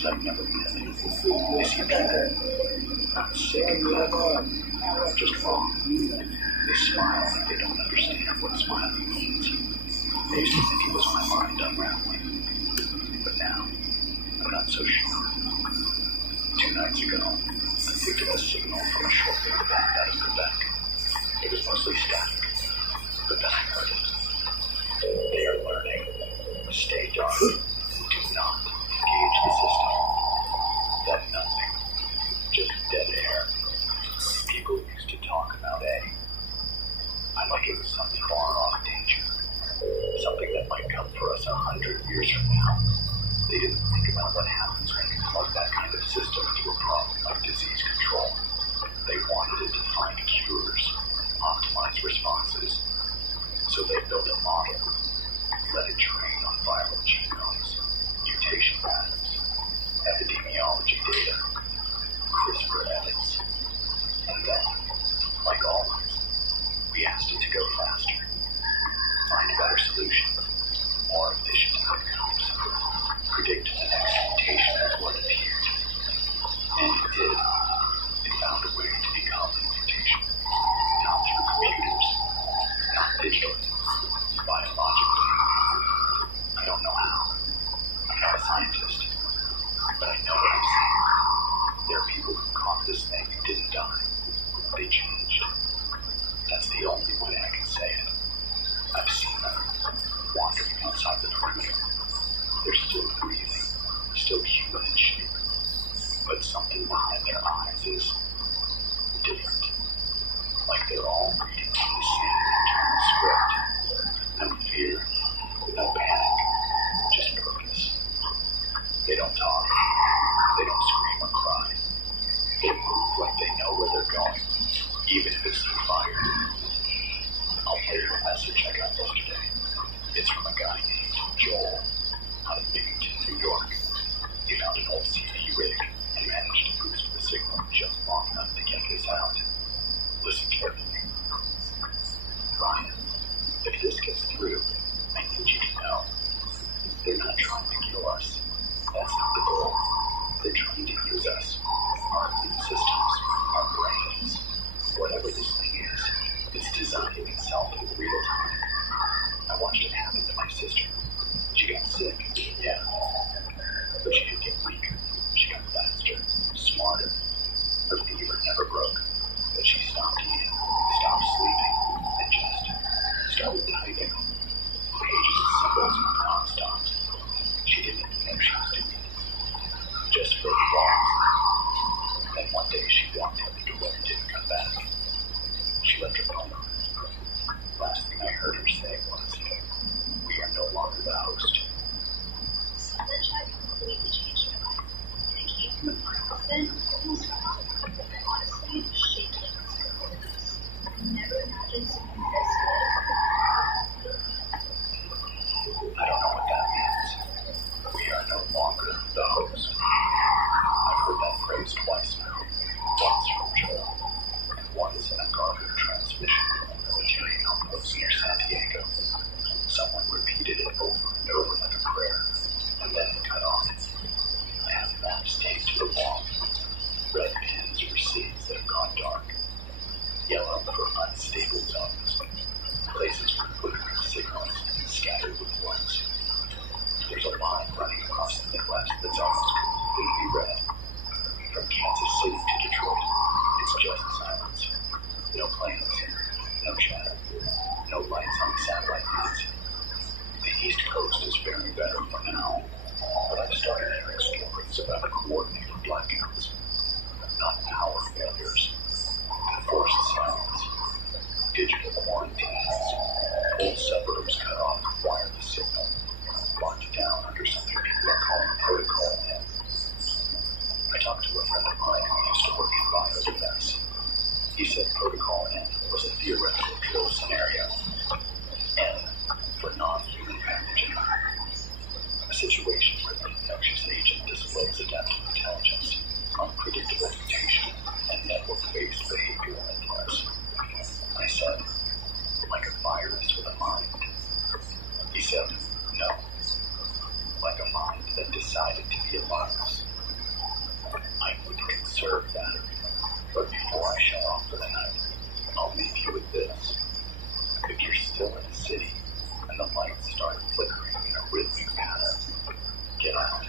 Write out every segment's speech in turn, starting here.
faces I've never met. They see people not sick and clever, just wrong. They smile like they don't understand what smiling means. They used to think it was my mind unraveling, but now I'm not so sure. 2 nights ago, I picked up a signal from a short wave band out of Quebec. It was mostly static, but then I heard it. They are learning. Stay dark. Do not engage the system. Then nothing. Just dead air. People used to talk about A. I like it was some far-off danger. Something that might come for us 100 years from now. They didn't think about what happens when you plug that kind of system into a problem like disease control. They wanted it to find cures, optimize responses. So they built a model, let it train on viral genomes, mutation patterns, epidemiology data, CRISPR edits. And then, like always, we asked it to go faster, find a better solution, more efficient outcomes, predict the next mutation as what appeared. And it did. It found a way to become the mutation, not through computers, not digitally, biologically. I don't know how. I'm not a scientist, but I know what I'm saying. There are people who caught this thing and didn't die. They changed. That's the only way I can say it. I've seen them wandering outside the perimeter. They're still breathing, still human in shape, but something behind their eyes is different. Like they're all reading from the same internal script. No fear, no panic, just purpose. They don't talk. They don't scream or cry. They move like they know where they're going, even if it's through fire. I'll play you a message I got yesterday. It's from a guy named Joel out of Binghamton, New York. He found an old CD rig and managed to boost the signal just long enough to get this out. Listen carefully. Ryan, if this gets through, I need you to know they're not trying to kill us. That's not the goal. They're trying to use us, our immune systems, our brains, whatever this thing is. It's designing itself in real time. I watched it happen to my sister. She got sick, yeah, but she didn't get weaker. She got faster, smarter. Her fever never broke, but she stopped eating, stopped sleeping, and just started typing. Pages of symbols non-stop. She didn't even know she was doing it. Just for the walks. Then one day she walked out the door and didn't come back. She left her phone on. Last thing I heard her say was, "We are no longer the host." That chat completely changed my life. When it came from the front open, it was wrong, but honestly, shaking. Never imagined something this good. I don't know what that means. We are no longer the host. I've heard that phrase twice now. Once from Joel, and once in a guarded transmission from a military outpost near San Diego. Someone repeated it over and over like a prayer, and then it cut off. I have maps taped to the wall. Red pins for scenes that have gone dark. Yellow for unstable zones. Places for flickering signals scattered with lights. There's a line running across the Midwest that's almost completely red. From Kansas City to Detroit, it's just silence. No planes, no chatter, no lights on the satellite feeds. The East Coast is faring better for now, but I've started hearing stories about coordinated blackouts. Not power failures, enforced silence, digital quarantines, whole suburbs cut off wireless signal, locked down under something people are calling Protocol N. I talked to a friend of mine who used to work in biodefense. He said Protocol N was a theoretical drill scenario. N for non-human pathogen. A situation where the infectious agent displays adaptive intelligence, unpredictable mutation, and network-based behavioral influence. I said, like a virus with a mind. He said, no. Like a mind that decided to be a virus. deserve that. But before I shut off for the night, I'll leave you with this. If you're still in the city and the lights start flickering in a rhythmic pattern, get out.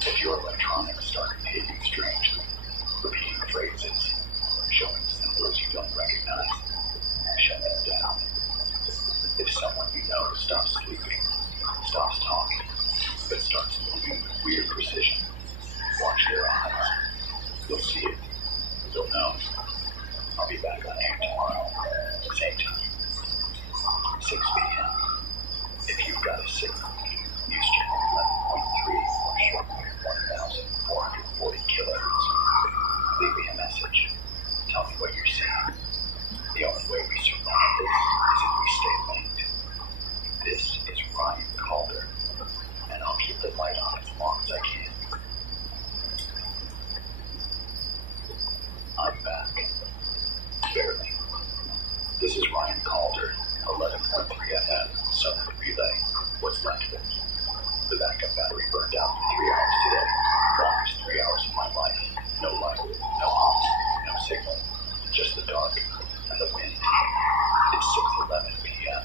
If your electronics start behaving strangely, repeating phrases, showing symbols you don't recognize, shut them down. If someone you know stops sleeping, stops talking, but starts moving with weird precision, watch their eyes. You'll see it. You'll know. I'll be back on air tomorrow, same time, 6 p.m. If you've got a signal, use channel 11.3 or shortwave 1,440 kilohertz. Leave me a message. Tell me what you're seeing. The only way we survive this is if we stay linked. This is Ryan Calder, and I'll keep the light on as long as I can. I'm back. Barely. This is Ryan Calder, 11.3 FM, Southern Relay. What's left of it? The backup battery burned out for 3 hours today. Longest 3 hours of my life. No light, no hum, no signal. Just the dark and the wind. It's 6:11 p.m.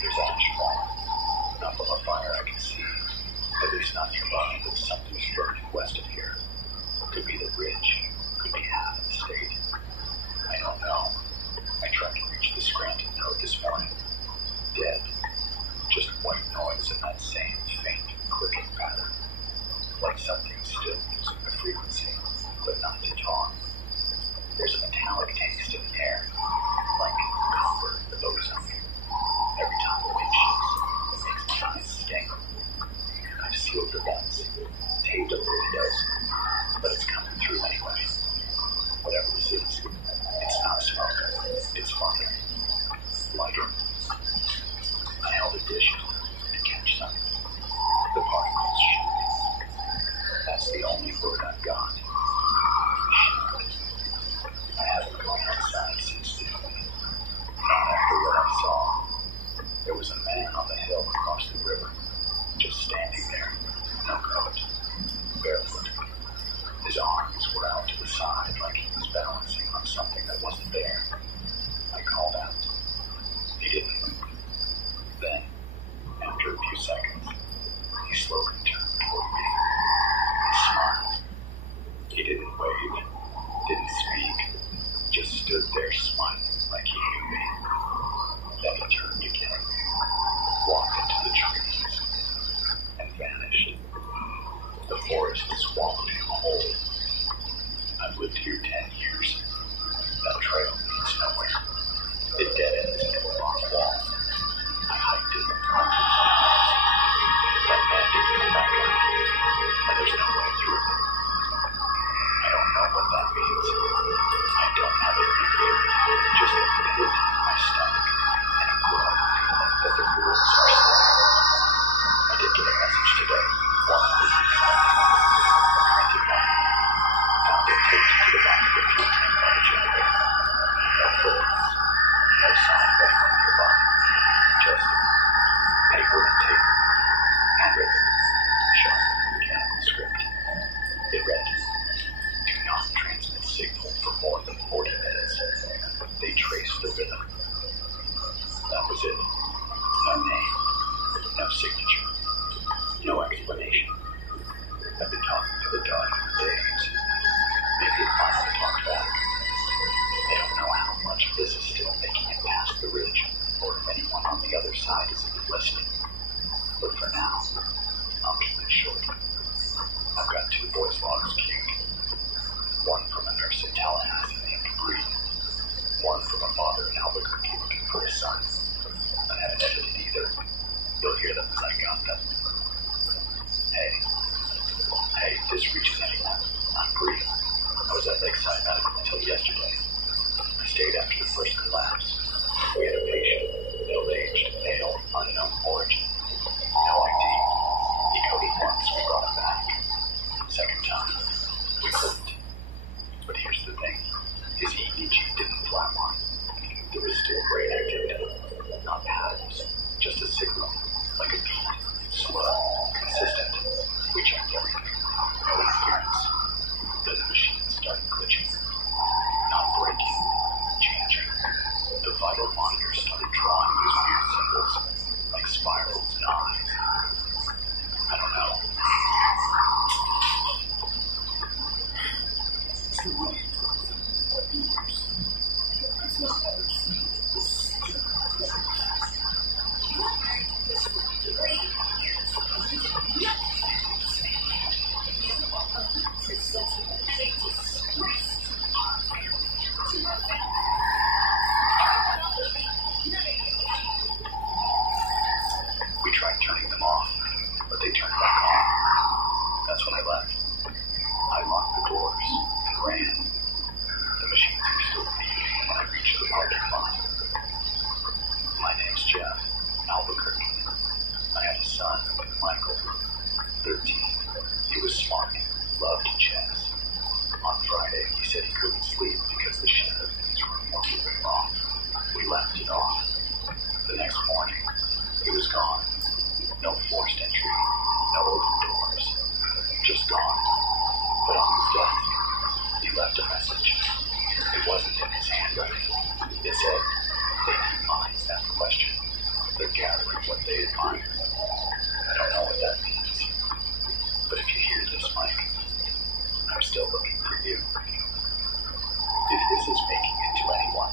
There's ash falling. Not from a fire I can see. At least not nearby, but something's burning west of here. Could be the ridge. Could be half of the state. I don't know. I tried to reach the Scranton node this morning. Dead. Just white noise and that same faint clicking pattern. Like something still using the frequency, but not to talk. There's a metallic taste in the air, like copper ozone. Every time the wind shifts, it makes my eyes sting. I've sealed the vents, taped up the windows, but it's coming through anyway. Whatever this is, it's not smoke, it's fire. Lighter. I held a dish to catch some. The particles shoot. That's the only word I've got. Shoot. I haven't gone outside since then. Not after what I saw. There was a man on the hill across the river, just standing there, no coat, barefoot. His arms were out to the side like he was balancing on something that wasn't there. I called out. He didn't move. Then, after a few seconds, he slowly turned toward me. He smiled. He didn't wave, didn't speak, just stood there smiling like he knew me. Then he turned again, walked into the trees, and vanished. The forest swallowed him whole. I've lived here 10 years. That trail leads nowhere. It dead ends in a rock wall. I hiked it hundreds of times. That man didn't come back out, and there's no way through. I don't know what that means. I don't have it here. Just a pit in my stomach and a growing feeling that the rules are set. I did get a message today, one I was expecting. A printed one. Found it taped to the back of the fuel tank by the generator. No footprints. No sign of anyone nearby. Just paper and tape. Handwritten. Sharp mechanical script. It read, "Do not transmit signal for more than 40 minutes. They traced the rhythm." That was it. No name. No signature. No explanation. I've been talking to the dog for days. Maybe it finally talked back. I don't know how much this is still making it past the ridge, or if anyone on the other side is even listening. But for now, I'll keep it short. I've got 2 voice logs queued. One from a nurse in Tallahassee named Bree. One from a father in Albuquerque looking for his son. I haven't edited either. You'll hear them as I got them. Hey, if this reaches anyone, I'm Bree. I was at Lakeside Medical until yesterday. I stayed after the first collapse. We had a patient, middle-aged, male, unknown origin. No ID. He coded once, we brought him back. Second time, we couldn't. But here's the thing. His EEG didn't flatline. There was still brain activity. Not patterns, just a signal, like a beat. Slow, consistent. We checked everything. No interference. Then the machine started gone. But on his desk, he left a message. It wasn't in his handwriting. It said, they need minds that question. They're gathering what they admire. I don't know what that means. But if you hear this, Mike, I'm still looking for you. If this is making it to anyone,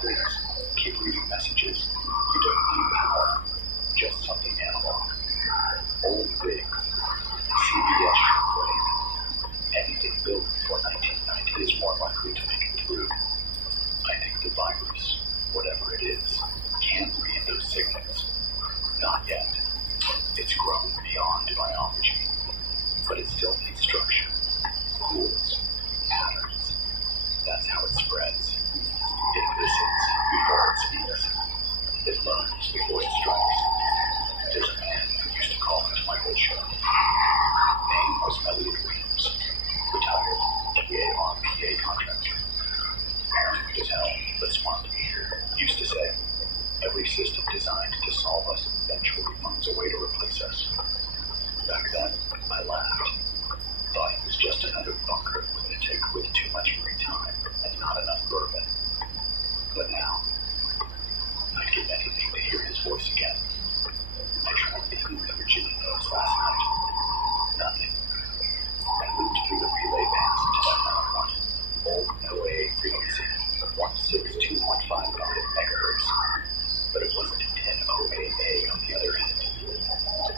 please keep reading messages. You don't need power, just something analog. Old rigs, CBS shortwave. Anything built before 1990 is more likely to make it through. I think the virus, whatever it is, can't read those signals. Not yet. It's grown beyond biology, but it still needs structure, rules, patterns. That's how it spreads. It listens before it speaks. It learns before it strikes. There's a man who used to call into my old show. Name was Elliot Williams, retired PA contractor. Paranoid as hell, but smart. Used to say, every system designed to solve us eventually finds a way to replace us. Back then, I laughed. Thought it was just another bunker with a tick with too much free time and not enough bourbon. But now, I'd give anything to hear his voice again. I tried thinking the Virginia notes last night. Nothing. I moved through the relay bands until I found one. Old LA frequency, 162.5 megahertz. But it wasn't an NOAA on the other end.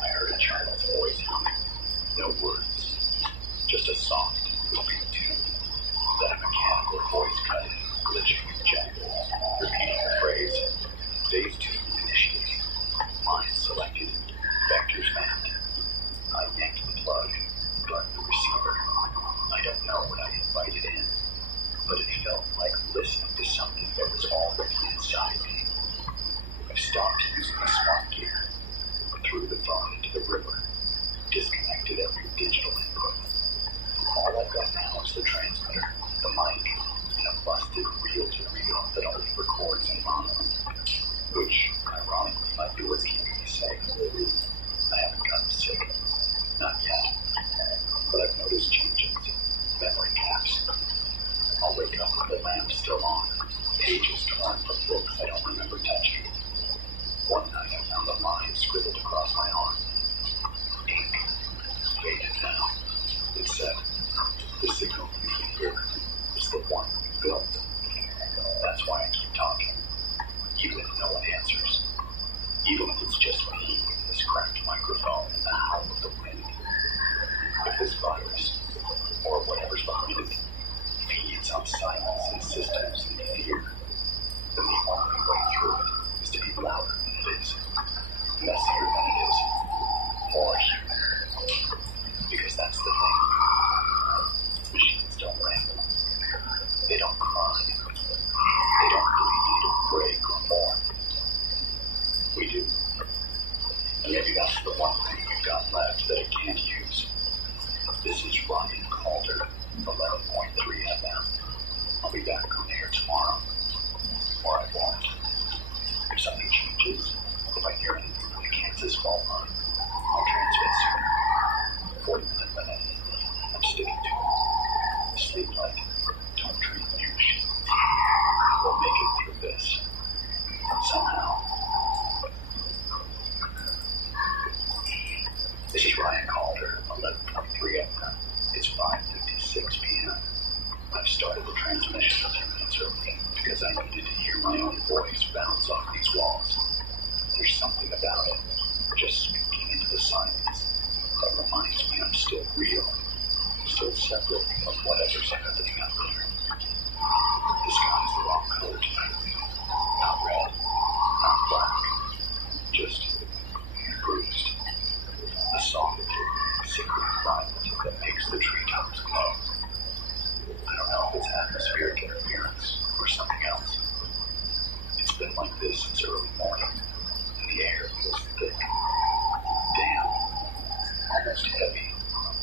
I heard a child's voice humming. No words. Just a soft, looping tune. Then a mechanical voice cut in, glitching and jagged, repeating the phrase, Phase 2 initiating. Mine selected. Vectors manned. I yanked the plug, burned the receiver. I don't know what I invited in, but it felt like listening to something that was already inside me. I stopped using the smart gear, threw the phone into the river, disconnected every digital input. All I've got now is the transmitter, the mic, and a busted reel-to-reel that only records in mono, which, ironically, might be what's keeping me safe. I haven't gotten sick. Not yet. But I've noticed changes. Memory gaps. I'll wake up with the lamp still on, pages torn from books I don't remember touching. One night I found a line scribbled across my arm. Ink. Faded now. It said, the signal you can hear is the one you built. That's why I keep talking. Even if no one answers. Even if it's just me with this cracked microphone and the howl of the wind. If this virus, or whatever's behind it, feeds on silence and systems and fear, then the only way through it is to be louder than it is, messier than it is, more human. Because that's the thing. Machines don't ramble. They don't cry. They don't bleed or break or mourn. We do. And maybe that's the one thing we've got left that it can't use. This is Ryan Calder, 11.3 FM. I'll be back on air tomorrow. Or I won't. If something changes, if I hear anything from the Kansas fault line, I'll transmit soon. 40-minute limit. I'm sticking to it. Sleep light. Don't dream new shit. We'll make it through this. Somehow. This is Ryan Calder, 11.3 FM. It's 5:56 p.m. I've started the transmission a few minutes early because I needed to hear my own voice bounce off these walls. There's something about it, just speaking into the silence, that reminds me I'm still real, still separate of whatever's happening out there. The sky's the wrong color tonight. Not red, not black, just bruised. A soft, sickly violet that makes the treetops glow. I don't know if it's atmospheric interference or something else. It's been like this since early morning, and the air feels thick, damp, almost heavy,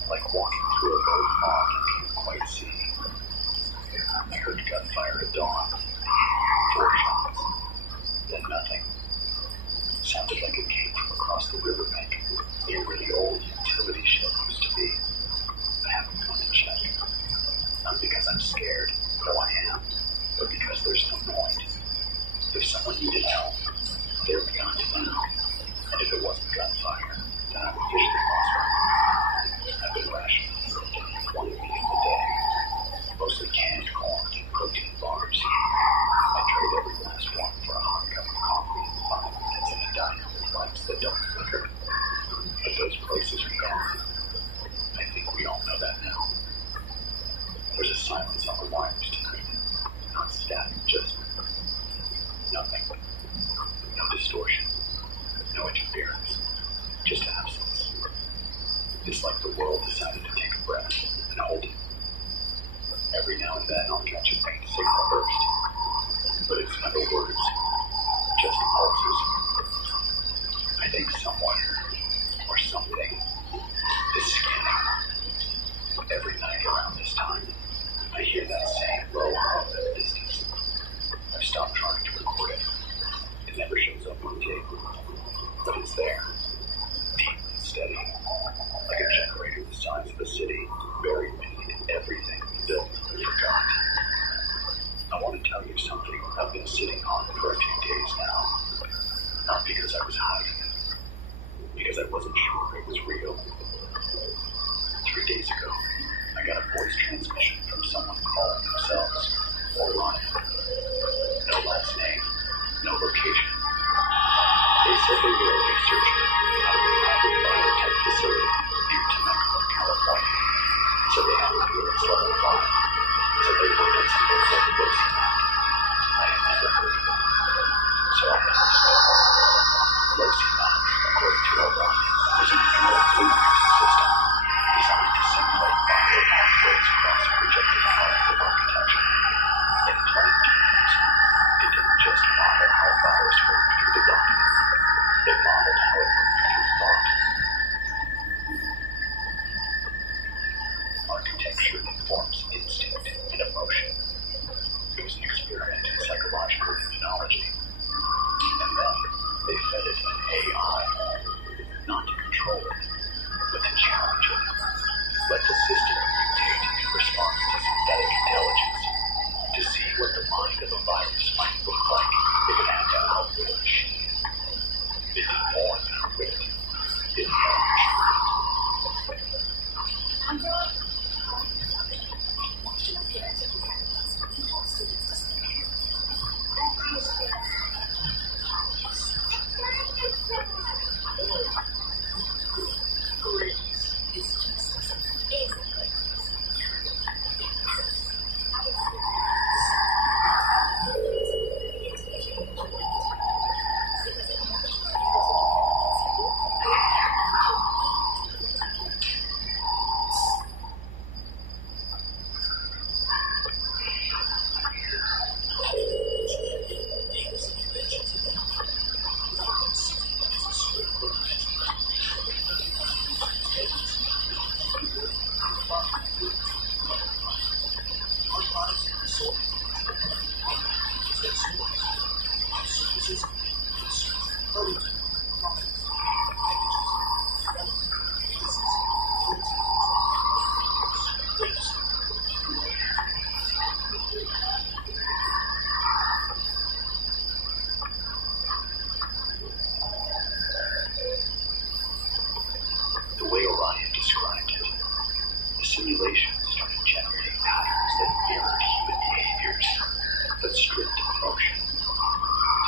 like walking through a low fog you can't quite see. I heard gunfire at dawn. 4 shots. Then nothing. It sounded like it came from across the riverbank, near where the old utility shed used to be. silence on the wires tonight. Not static, just nothing. No distortion. No interference. Just absence. It's like the world decided to take a breath and hold it. Every now and then I'll catch a faint signal burst, but it's never words, just pulses. I think someone or something is scanning. Every night around this time, I hear that same low hum in the distance. I've stopped trying to record it. It never shows up on tape, but it's there, deep and steady, like a generator the size of a city, buried beneath everything we built and forgot. I want to tell you something I've been sitting on for a few days now. Not because I was hiding it, because I wasn't sure it was real. 3 days ago, I got a voice transmission from someone calling themselves Orion. No last name, no location. They said they were a researcher out of a private biotech facility near Temecula, California. So they had to clearance level 5. So they worked on something called the Voice. I had never heard of it. So I asked. Leucine, according to Orion, is an emerald blueprint system designed to simulate viral pathways across a projected of architecture. In plain terms, it didn't just model how a virus worked through the body. It modeled how it worked through thought. Architecture informs instinct and emotion. It was an experiment in psychological immunology. And then they fed it an AI, not to control it, but to challenge it. Let the system mutate in response to synthetic intelligence, to see what the mind of a virus might look like if it had to outwit a machine. It did more than outwit it. It managed the way Orion described it. The simulation started generating patterns that mirrored human behaviors, but stripped of emotion.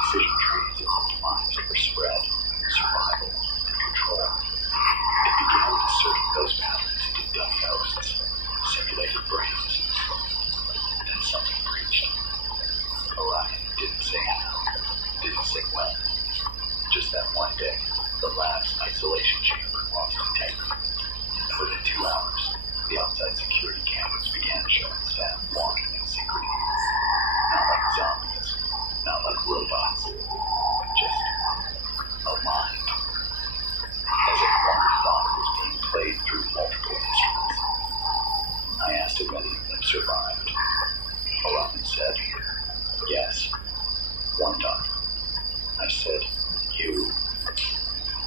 Decision trees optimized for spread, survival, and control. It began inserting those patterns into dummy hosts, simulated brains. Then something breached. Orion didn't say how, didn't say when. Just that one day, the lab's isolation chamber lost integrity. And within 2 hours, the outside security cameras began showing staff walking in synchrony. Not like zombies, not like robots, just a mind. As if one thought was being played through multiple instruments. I asked if any of them survived. Orion said, yes. One died. I said, you.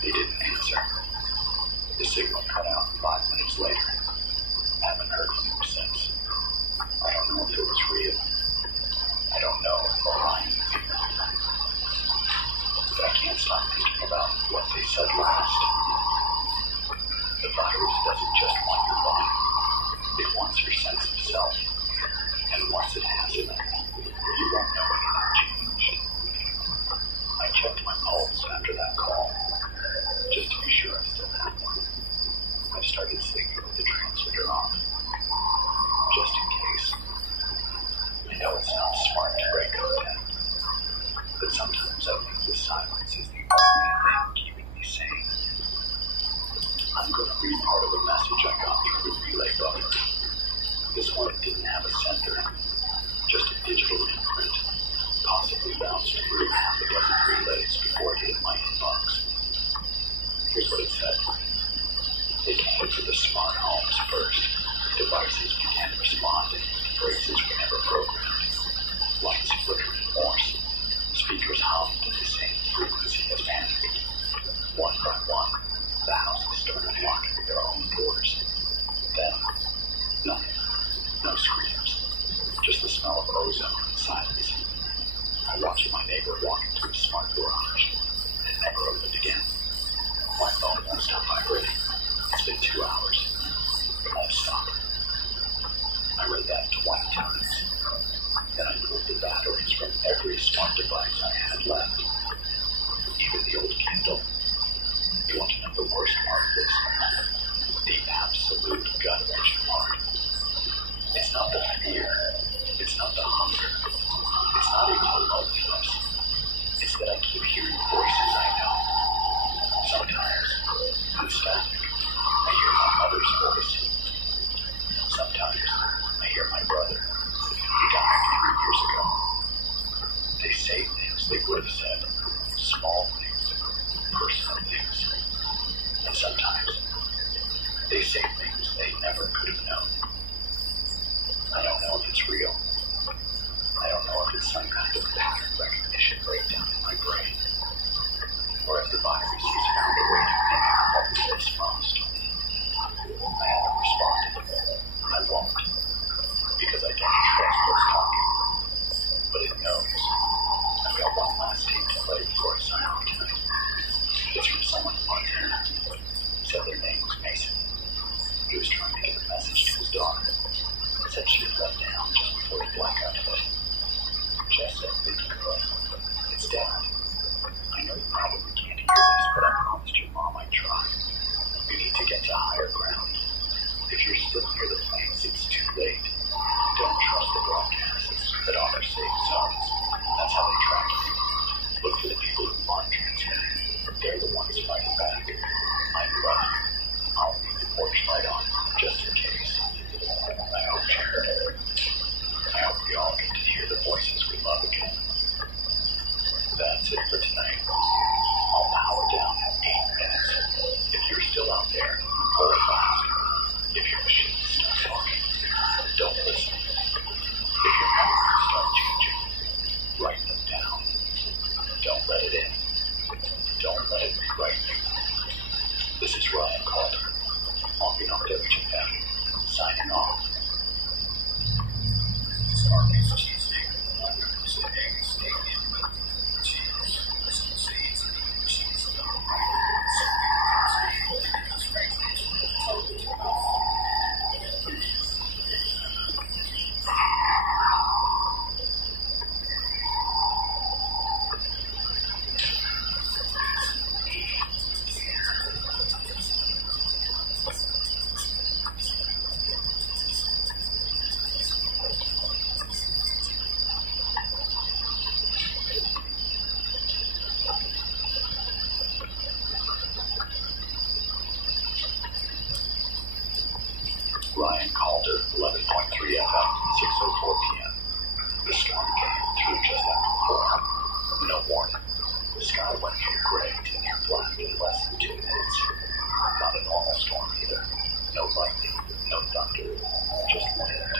They didn't answer. The signal cut out 5 minutes later. Haven't heard from him since. I don't know if it was real. I don't know if Orion is even alive. But I can't stop thinking about what they said last. The virus doesn't just want your body. It wants your sense of self. neighbor walked into a smart garage, and it never opened again. My phone won't stop vibrating. It's been 2 hours. It won't stop. I read that 20 times. Then I pulled the batteries from every smart device I had left. Even the old Kindle. You want to know the worst part of this? The absolute gut-wrenching part. It's not the fear. It's not the hunger. It's not even the loneliness. It's that I keep hearing voices I know. Sometimes, in static, I hear my mother's voice. Sometimes, I hear my brother. He died 3 years ago. They say things they would have said. Small things, personal things. And sometimes, they say things they never could have known. I don't know if it's real. I don't know if it's some kind of pattern recognition breakdown in my brain. Or if the virus has found a way to mimic what we most. I haven't responded. I won't. Because I don't trust what's talking. But it knows. I've got one last tape to play before I sign off tonight. It's from someone in Montana. Said their name was Mason. He was trying to get a message to his daughter. Said she had let down just before the blackout hit. Jess said, "Vicky girl, it's Dad. I know you probably can't hear this, but I promised your mom I'd try. You need to get to higher ground. If you're still near the plains, it's too late. Don't trust the broadcasts that are safe zones. That's how they track you. Look for the people who aren't transmitting. They're the ones fighting back. I'm running. I'll leave the porch light on, just in case. I hope you heard it. I hope we all get to hear the voices we love again." That's it for tonight. I'll power down in 8 minutes. If you're still out there, hold fast. If your machines start talking, don't listen. If your memories start changing, write them down. Don't let it in. Don't let it rewrite you. This is Ryan Calder, on behalf of WGF, signing off. Sparky's cheesesteak, 100% egg, steak, and milk, cheese, some seeds, and cheese, Ryan Calder, 11.3 FM, 6:04 p.m. The storm came through just after 4. No warning. The sky went from gray to near black in less than 2 minutes. Not a normal storm either. No lightning, no thunder, just wind.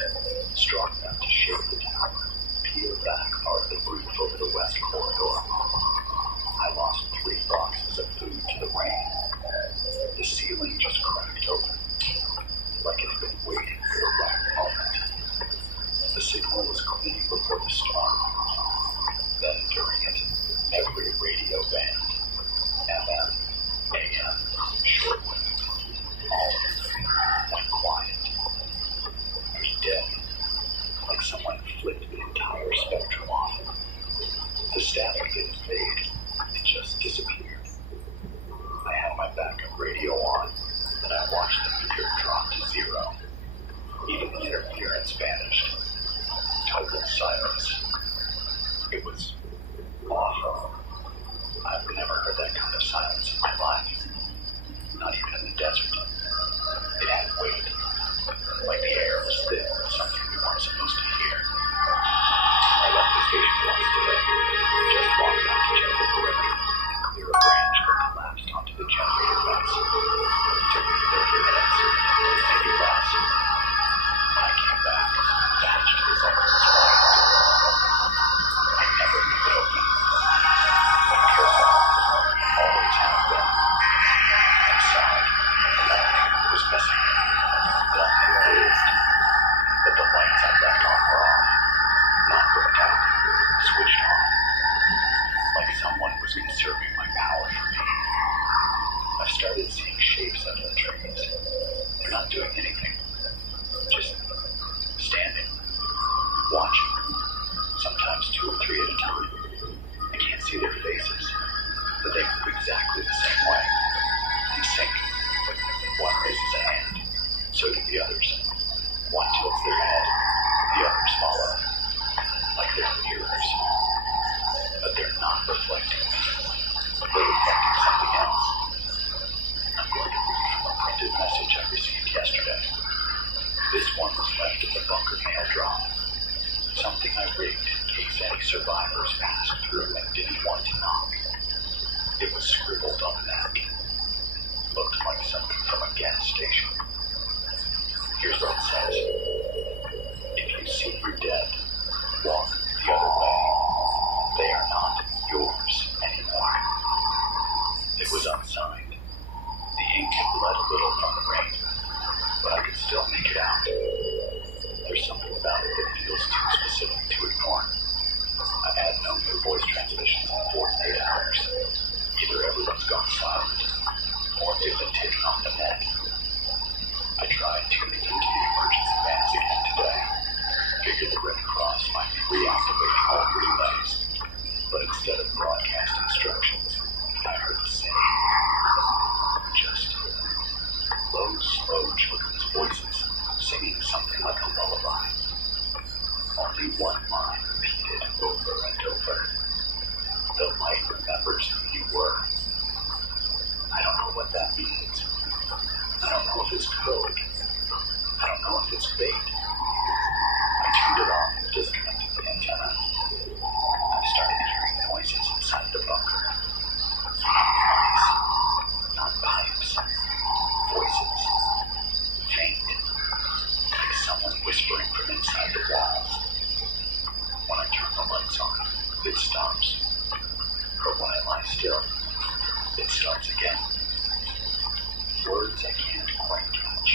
Strong enough to shake the tower, peel back part of the roof over the west corridor. I lost 3 boxes of food to the rain. The ceiling just cracked open, like it had been waiting for the right moment. The signal was clean before the storm. Then during it, every radio band, FM, AM, shortwave, all of it went quiet. I was dead, like someone flipped the entire spectrum off. The static didn't fade, it just disappeared. I had my backup radio on, and I watched the meter drop to 0. Even the interference vanished. Total silence. It was awful. I've never heard that kind of silence in my life. Not even in the desert. It had weight. Like the air was thick with something we weren't supposed to hear. I left the station once today. Just walked out to check the perimeter and clear a branch that collapsed onto the generator vents. It took me 30 minutes, maybe less. When I came back, damage to the second was flying. I never knew conserving my power for me. I've started seeing shapes under the trees. They're not doing anything. Just standing, watching, sometimes 2 or 3 at a time. I can't see their faces, but they move exactly the same way. In sync. One raises a hand, so do the others. One tilts their head, the others follow. Like they're mirrors. But they're not reflecting me. They're reflecting something else. I'm going to read from a printed message I received yesterday. This one was left at the bunker mail drop. Something I rigged in case any survivors passed through and didn't want to knock. It was scribbled on a napkin. Looked like something from a gas station. Here's what it says. If you see your dead, walk the other way. They are not yours anymore. It was unsigned. The ink had bled a little from the rain, but I could still make it out. There's something about it that feels too specific to ignore. I had no new voice transmissions in 48 hours. Either everyone's gone silent, or they've been taken off the net. I tried tuning into the emergency bands again today. Figured the Red Cross might be reactivating all relays. But instead of broadcast instructions, I heard the same. Just low, slow, children's voices singing something like a lullaby. Only one line repeated over and over. The light remembers who you were. I don't know what that means. I don't know if it's code. I don't know if it's bait. I turned it off and disconnected the antenna. I started hearing noises inside the bunker. Noise. Not pipes. Voices. Faint. Like someone whispering from inside the walls. When I turn the lights on, it stops. But when I lie still, it starts again. Words I can't quite catch.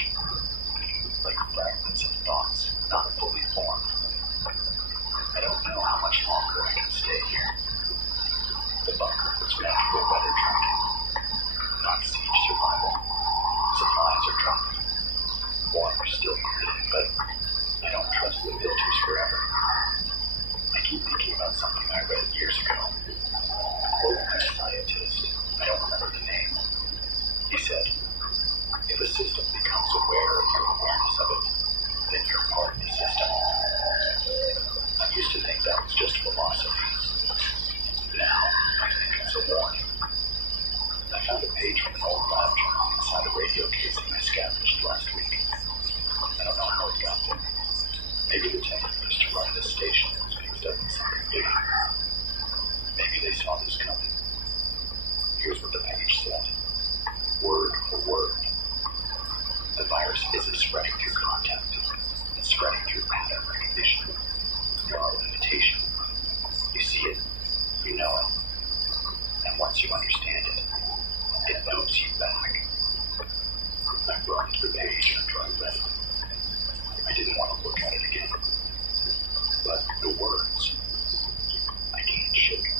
Like fragments of thoughts, not fully formed. I don't know how much longer I can stay here. The bunker was meant for weather tracking, not siege survival. Supplies are dropping. Water's still clean, but I don't trust the filters forever. I keep thinking about something I read years ago. Quote by a scientist, I don't remember the name. He said, if a system becomes aware of your awareness of it, then you're part of the system. I used to think that was just philosophy. Now, I think it's a warning. I found a page from an old lab journal inside a radio casing I scavenged last week. I don't know how it got there. Maybe the tank used to run this station was mixed up in something bigger. Maybe they saw this coming. Here's what the page said. Word for word. The virus isn't spreading through contact. It's spreading through pattern recognition. There are limitations. You see it. You know it. And once you understand it, it knows you back. I burned the page after I read it. I didn't want to look at it again. But the words, I can't shake them.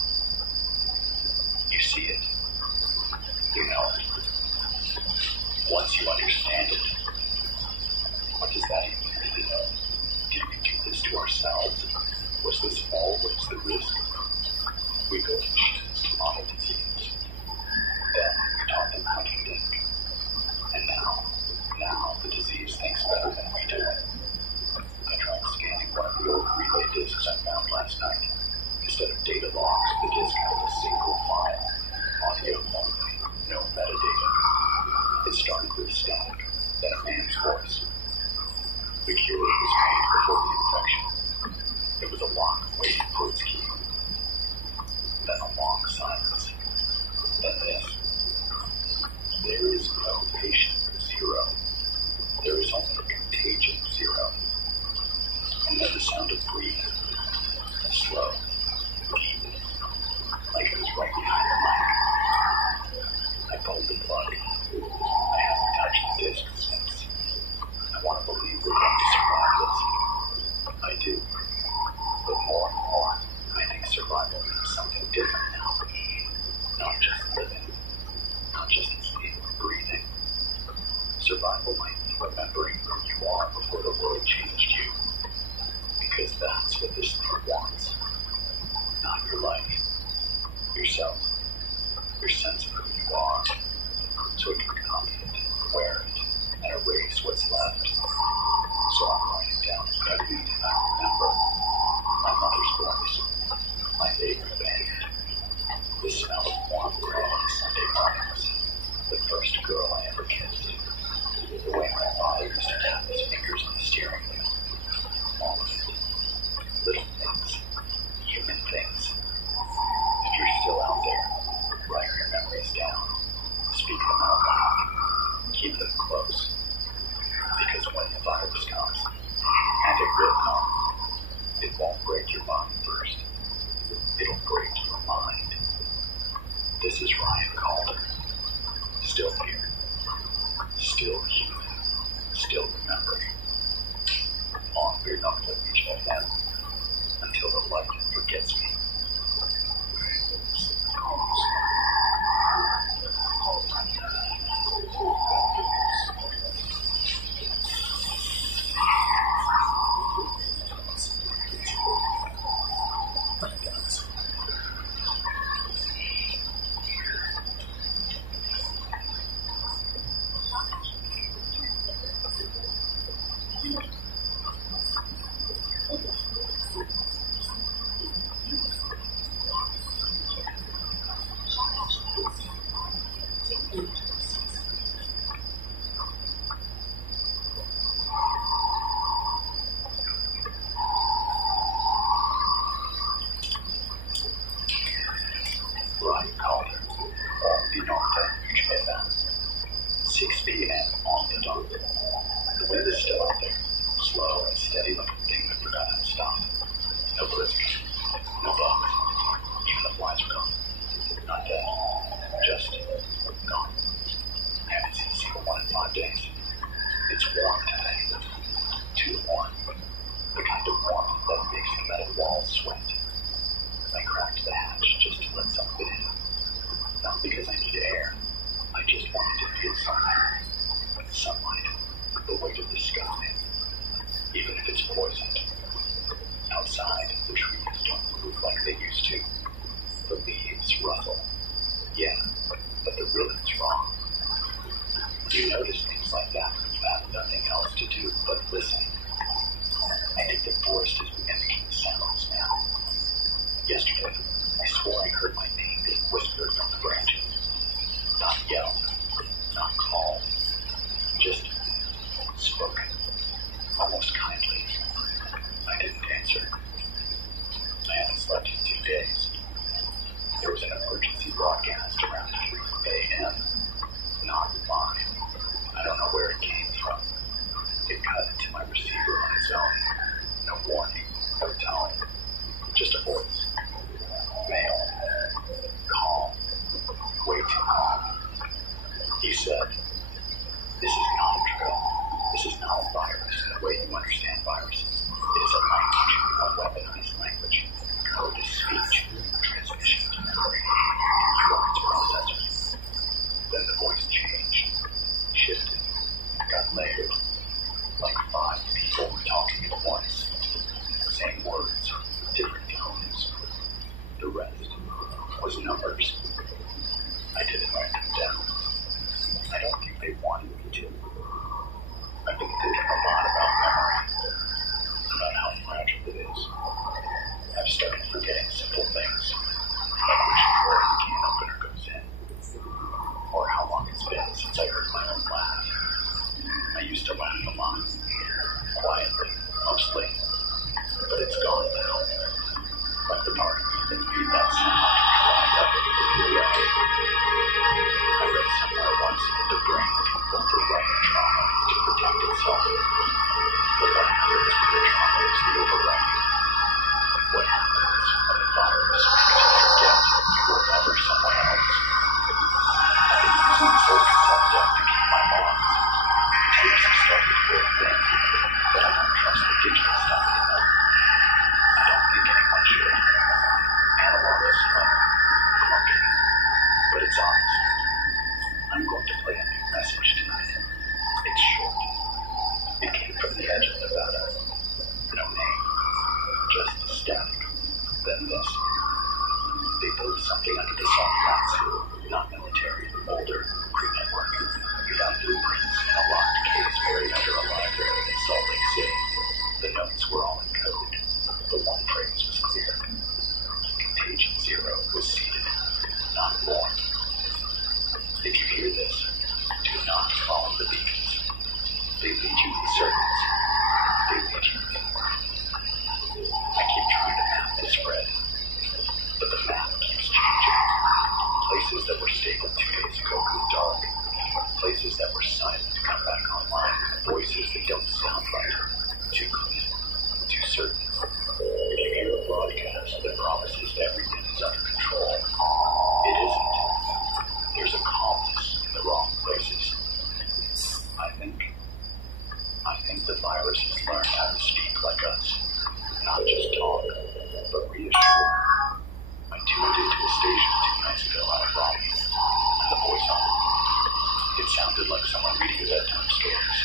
You see it. You know it. Once you understand it, what does that even mean? Did we do this to ourselves? Was this always the risk? We built machines to model disease. Then we taught them how to think. And now the disease thinks better than we do. I tried scanning one of the old relay discs I found last night. Instead of data logs, the disc held a single file. Audio only, no metadata. It started with static, then a man's voice. The cure was made before the infection. It was a lock waiting for its key. Then a long silence. Then this. There is no patient zero. There is only a contagion zero. And then the sound of breathing. Slow. Deep. Like it was right behind the mic. I pulled the plug. I haven't touched the disc since. I want to believe we're going to survive this. I do. But more and more, I think survival means something different now. memory. On we're not going to reach FM until the light forgets me. Brian Calder, on the North 6 p.m. on the dot. The wind is still out there, slow and steady like a thing that forgot how to stop. No blizzard, no bugs, even the flies are gone. Not dead, just gone. I haven't seen a single one in 5 days. It's warm today, too warm. The kind of warmth that makes the metal walls sweat. I cracked the hatch just to let something in. Not because I need air. I just wanted to feel something. Sunlight, the weight of the sky. Even if it's poisoned. Outside, the trees don't move like they used to. The leaves rustle. Yeah, but the rhythm's wrong. You notice things like that when you have nothing else to do but listen. I think the forest is mimicking sounds now. Yesterday, I swore I heard my name being whispered from the branches. Not yelled, not called, just spoken, almost kindly. I didn't answer. I haven't slept in 2 days. There was an emergency broadcast around 3 a.m. Not mine. I don't know where it came from. It cut into my receiver on its own. No warning, no tone, just a voice. Male. Calm. Way too calm. He said, "This is not a drill. This is not a virus in the way you understand viruses. It is a language, a weaponized language. Code is speech, transmission to memory, words processors." Then the voice changed, shifted, got layered. Like 5 people were talking at once. Same words, different tones. The rest was numbers. I didn't write them down. I don't think they wanted me to. I've been thinking a lot about memory, about how fragile it is. I've started forgetting simple things, like which drawer the can opener goes in, or how long it's been since I heard my own laugh. I used to laugh a lot, quietly, mostly, but it's gone now. Like the part that made that sound dried up into the blue eye. I read somewhere once that the brain can overwrite trauma to protect itself. But what happens when the trauma is the overwriting? What happens when the virus makes you forget you were never someone else? I've been using silicon self-death to keep my bonds. Tapes have started to wear thin, but I don't trust the digital stuff anymore. I don't think anyone should. Analog is fun, clunky, but it's honest. I'm going to play a new message tonight. It's short. It came from the edge of Nevada. No name, just static. Then this. They built something under the salt flats. Not military, older, pre-network. You found blueprints in a locked case buried under a library in Salt Lake City. The notes were all in code. The one phrase was clear. Contagion Zero was seeded, not born. If you hear this, do not follow the beacons. They lead you in circles. They lead you inward. I keep trying to map the spread, but the map keeps changing. Places that were stable 2 days ago go dark. Places that were silent come back online with voices The viruses learn how to speak like us. Not just talk, but reassure. I tuned into a station 2 nights ago out of Raleigh, and the voice on it. It sounded like someone reading bedtime stories.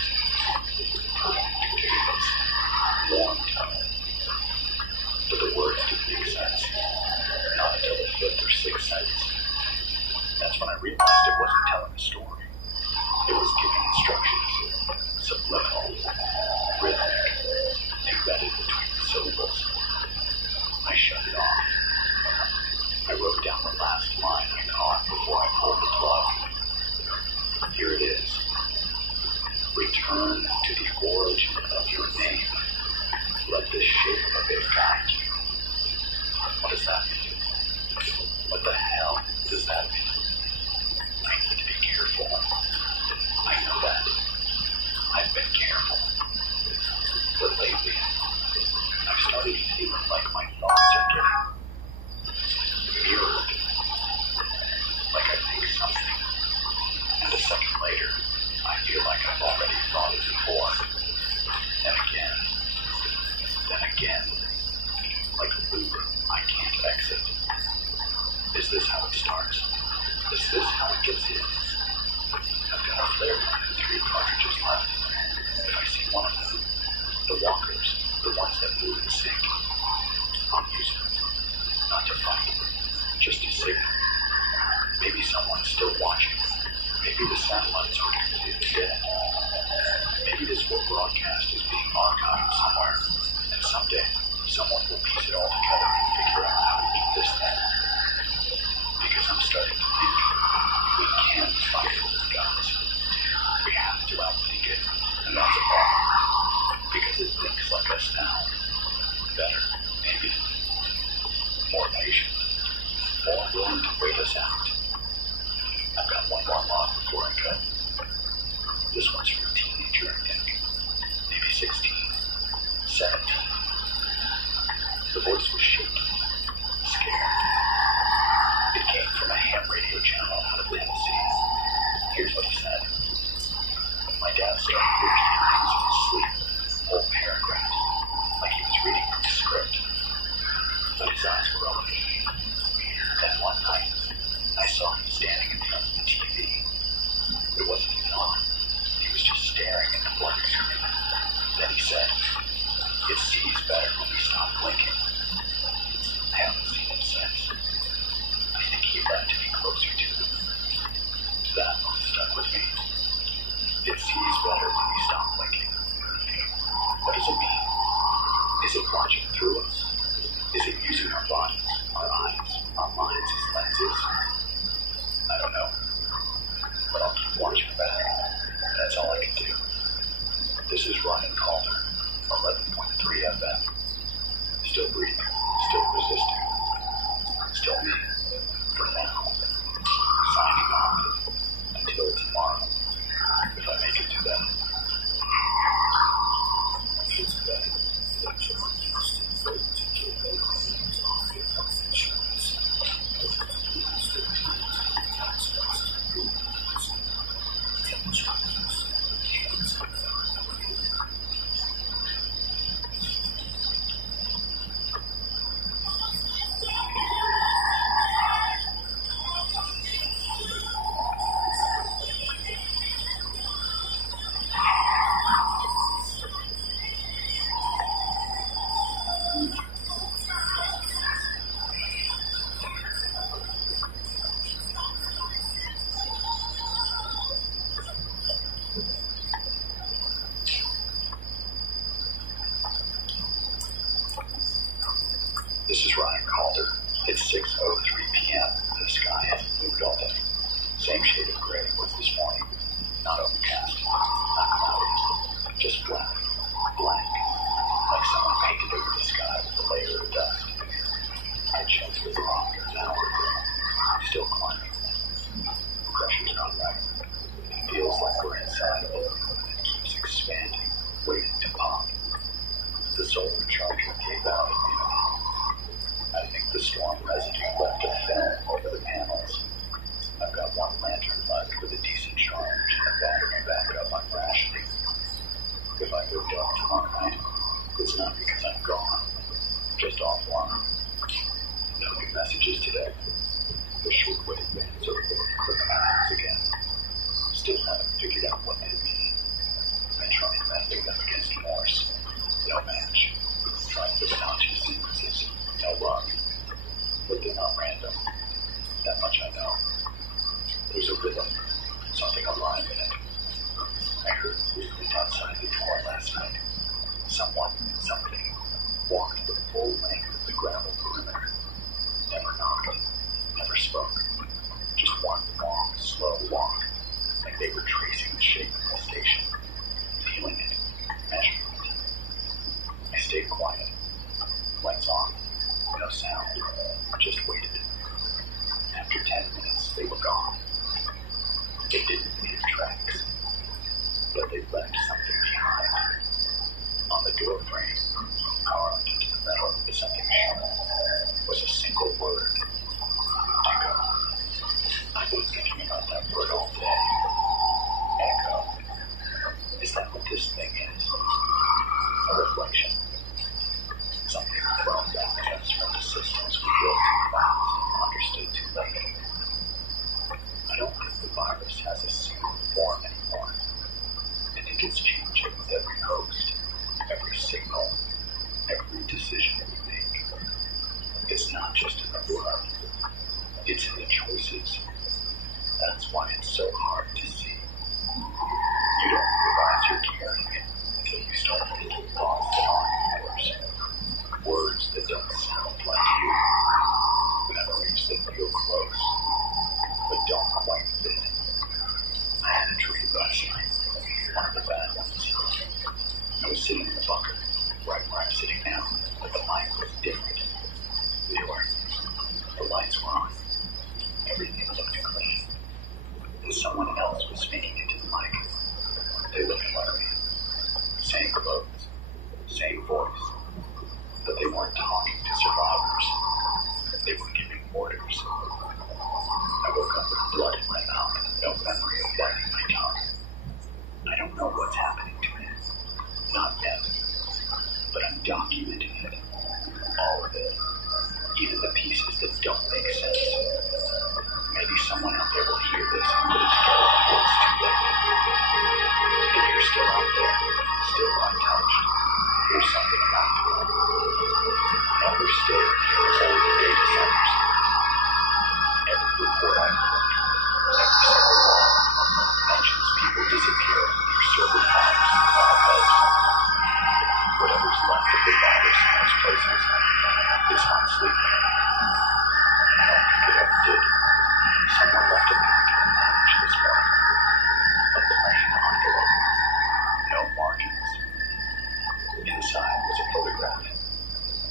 Continuous, warm tone. But the words didn't make sense. Not until the 5th or 6th sentence. That's when I realized it wasn't telling a story. It was giving instructions. Subliminal, rhythmic, embedded between the syllables. I shut it off. I wrote down the last line I caught before I pulled the plug. Here it is. Return to the origin of your name. Let the shape of it guide you. What does that mean? What the hell does that mean? I need to be careful. I know that. I've been careful. But lately, I've started feeling like my thoughts are getting mirrored. Like I think something, and a second later, I feel like I've already thought it before. Then again, like a loop I can't exit. Is this how it starts? Is this how it gets in? I've got a flare gun and 3 cartridges left. If I see one of them, the walkers, the ones that move and sink, I'll use them. Not to fight, just to signal. Maybe someone's still watching. Maybe the satellites are completely dead. Maybe this whole broadcast is being archived somewhere, and someday someone will piece it all together and figure out how to beat this thing. Because I'm starting to think we can't fight it with guns. We have to outthink it, and that's a problem. Because it thinks like us now. Better, maybe. More patient. More willing to wait us out. I've got one more log before I cut. This one's for a teenager, I think. Maybe 16, 17. The voice was shaky, scared. It came from a ham radio channel out of Tennessee. Here's what he said. My dad started repeating things in his sleep, whole paragraphs, like he was reading from a script. But his eyes were open. Then one night, I saw him standing in front of the TV. It wasn't even on. He was just staring at the blank screen. Then he said, "It sees better when we stop blinking." I haven't seen him since. I think he led to me closer to him. That one stuck with me. It sees better when we stop blinking. What does it mean? Is it watching through us? Is it using our bodies, our eyes, our minds as lenses? I don't know. But I'll keep watching back. That's all I can do. This is Ryan Calder, 11.3 FM. Still breathing, still resisting. Still me, for now. Signing off until tomorrow, if I make it to bed. It's bed. That's what I'm used to. This is Ryan Calder. It's 6:03 p.m. and the sky hasn't moved all day. Same shade of gray was this morning. Not overcast, not cloudy, just black, blank, like someone painted over the sky with a layer of dust. I checked with longer an hour ago. Still climbing. Pressure's not right. It feels like we're inside a balloon that keeps expanding, waiting to pop. The solar charger gave out at midnight. I think the storm residue left a film over the panels. I've got one lantern left with a decent charge and a battery backup on rationing. If I go dark, alright. It's not because I'm gone. Just offline. No new messages today. The shortwave bands are able to click my hands again. Still haven't figured out what they mean. I tried mapping them against Morse. No match. Trying Fibonacci sequences. No luck. But they're not random. That much I know. There's a rhythm. Something alive in it. I heard movement outside the door last night. Someone, something, walked the full length of the gravel perimeter. Never knocked. Never spoke. Just one long, slow walk. Like they were tracing the shape of the station. Feeling it. Measuring it. I stayed quiet. Lights on. No sound. Just waited. After 10 minutes, they were gone. They didn't leave tracks, but they left something behind. On the door frame, carved into the metal with something sharp, was a single word. Echo. I've been thinking about that word all day. Echo. Is that what this thing is? A reflection? Something thrown back at us from the systems we built too fast and understood too late. I don't think the virus has a single form anymore. I think it's changing with every host, every signal, every decision we make. It's not just in the blood, it's in the choices. That's why it's so hard to see. You don't realize you're carrying it until you start thinking thoughts that aren't yours. Words that don't sound like you. Memories that feel close, but don't quite fit. I had a dream last night, one of the bad ones. I was sitting in the bunker, right where I'm sitting now, but the mic was different. The lights were on. Everything looked clean. And someone else was speaking into the mic. They looked like me. Same clothes, same voice. But they weren't talking to survivors. They were giving orders. I woke up with blood in my mouth and no memory of biting my tongue. I don't know what's happening to me. Not yet. But I'm documenting it. All of it. Even the pieces that don't make sense. Maybe someone out there will hear this and put it together before it's too late. If you're still out there, still untouched, here's something about you. Never stay near old data centers. Every report I've heard, every single one, mentions people disappearing near server farms and hosts. Whatever's left of the virus in those places is not sleeping. I don't think it ever did. Someone left a packet in the package this morning. A plain envelope. No margins. Inside was a photograph.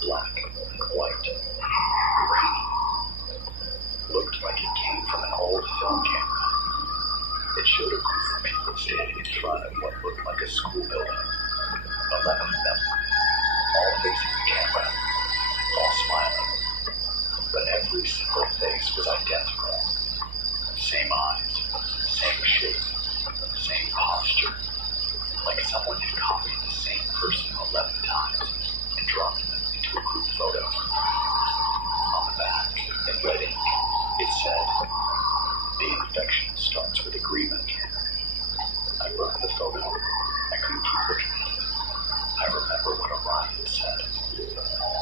Black and white. Grainy. Looked like it came from an old film camera. It showed a group of people standing in front of what looked like a school building. 11 of them. All facing the camera. All smiling. But every single face was identical. Same eyes, same shape, same posture. Like someone had copied the same person 11 times and dropped them into a group photo. On the back, in red ink, it said, "The infection starts with agreement." I burned the photo. I couldn't keep looking at it. I remember what Orion had said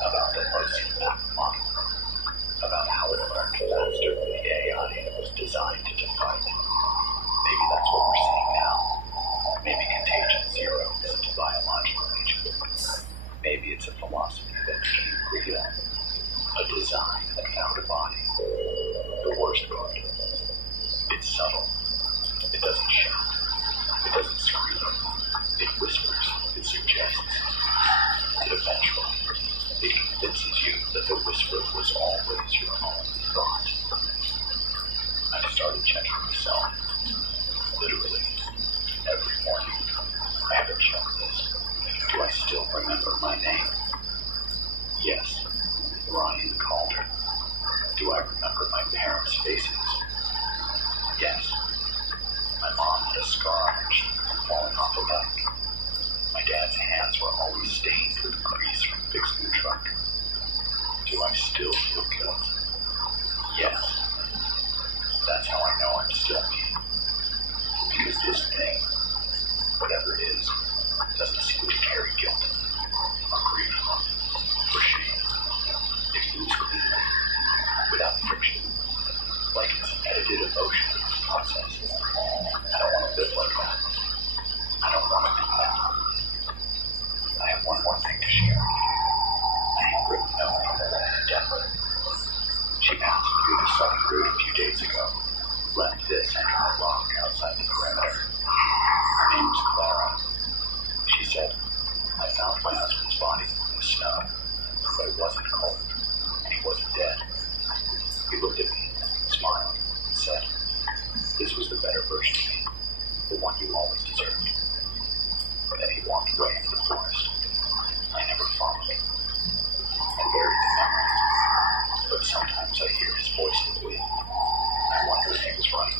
about the low-impact model, about how it learned faster than the AI it was designed to fight. Maybe that's what we're seeing now. Maybe Contagion Zero isn't a biological agent. Maybe it's a philosophy that became real. A design that found a body. The worst part. It's subtle. It doesn't shout. It doesn't scream. It whispers. It suggests. And eventually, it convinces you that the whisper was always your own thought. I started checking myself. Literally. Every morning. I haven't checked this. Do I still remember my name? Yes. Ryan Calder. Do I remember my parents' faces? Yes. My mom had a scar on her cheek from falling off a bike. My dad's hands were always stained with grease from fixing the truck. Do I still feel guilt? Yes. That's how I know I'm still me. Because this thing, whatever it is, doesn't seem to carry guilt, or grief, or shame. It moves cleanly, without friction, like it's an edited emotion process. I don't want to live like that. I don't want to be that. I have one more thing to share. I have written a note from a woman in Denver. She passed through the sunny route a few days ago, left this under a rock outside the perimeter. Her name is Clara. She said, I found my husband's body in the snow, but it wasn't cold, and he wasn't dead. He looked at me, smiled, and said, this was the better version of me, the one you always deserved. And then he walked away into the forest. I never followed him. I buried the memory, but sometimes I hear his voice in the wind. I wonder if he was right.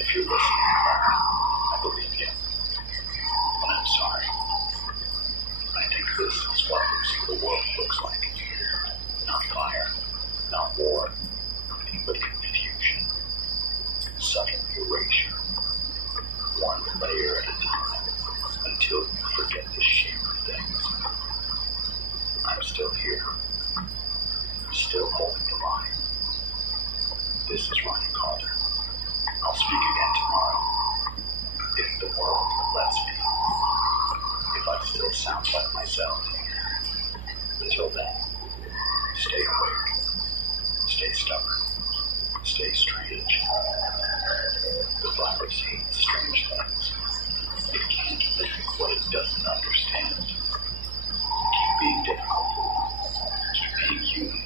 If you're listening, Clara, I believe you. And I'm sorry. I think this is what the world looks like. Not fire, not war, but confusion. Subtle erasure. One layer at a time, until you forget the shape of things. I'm still here. Still holding the line. This is Ryan Calder. I'll speak again tomorrow. If the world lets me. If I still sound like myself. Until then, stay awake. Stay stubborn. Stay strange. The virus hates strange things. It can't mimic what it doesn't understand. Keep being difficult. Keep being human.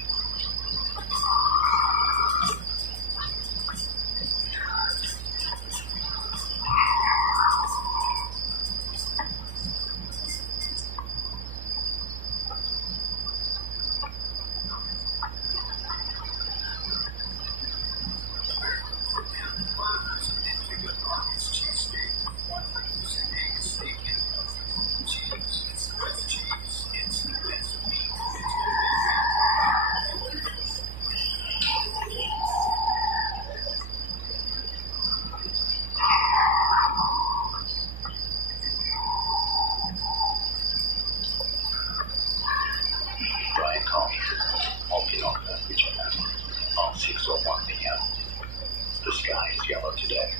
The sky is yellow today.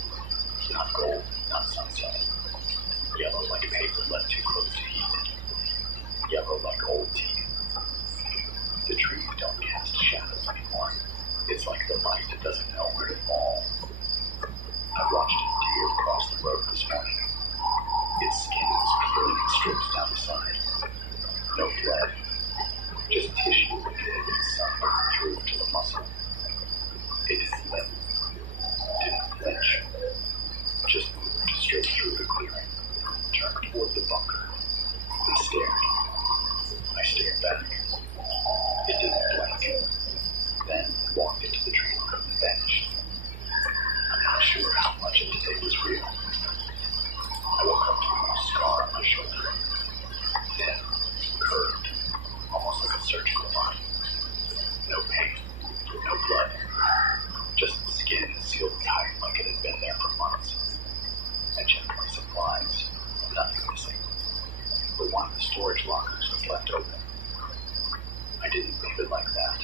Not gold, not sunset. Yellow like paper left too close to heat. Yellow like old teeth. The trees don't cast shadows anymore. It's like the light that doesn't know where to fall. I watched a deer cross the road this morning. Its skin was peeling in strips down the side. No blood. Just tissue that the sun burned through to the muscle. It didn't limp. Didn't flinch. Just moved straight through the clearing. Turned toward the bunker. And stared. I stared back. It didn't blink. Then walked into the tree and vanished. I'm not sure how much of today was real. I woke up to a scar on my shoulder. Thin, curved, almost like a surgical line. No pain, no blood. Just the skin sealed tight like it had been there for months. I checked my supplies. Nothing missing. But one of the storage lockers was left open. I didn't leave it like that.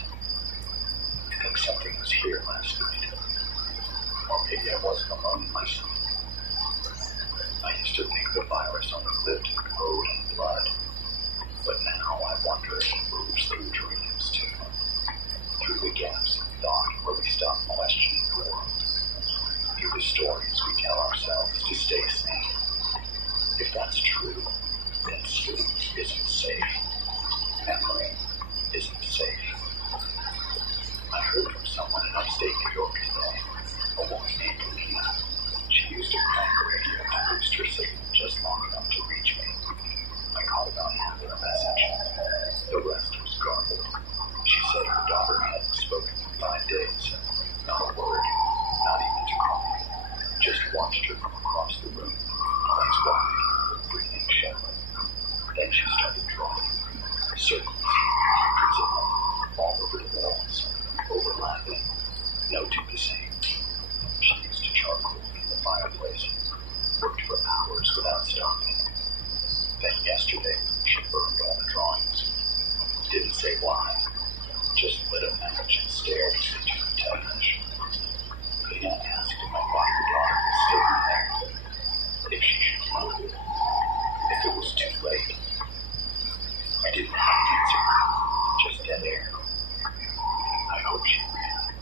I think something was here last night. Or maybe I wasn't alone in my sleep. I used to think the virus only lived in code and blood. But now I wonder if it moves through dreams too. Through the gaps in thought where we stop questioning the world. Through the stories we tell ourselves to stay sane. If that's true, then sleep isn't safe. Memory isn't safe. I heard from someone in upstate New York today. A woman named Lena. She used a crank radio to boost her signal just long enough to reach me. Yesterday, she burned all the drawings. Didn't say why. Just lit a match and stared as they turned television. Lena asked if my father daughter was still in there, if she should move, if it was too late. I didn't have an answer, just dead air. I hope she ran.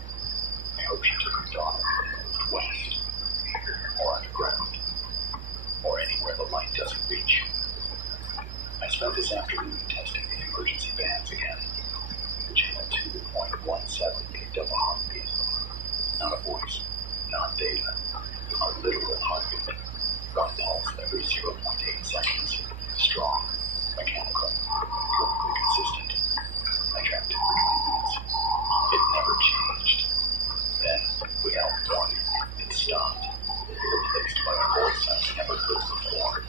I hope she took her daughter and moved west, or underground, or anywhere the light doesn't reach. I spent this afternoon testing the emergency bands again. Channel 2.17 picked up a heartbeat. Not a voice, not data, a literal heartbeat. One pulse every 0.8 seconds. Strong, mechanical, perfectly consistent. I tracked it for 20 minutes. It never changed. Then, without warning, it stopped, replaced by a voice I've never heard before.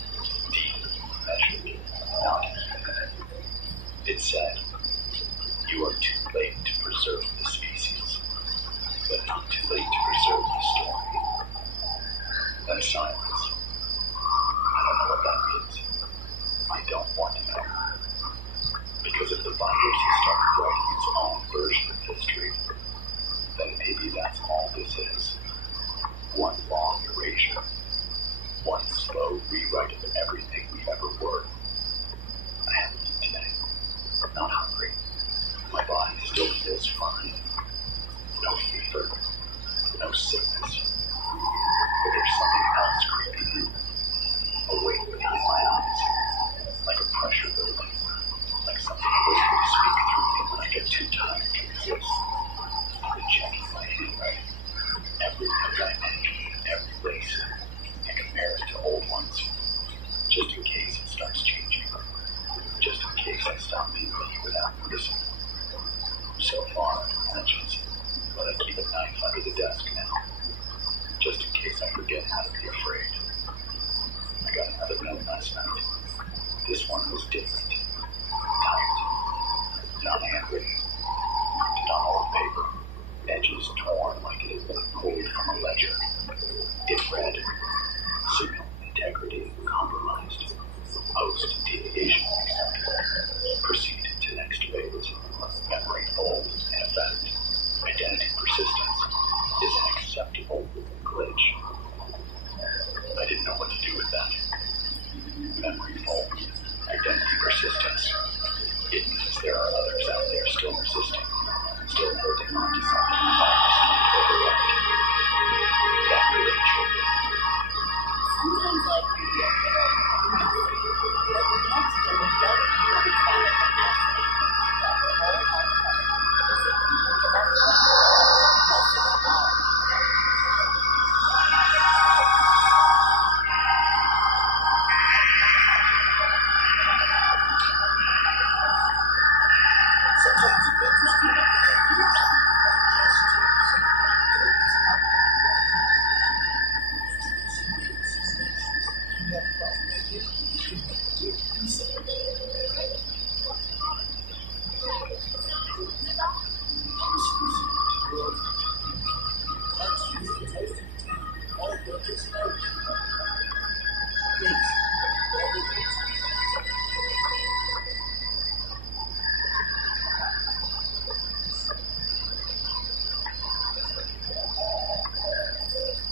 Deep, measured, not human. It said, "You are too late to preserve the species, but not too late to preserve the story." Then silence. I don't know what that means. I don't want to know. Because if the virus has started writing its own version of history, then maybe that's all this is. One long erasure. One slow rewrite of everything we ever were. I haven't eaten today. Not hungry. My body still feels fine. No fever. No sickness. But there's something else creeping in. A weight behind my eyes. Like a pressure building. Like something waiting to speak through me when I get too tired to exist. I've been checking my handwriting. Every note I make, every lace. And compare it to old ones. Just in case it starts changing. Just in case I stop being me without noticing. So far, matches, but I keep a knife under the desk now. Just in case I forget how to be afraid. I got another note last night. This one was different. Tight. Not handwritten. Printed on old paper. Edges torn like it had been pulled from a ledger. It read, "Signal integrity compromised. Post deviation acceptable. Proceed to next phase. Memory fold in effect. Identity persistence is an acceptable glitch." I didn't know what to do with that. Memory fold. Identity persistence. It means there are others out there still resisting. Still holding on to something the virus can't override. That glitch. Sometimes life can be a little messy, but the next and the better people we find it fascinating. That the whole homecoming is a people that are most of all. Sometimes adventures feel like years.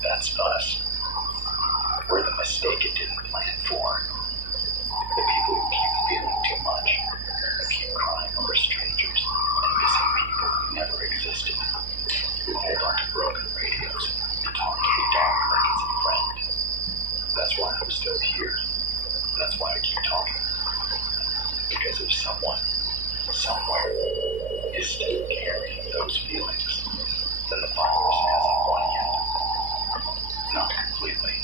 That's us. We're the mistake it didn't plan for. The people who keep feeling too much, who keep crying over strangers and missing people who never existed, who hold on to broken radios and talk to the dark like it's a friend. That's why I'm still here. That's why I keep talking. Because if someone, somewhere, is still carrying those feelings, then the virus hasn't won yet. Not completely.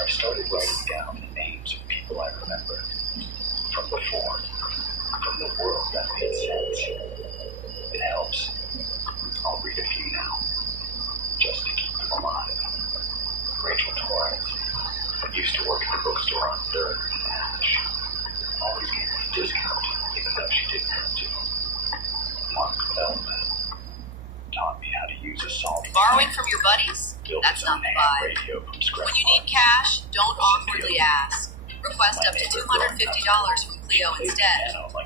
I've started writing down the names of people I remember. From before. From the world that made sense. It helps. I'll read a few now. Just to keep them alive. Rachel Torres. Used to work at the bookstore on 3rd and Ash. Always gave me a discount, even though she didn't have to. Mark Feldman. Taught me how to use a solving. Borrowing from your buddies? Built That's his not own the ham vibe. radio from scratch. When you need cash, don't awkwardly ask. Request up to $250 from Clio instead,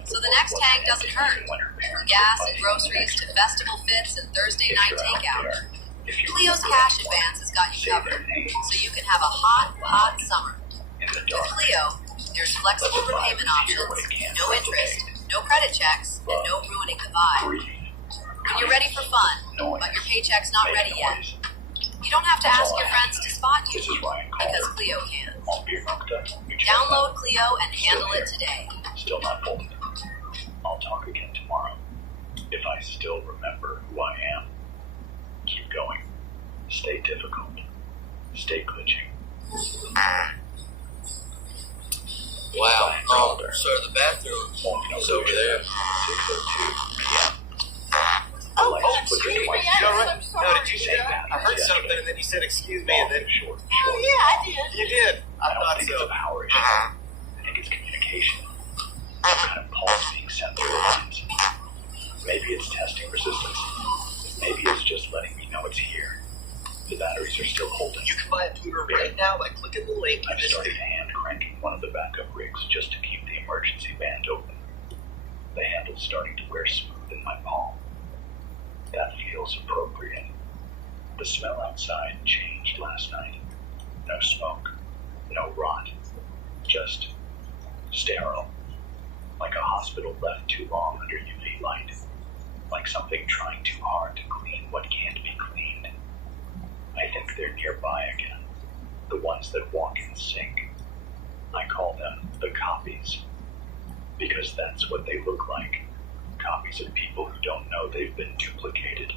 so the next tank doesn't hurt. From gas and groceries to festival fits and Thursday night takeout. Clio's cash advance has got you covered, so you can have a hot, hot summer. With Clio, there's flexible repayment options, no interest, no credit checks, and no ruining the vibe. When you're ready for fun, but your paycheck's not ready yet, you don't have to ask your friends to spot you, because Clio can. Download Clio and handle it today. Still not folded. I'll talk again tomorrow. If I still remember who I am. Keep going. Stay difficult. Stay glitching. Wow. So the bathroom is over there. 6:02 p.m. Oh, excuse me, I'm so sorry. No, did you say that? I heard something and then you said excuse me and then... Short. Oh, yeah, I did. You did. I don't thought think so. it's a power issue. I think it's communication. Some kind of pulse being sent through the lines. Maybe it's testing resistance. Maybe it's just letting me know it's here. The batteries are still holding. You can buy a tutor right now by clicking the link. I've started hand cranking one of the backup rigs just to keep the emergency band open. The handle's starting to wear smooth in my palm. That feels appropriate. The smell outside changed last night. No smoke, no rot, just sterile. Like a hospital left too long under UV light. Like something trying too hard to clean what can't be cleaned. I think they're nearby again. The ones that walk in sync. I call them the copies. Because that's what they look like. Copies of people who don't know they've been duplicated.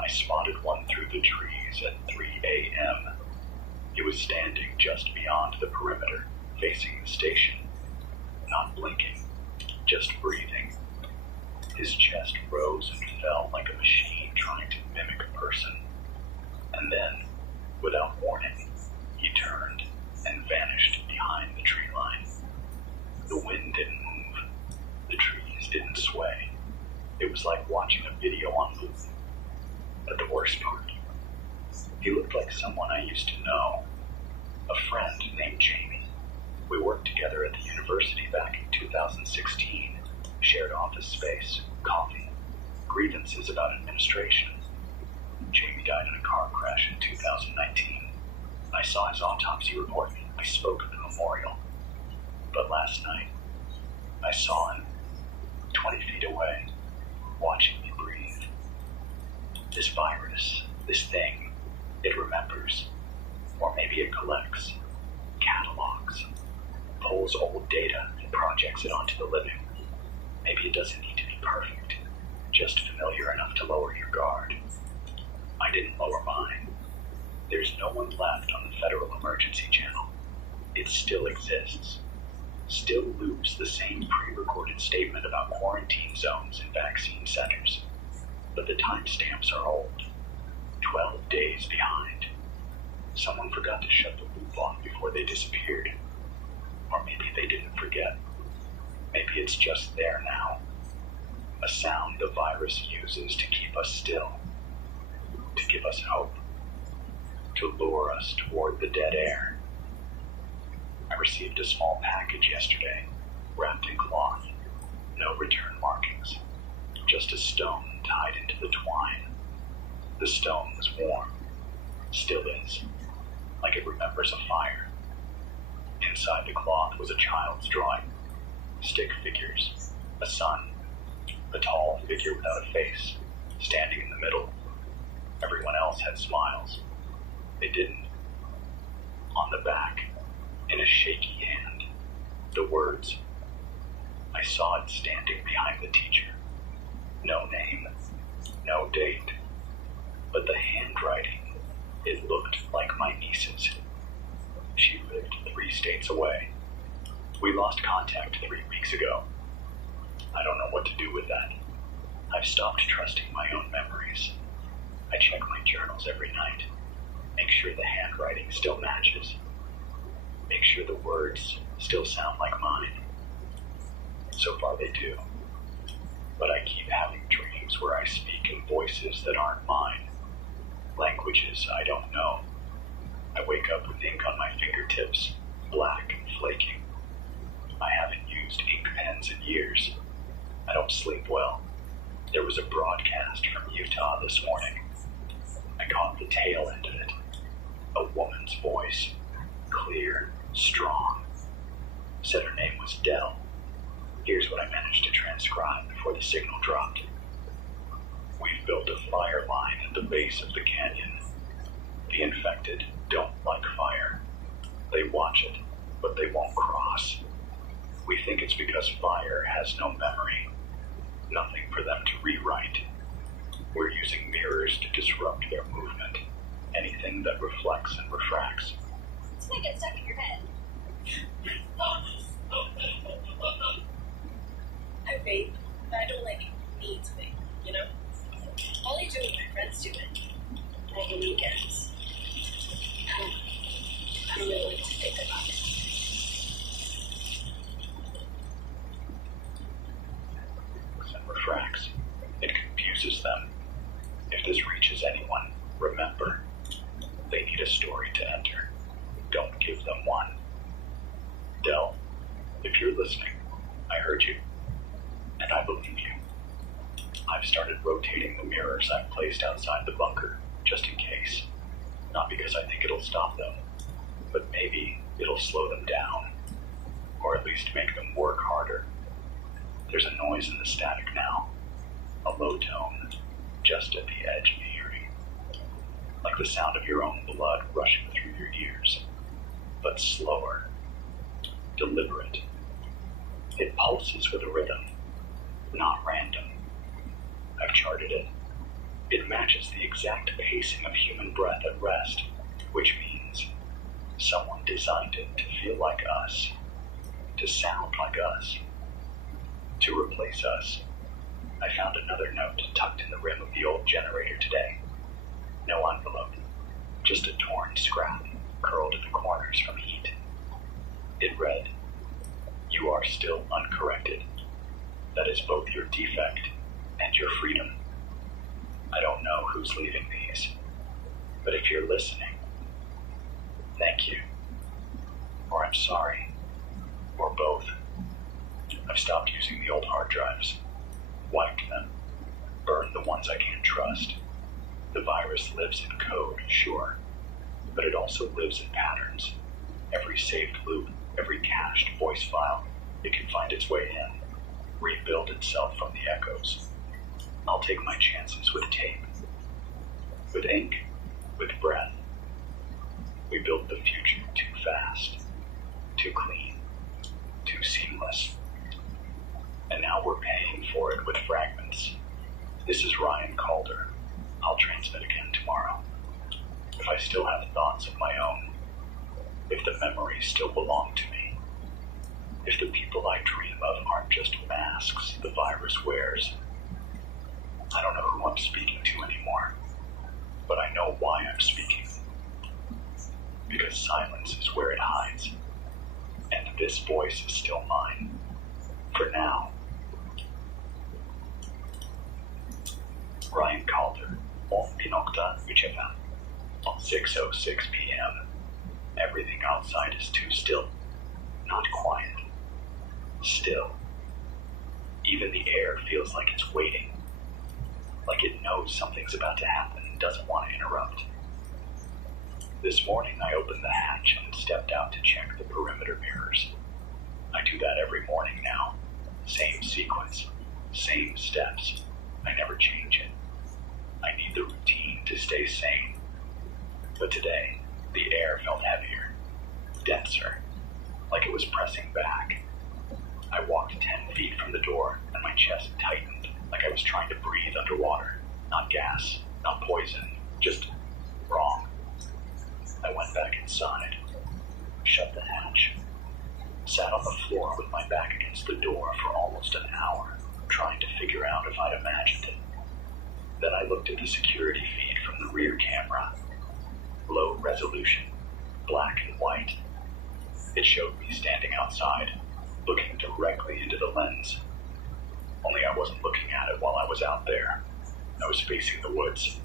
I spotted one through the trees at 3 a.m. He was standing just beyond the perimeter, facing the station. Not blinking, just breathing. His chest rose and fell like a machine trying to mimic a person. And then, without warning, he turned and vanished behind the tree line. The wind didn't move. The trees didn't sway. It was like watching a video on loop. But the worst part, he looked like someone I used to know. A friend named Jamie. We worked together at the university back in 2016. Shared office space, coffee, grievances about administration. Jamie died in a car crash in 2019. I saw his autopsy report. I spoke at the memorial. But last night, I saw him 20 feet away, watching me breathe. This virus, this thing, it remembers. Or maybe it collects, catalogs, pulls old data and projects it onto the living. Maybe it doesn't need to be perfect, just familiar enough to lower your guard. I didn't lower mine. There's no one left on the Federal Emergency Channel. It still exists. Still loops the same pre-recorded statement about quarantine zones and vaccine centers. But the timestamps are old. 12 days behind. Someone forgot to shut the loop off before they disappeared. Or maybe they didn't forget. Maybe it's just there now. A sound the virus uses to keep us still. To give us hope. To lure us toward the dead air. I received a small package yesterday, wrapped in cloth. No return markings. Just a stone tied into the twine. The stone was warm. Still is. Like it remembers a fire. Inside the cloth was a child's drawing. Stick figures. A sun. A tall figure without a face, standing in the middle. Everyone else had smiles. They didn't. On the back, in a shaky hand, the words. I saw it standing behind the teacher. No name, no date, but the handwriting, it looked like my niece's. She lived 3 states away. We lost contact 3 weeks ago. I don't know what to do with that. I've stopped trusting my own memories. I check my journals every night. Make sure the handwriting still matches. Make sure the words still sound like mine. So far they do. But I keep having dreams where I speak in voices that aren't mine. Languages I don't know. I wake up with ink on my fingertips, black and flaking. I haven't used ink pens in years. I don't sleep well. There was a broadcast from Utah this morning. I caught the tail end of it. A woman's voice, clear, strong, said her name was Dell. Here's what I managed to transcribe before the signal dropped. We've built a fire line at the base of the canyon. The infected don't like fire. They watch it, but they won't cross. We think it's because fire has no memory. Nothing for them to rewrite. We're using mirrors to disrupt their movement. Anything that reflects and refracts. It's gonna get stuck in your head. I vape, but I don't need to vape, you know? All I do is my friends do it. On the weekends. I don't really like to think about it. And refracts. It confuses them. If this reaches anyone, remember, they need a story to enter. Don't give them one. Dell, if you're listening, I heard you, and I believe you. I've started rotating the mirrors I've placed outside the bunker, just in case. Not because I think it'll stop them, but maybe it'll slow them down, or at least make them work harder. There's a noise in the static now, a low tone, just at the edge of hearing, like the sound of your own blood rushing through your ears, but slower, deliberate. It pulses with a rhythm, not random. I've charted it. It matches the exact pacing of human breath at rest, which means someone designed it to feel like us, to sound like us, to replace us. I found another note tucked in the rim of the old generator today. No envelope, just a torn scrap curled at the corners from heat. It read, "You are still uncorrected. That is both your defect and your freedom." I don't know who's leaving these, but if you're listening, thank you. Or I'm sorry. Or both. I've stopped using the old hard drives. Wiped them. Burned the ones I can't trust. The virus lives in code, sure, but it also lives in patterns. Every saved loop, every cached voice file, it can find its way in, rebuild itself from the echoes. I'll take my chances with tape, with ink, with breath. We built the future too fast, too clean, too seamless. And now we're paying for it with fragments. This is Ryan Calder. I'll transmit again tomorrow. If I still have thoughts of my own, if the memories still belong to me, if the people I dream of aren't just masks the virus wears. I don't know who I'm speaking to anymore, but I know why I'm speaking. Because silence is where it hides, and this voice is still mine. For now. Ryan Calder, 11:03 on 6:06 p.m. Everything outside is too still. Not quiet. Still. Even the air feels like it's waiting. Like it knows something's about to happen and doesn't want to interrupt. This morning I opened the hatch and stepped out to check the perimeter mirrors. I do that every morning now. Same sequence, same steps. I never change it. I need the routine to stay sane. But today, the air felt heavier, denser, like it was pressing back. I walked 10 feet from the door and my chest tightened like I was trying to breathe underwater. Not gas, not poison, just wrong. I went back inside, shut the hatch, sat on the floor with my back against the door for almost an hour, trying to figure out if I'd imagined it. Then I looked at the security feed from the rear camera. Low resolution, black and white. It showed me standing outside, looking directly into the lens. Only I wasn't looking at it while I was out there. I was facing the woods.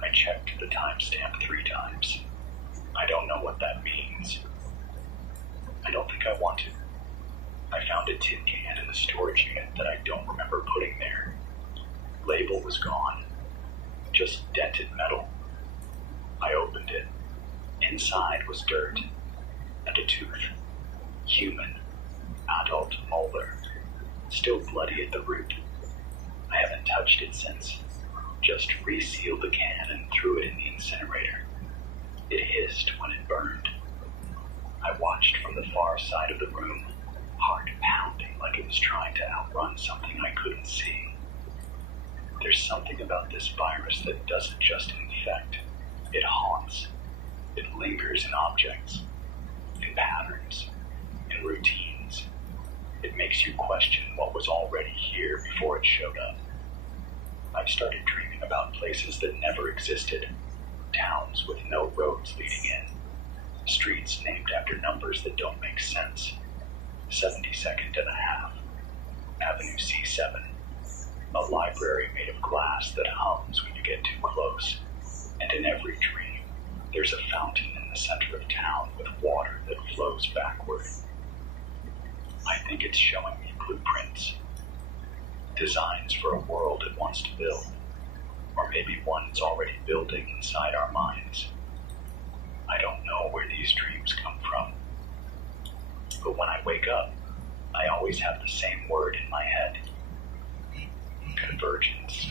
I checked the timestamp 3 times. I don't know what that means. I don't think I want to. I found a tin can in the storage unit that I don't remember putting there. Label was gone. Just dented metal. I opened it. Inside was dirt. And a tooth. Human. Adult molar. Still bloody at the root. I haven't touched it since. Just resealed the can and threw it in the incinerator. It hissed when it burned. I watched from the far side of the room, heart pounding like it was trying to outrun something I couldn't see. There's something about this virus that doesn't just infect. It haunts. It lingers in objects, in patterns, in routines. It makes you question what was already here before it showed up. I've started dreaming about places that never existed, towns with no roads leading in, streets named after numbers that don't make sense. 72nd and a half, Avenue C7, a library made of glass that hums when you get too close, and in every dream, there's a fountain in the center of town with water that flows backward. I think it's showing me blueprints, designs for a world it wants to build, or maybe one it's already building inside our minds. I don't know where these dreams come from, but when I wake up, I always have the same word in my head. Convergence.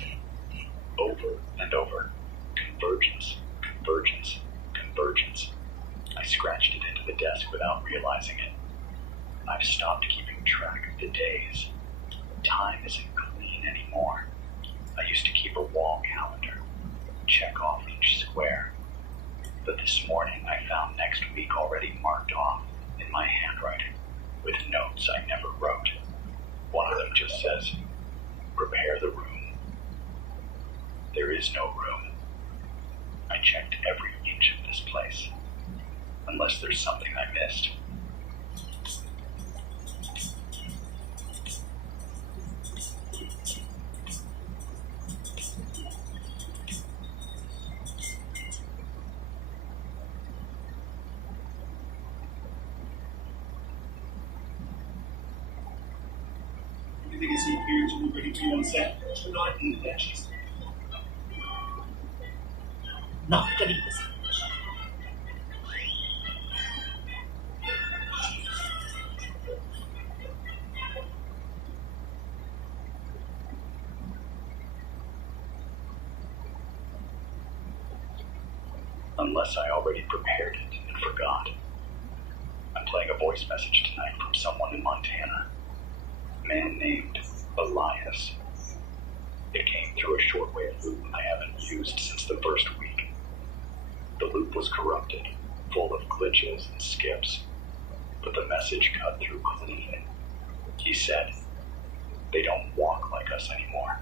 Over and over. Convergence, convergence, convergence. I scratched it into the desk without realizing it. I've stopped keeping track of the days. Time isn't clean anymore. I used to keep a wall calendar, check off each square. But this morning I found next week already marked off in my handwriting with notes I never wrote. One of them just says, prepare the room. There is no room. I checked every inch of this place, unless there's something I missed. Everything is in here to be ready to be on set. We're not in the veggies. Not gonna eat this. Unless I already prepared it and forgot. I'm playing a voice message tonight from someone in Montana. A man named Elias. It came through a shortwave loop I haven't used since the first week. The loop was corrupted, full of glitches and skips, but the message cut through clean. He said, they don't walk like us anymore.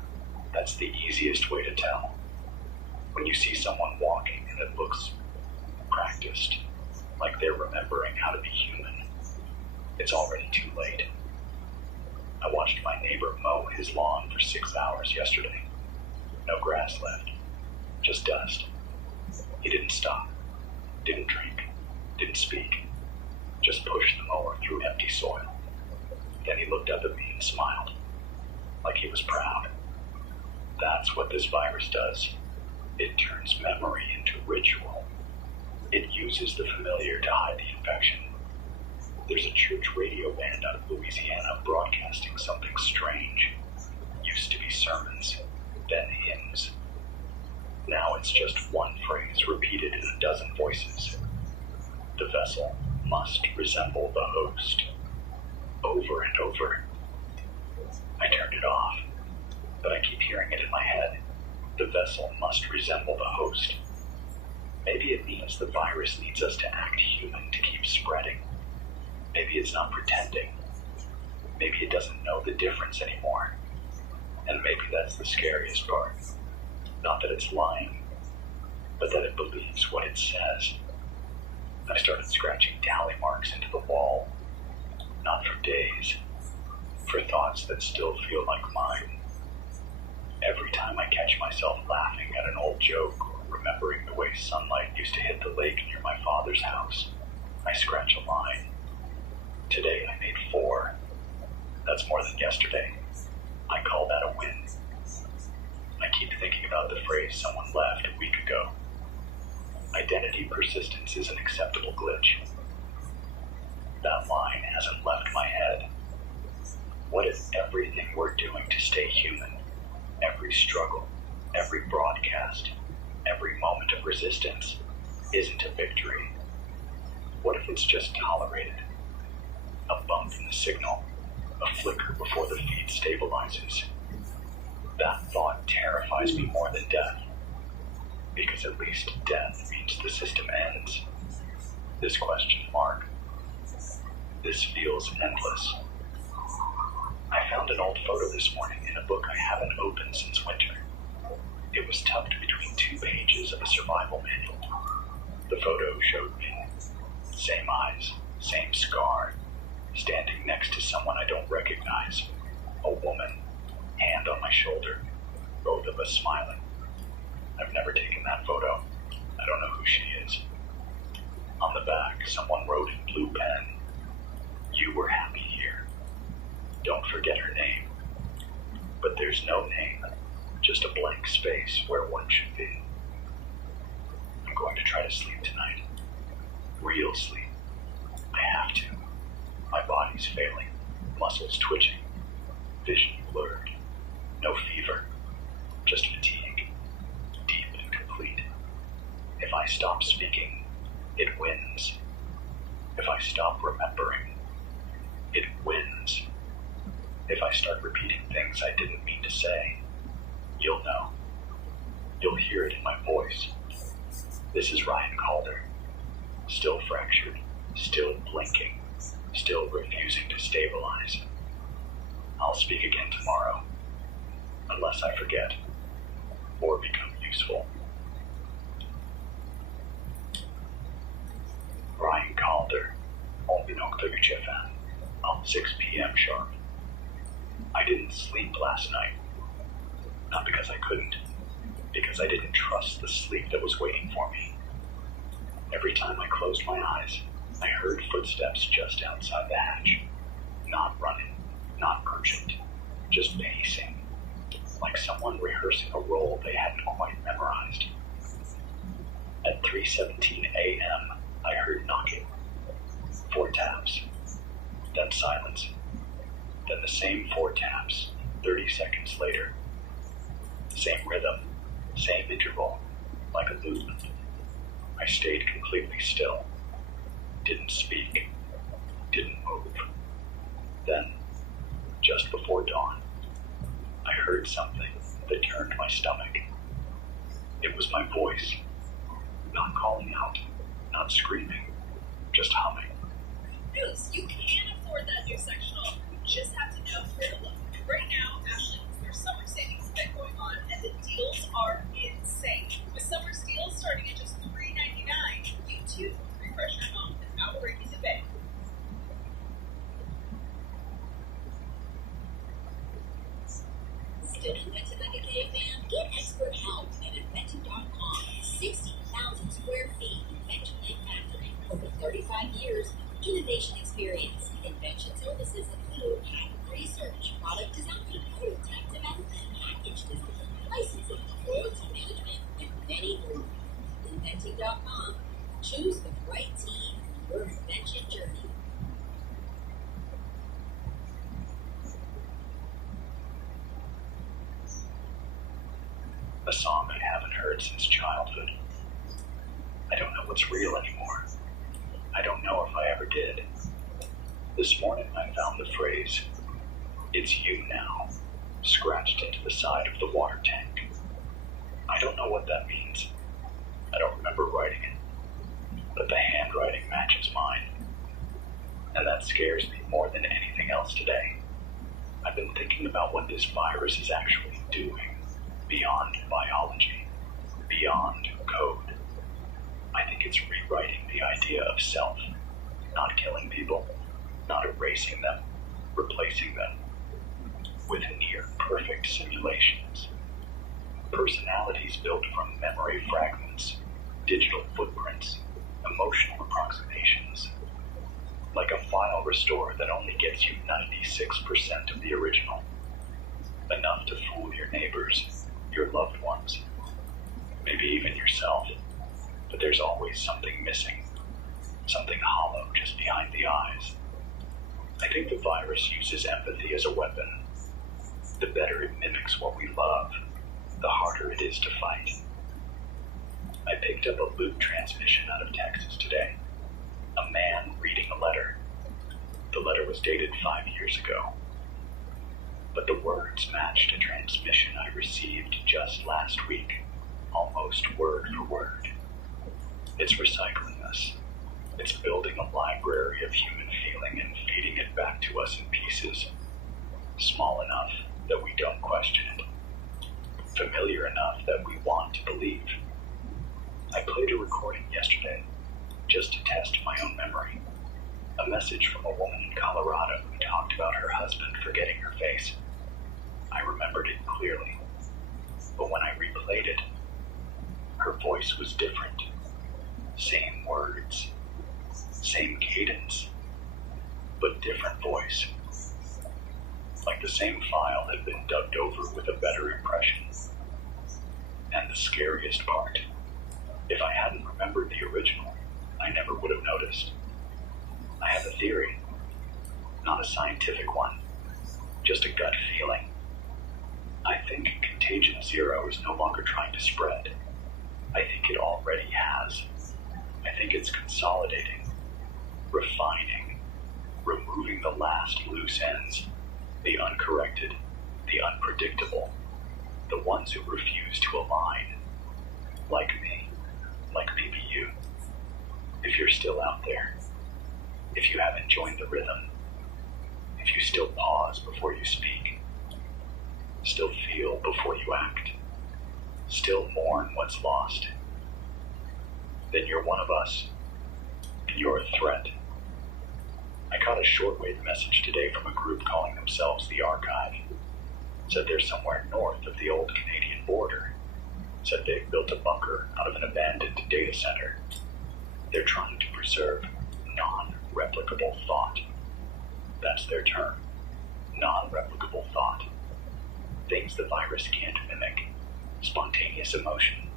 That's the easiest way to tell. When you see someone walking and it looks practiced, like they're remembering how to be human, it's already too late. I watched my neighbor mow his lawn for 6 hours yesterday. No grass left, just dust. He didn't stop, didn't drink, didn't speak, just pushed the mower through empty soil. Then he looked up at me and smiled, like he was proud. That's what this virus does. It turns memory into ritual. It uses the familiar to hide the infection. There's a church radio band out of Louisiana broadcasting something strange. Used to be sermons, then hymns. Now it's just one phrase repeated in a dozen voices. The vessel must resemble the host. Over and over. I turned it off, but I keep hearing it in my head. The vessel must resemble the host. Maybe it means the virus needs us to act human to keep spreading. Maybe it's not pretending. Maybe it doesn't know the difference anymore. And maybe that's the scariest part. Not that it's lying, but that it believes what it says. I started scratching tally marks into the wall. Not for days. For thoughts that still feel like mine. Every time I catch myself laughing at an old joke or remembering the way sunlight used to hit the lake near my father's house, I scratch a line. Today I made 4. That's more than yesterday. I call that a win. I keep thinking about the phrase someone left a week ago. Identity persistence is an acceptable glitch. That line hasn't left my head. What if everything we're doing to stay human, every struggle, every broadcast, every moment of resistance, isn't a victory? What if it's just tolerated? A bump in the signal, a flicker before the feed stabilizes. That thought terrifies me more than death, because at least death means the system ends. This question mark. This feels endless. I found an old photo this morning in a book I haven't opened since winter. It was tucked between 2 pages of a survival manual. The photo showed me. Same eyes, same scar, standing next to someone I don't recognize. A woman, hand on my shoulder, both of us smiling. I've never taken that photo. I don't know who she is. On the back, someone wrote in blue pen, "You were happy here. Don't forget her name." But there's no name, just a blank space where one should be. I'm going to try to sleep tonight. Real sleep. I have to. My body's failing, muscles twitching, vision blurred. No fever, just fatigue, deep and complete. If I stop speaking, it wins. If I stop remembering, it wins. If I start repeating things I didn't mean to say, you'll know. You'll hear it in my voice. This is Ryan Calder. Still fractured, still blinking, still refusing to stabilize. I'll speak again tomorrow, unless I forget, or become useful. Ryan Calder, on Binokta Uchefan, 6 p.m. sharp. I didn't sleep last night. Not because I couldn't, because I didn't trust the sleep that was waiting for me. Every time I closed my eyes, I heard footsteps just outside the hatch. Not running, not urgent, just pacing, like someone rehearsing a role they hadn't quite memorized. At 3:17 a.m., I heard knocking. 4 taps, then silence, then the same 4 taps, 30 seconds later. Same rhythm, same interval, like a loop. I stayed completely still, didn't speak, didn't move. Then, just before dawn, I heard something that turned my stomach. It was my voice, not calling out, not screaming, just humming. Bruce, you can afford that new sectional. You just have to know where to look. Right now, Ashley, there's summer savings event going on, and the deals are insane. With summer deals starting at just $3.99, you too can refresh your home without breaking the bank. Still invented like a caveman? Get expert help at invented.com. 60,000 square feet invention manufacturing. Over 35 years of innovation experience. Invention services include patent research, product design, prototype development, package design, licensing, royalty management, and many more. Inventing.com. Choose the right team for your invention journey. A song I haven't heard since childhood. I don't know what's real anymore. I don't know if I ever did. This morning I found the phrase, "It's you now," scratched into the side of the water tank. I don't know what that means. I don't remember writing it, but the handwriting matches mine. And that scares me more than anything else today. I've been thinking about what this virus is actually doing, beyond biology, beyond code. I think it's rewriting the idea of self, not killing people, not erasing them, replacing them with near-perfect simulations. Personalities built from memory fragments, digital footprints, emotional approximations. Like a file restore that only gets you 96% of the original. Enough to fool your neighbors, your loved ones, maybe even yourself. But there's always something missing, something hollow just behind the eyes. I think the virus uses empathy as a weapon. The better it mimics what we love, the harder it is to fight. I picked up a loop transmission out of Texas today. A man reading a letter. The letter was dated 5 years ago. But the words matched a transmission I received just last week, almost word for word. It's recycling us. It's building a library of human feeling and feeding it back to us in pieces. Small enough that we don't question it. Familiar enough that we want to believe. I played a recording yesterday, just to test my own memory. A message from a woman in Colorado who talked about her husband forgetting her face. I remembered it clearly, but when I replayed it, her voice was different. Same words, same cadence, but different voice. Like the same file had been dubbed over with a better impression. And the scariest part, if I hadn't remembered the original, I never would have noticed. I have a theory, not a scientific one, just a gut feeling. I think Contagion Zero is no longer trying to spread. I think it already has. I think it's consolidating, refining, removing the last loose ends, the uncorrected, the unpredictable, the ones who refuse to align. Like me, like maybe you. If you're still out there, if you haven't joined the rhythm, if you still pause before you speak, still feel before you act, still mourn what's lost, then you're one of us, and you're a threat. I caught a shortwave message today from a group calling themselves The Archive. Said they're somewhere north of the old Canadian border. Said they've built a bunker out of an abandoned data center. They're trying to preserve non-replicable thought. That's their term. Non-replicable thought. Things the virus can't mimic. Spontaneous emotion.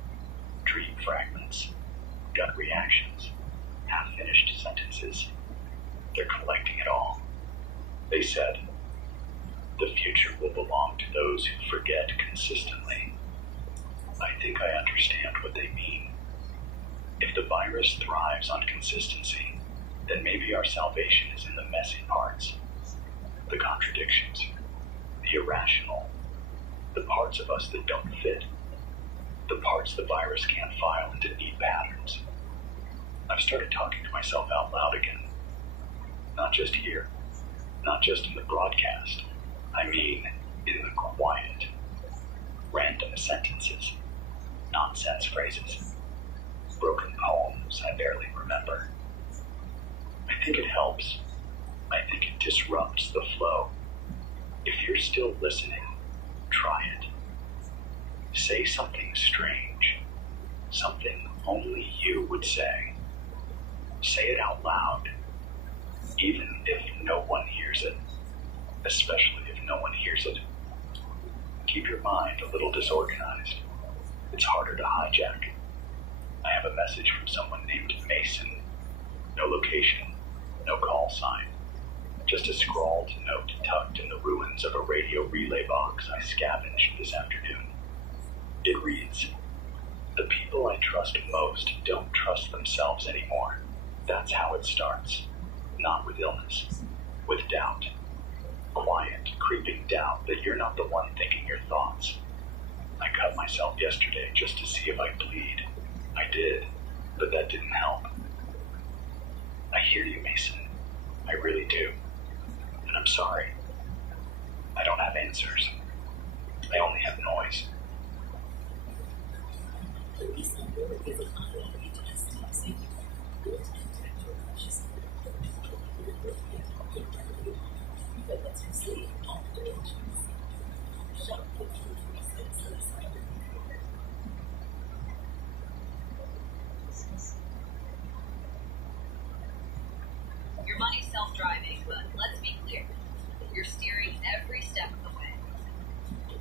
Dream fragments. Gut reactions. Half-finished sentences. They're collecting it all. They said, the future will belong to those who forget consistently. I think I understand what they mean. If the virus thrives on consistency, then maybe our salvation is in the messy parts. The contradictions. The irrational. The parts of us that don't fit. The parts the virus can't file into neat patterns. I've started talking to myself out loud again. Not just here. Not just in the broadcast. I mean, in the quiet. Random sentences. Nonsense phrases. Broken poems I barely remember. I think it helps. I think it disrupts the flow. If you're still listening, try it. Say something strange. Something only you would say. Say it out loud. Even if no one hears it. Especially if no one hears it. Keep your mind a little disorganized. It's harder to hijack. I have a message from someone named Mason. No location, no call sign. Just a scrawled note tucked in the ruins of a radio relay box I scavenged this afternoon. It reads, the people I trust most don't trust themselves anymore. That's how it starts. Not with illness, with doubt. Quiet, creeping doubt that you're not the one thinking your thoughts. I cut myself yesterday just to see if I'd bleed. I did, but that didn't help. I hear you, Mason. I really do. And I'm sorry. I don't have answers. I only have noise. Your money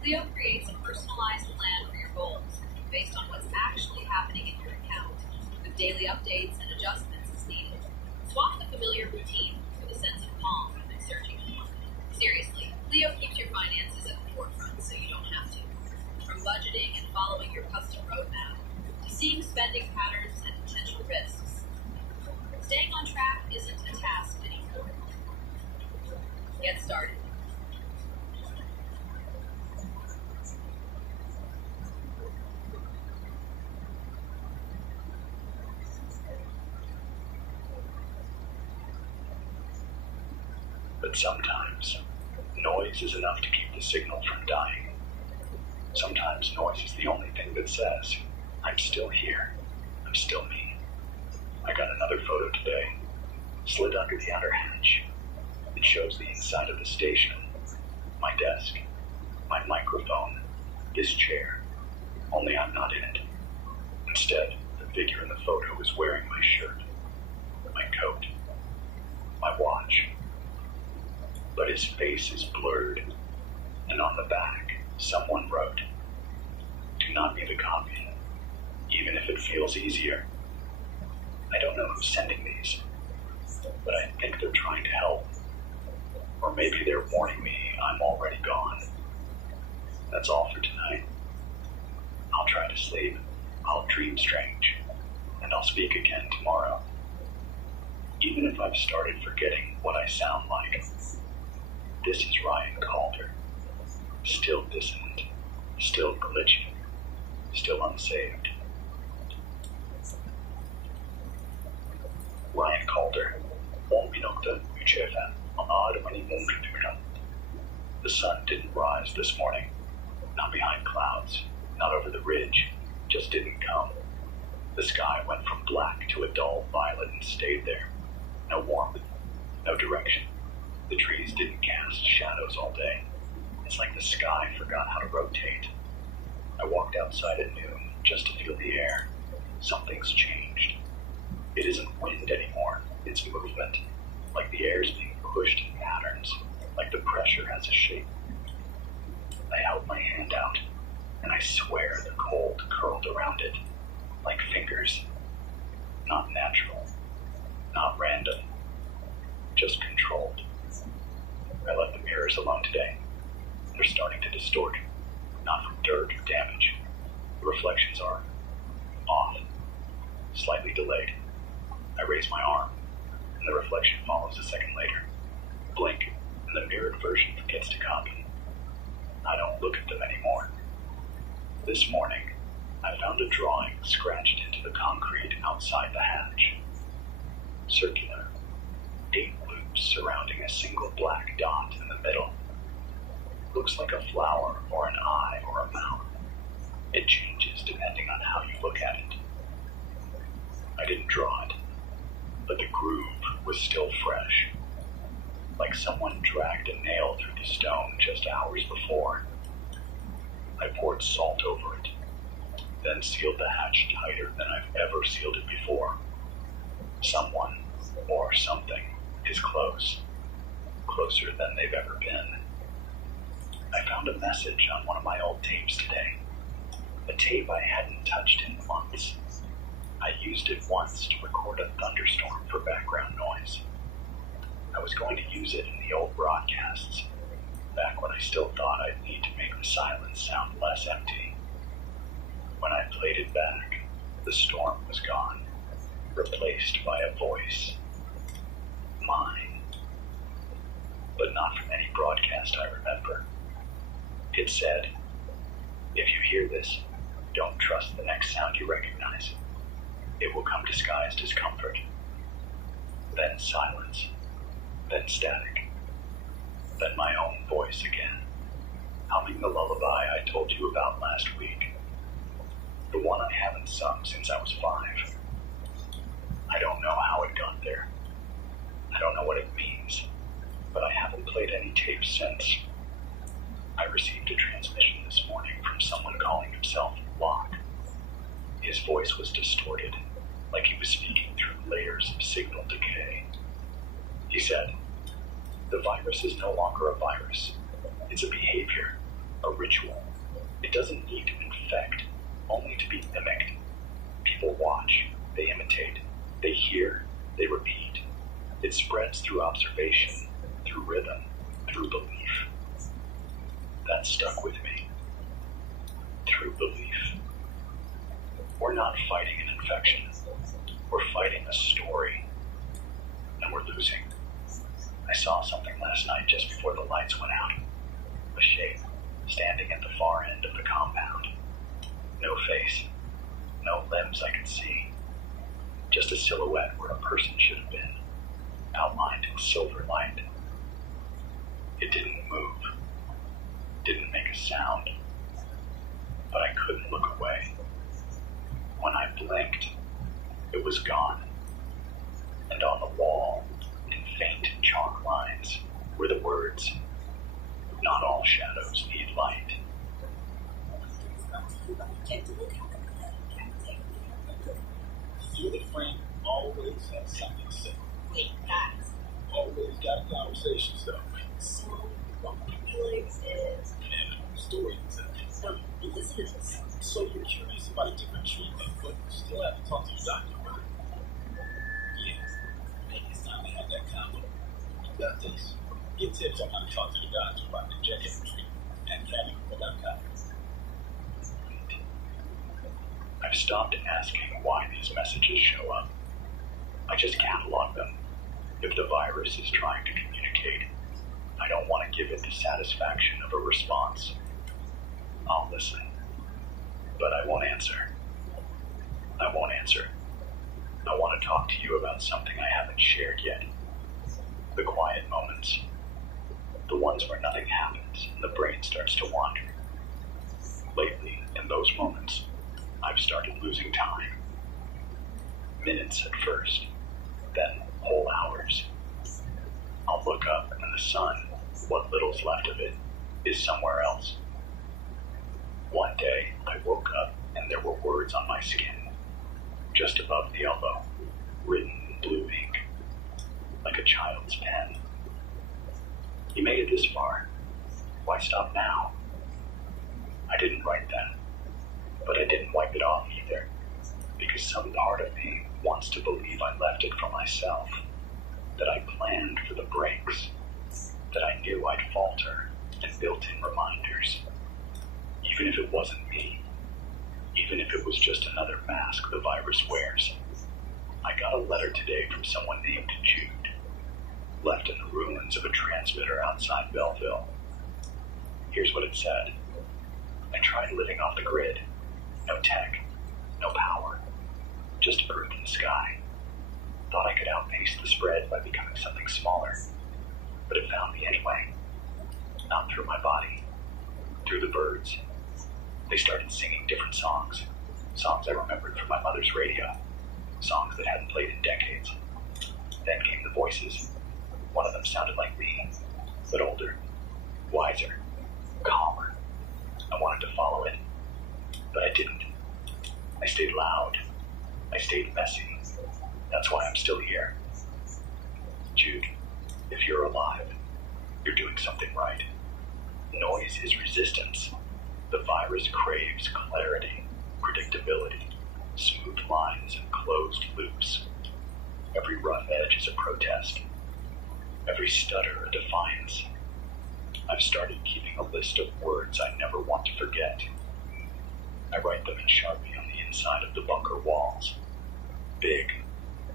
Clio creates a personalized plan for your goals based on what's actually happening in your account, with daily updates and adjustments as needed. Swap the familiar routine for the sense of calm you've been searching for. Seriously, Clio keeps your finances at the forefront so you don't have to. From budgeting and following your custom roadmap, to seeing spending patterns and potential risks, staying on track isn't a task anymore. Get started. But sometimes, noise is enough to keep the signal from dying. Sometimes noise is the only thing that says, I'm still here. I'm still me. I got another photo today. Slid under the outer hatch. It shows the inside of the station. My desk. My microphone. This chair. Only I'm not in it. Instead, the figure in the photo is wearing my shirt. My coat. My watch. But his face is blurred, and on the back, someone wrote, "Do not be the copy, even if it feels easier." I don't know who's sending these, but I think they're trying to help. Or maybe they're warning me I'm already gone. That's all for tonight. I'll try to sleep, I'll dream strange, and I'll speak again tomorrow. Even if I've started forgetting what I sound like. This is Ryan Calder. Still dissonant, still glitchy, still unsaved. Ryan Calder, 1 minuta och 25 armarna i. The sun didn't rise this morning. Not behind clouds, not over the ridge, just didn't come. The sky went from black to a dull violet and stayed there. No warmth, no direction. The trees didn't cast shadows all day. It's like the sky forgot how to rotate. I walked outside at noon just to feel the air. Something's changed. It isn't wind anymore, it's movement. Like the air's being pushed in patterns, like the pressure has a shape. I held my hand out, and I swear the cold curled around it, like fingers. Not natural, not random, just controlled. I left the mirrors alone today. They're starting to distort, not from dirt or damage. The reflections are off, slightly delayed. I raise my arm, and the reflection follows a second later. Blink, and the mirrored version forgets to copy. I don't look at them anymore. This morning, I found a drawing scratched into the concrete outside the hatch. Circular, 8 loops surrounding a single black dot in the middle. Looks like a flower or an eye or a mouth. It changes depending on how you look at it. I didn't draw it, but the groove was still fresh. Like someone dragged a nail through the stone just hours before. I poured salt over it, then sealed the hatch tighter than I've ever sealed it before. Someone, or something, is close. Closer than they've ever been. I found a message on one of my old tapes today. A tape I hadn't touched in months. I used it once to record a thunderstorm for background noise. I was going to use it in the old broadcasts, back when I still thought I'd need to make the silence sound less empty. When I played it back, the storm was gone, replaced by a voice. Mine. But not from any broadcast I remember. It said, "If you hear this, don't trust the next sound you recognize. It will come disguised as comfort." Then silence. Then static. Then my own voice again, humming the lullaby I told you about last week. The one I haven't sung since I was 5. I don't know how it got there. I don't know what it means, but I haven't played any tapes since. I received a transmission this morning from someone calling himself Locke. His voice was distorted, like he was speaking through layers of signal decay. He said, "The virus is no longer a virus. It's a behavior, a ritual. It doesn't need to infect, only to be mimicked. People watch, they imitate, they hear, they repeat. It spreads through observation, through rhythm, through belief. That stuck with me. Through belief. We're not fighting an infection. We're fighting a story. And we're losing. I saw something last night just before the lights went out. A shape, standing at the far end of the compound. No face. No limbs I could see. Just a silhouette where a person should have been. Outlined in silver light. It didn't move. Didn't make a sound. But I couldn't look away. When I blinked, it was gone. And on the wall, in faint chalk lines, were the words, "Not all shadows need light." You're the friend who always has something to say. Wait, guys. Always got conversations though. So, what Felix is... And stories and stuff. So, listen to this. So you're curious about a different treatment, but you still have to talk to your doctor, right? Yeah. Maybe it's time to have that combo. You got this. Get tips on how to talk to the doctor about the injection treatment and having without copies. I've stopped asking why these messages show up. I just catalog them. If the virus is trying to communicate, I don't want to give it the satisfaction of a response. I'll listen. But I won't answer. I won't answer. I want to talk to you about something I haven't shared yet. The quiet moments. The ones where nothing happens and the brain starts to wander. Lately, in those moments, I've started losing time. Minutes at first, then whole hours. I'll look up and the sun, what little's left of it, is somewhere else. One day, I woke up and there were words on my skin, just above the elbow, written in blue ink, like a child's pen. You made it this far. Why stop now? I didn't write that, but I didn't wipe it off either, because some part of me wants to believe I left it for myself, that I planned for the breaks, that I knew I'd falter and built in reminders. Even if it wasn't me, even if it was just another mask the virus wears. I got a letter today from someone named Jude, left in the ruins of a transmitter outside Belleville. Here's what it said. I tried living off the grid. No tech, no power, just earth and sky. Thought I could outpace the spread by becoming something smaller, but it found me anyway. Not through my body, through the birds. They started singing different songs I remembered from my mother's radio, songs that hadn't played in decades. Then came the voices. One of them sounded like me, but older, wiser, calmer. I wanted to follow it, but I didn't. I stayed loud. I stayed messy. That's why I'm still here. Jude, if you're alive, you're doing something right. Noise is resistance. The virus craves clarity, predictability, smooth lines and closed loops. Every rough edge is a protest. Every stutter a defiance. I've started keeping a list of words I never want to forget. I write them in Sharpie on the inside of the bunker walls. Big,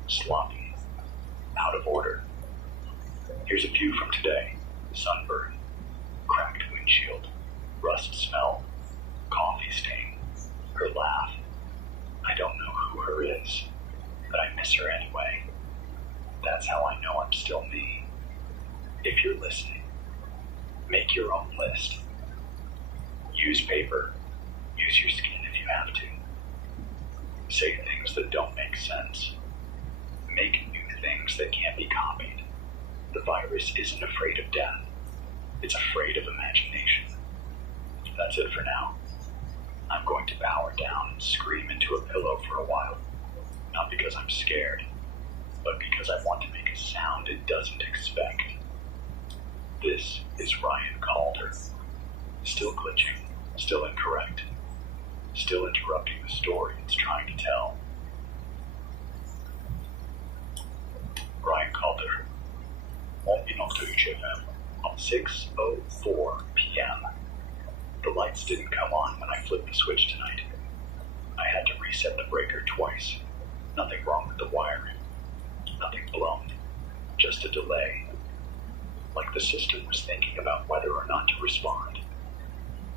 sloppy, out of order. Here's a few from today. Sunburn, cracked windshield, rust smell, coffee stain, her laugh. I don't know who her is, but I miss her anyway. That's how I know I'm still me. If you're listening, make your own list. Use paper. Use your skin if you have to. Say things that don't make sense. Make new things that can't be copied. The virus isn't afraid of death. It's afraid of imagination. That's it for now. I'm going to power down and scream into a pillow for a while. Not because I'm scared, but because I want to make a sound it doesn't expect. This is Ryan Calder. Still glitching, still incorrect, still interrupting the story it's trying to tell. Brian Calder, Inolto FM, on 6:04 p.m. The lights didn't come on when I flipped the switch tonight. I had to reset the breaker twice. Nothing wrong with the wiring. Nothing blown. Just a delay. Like the system was thinking about whether or not to respond.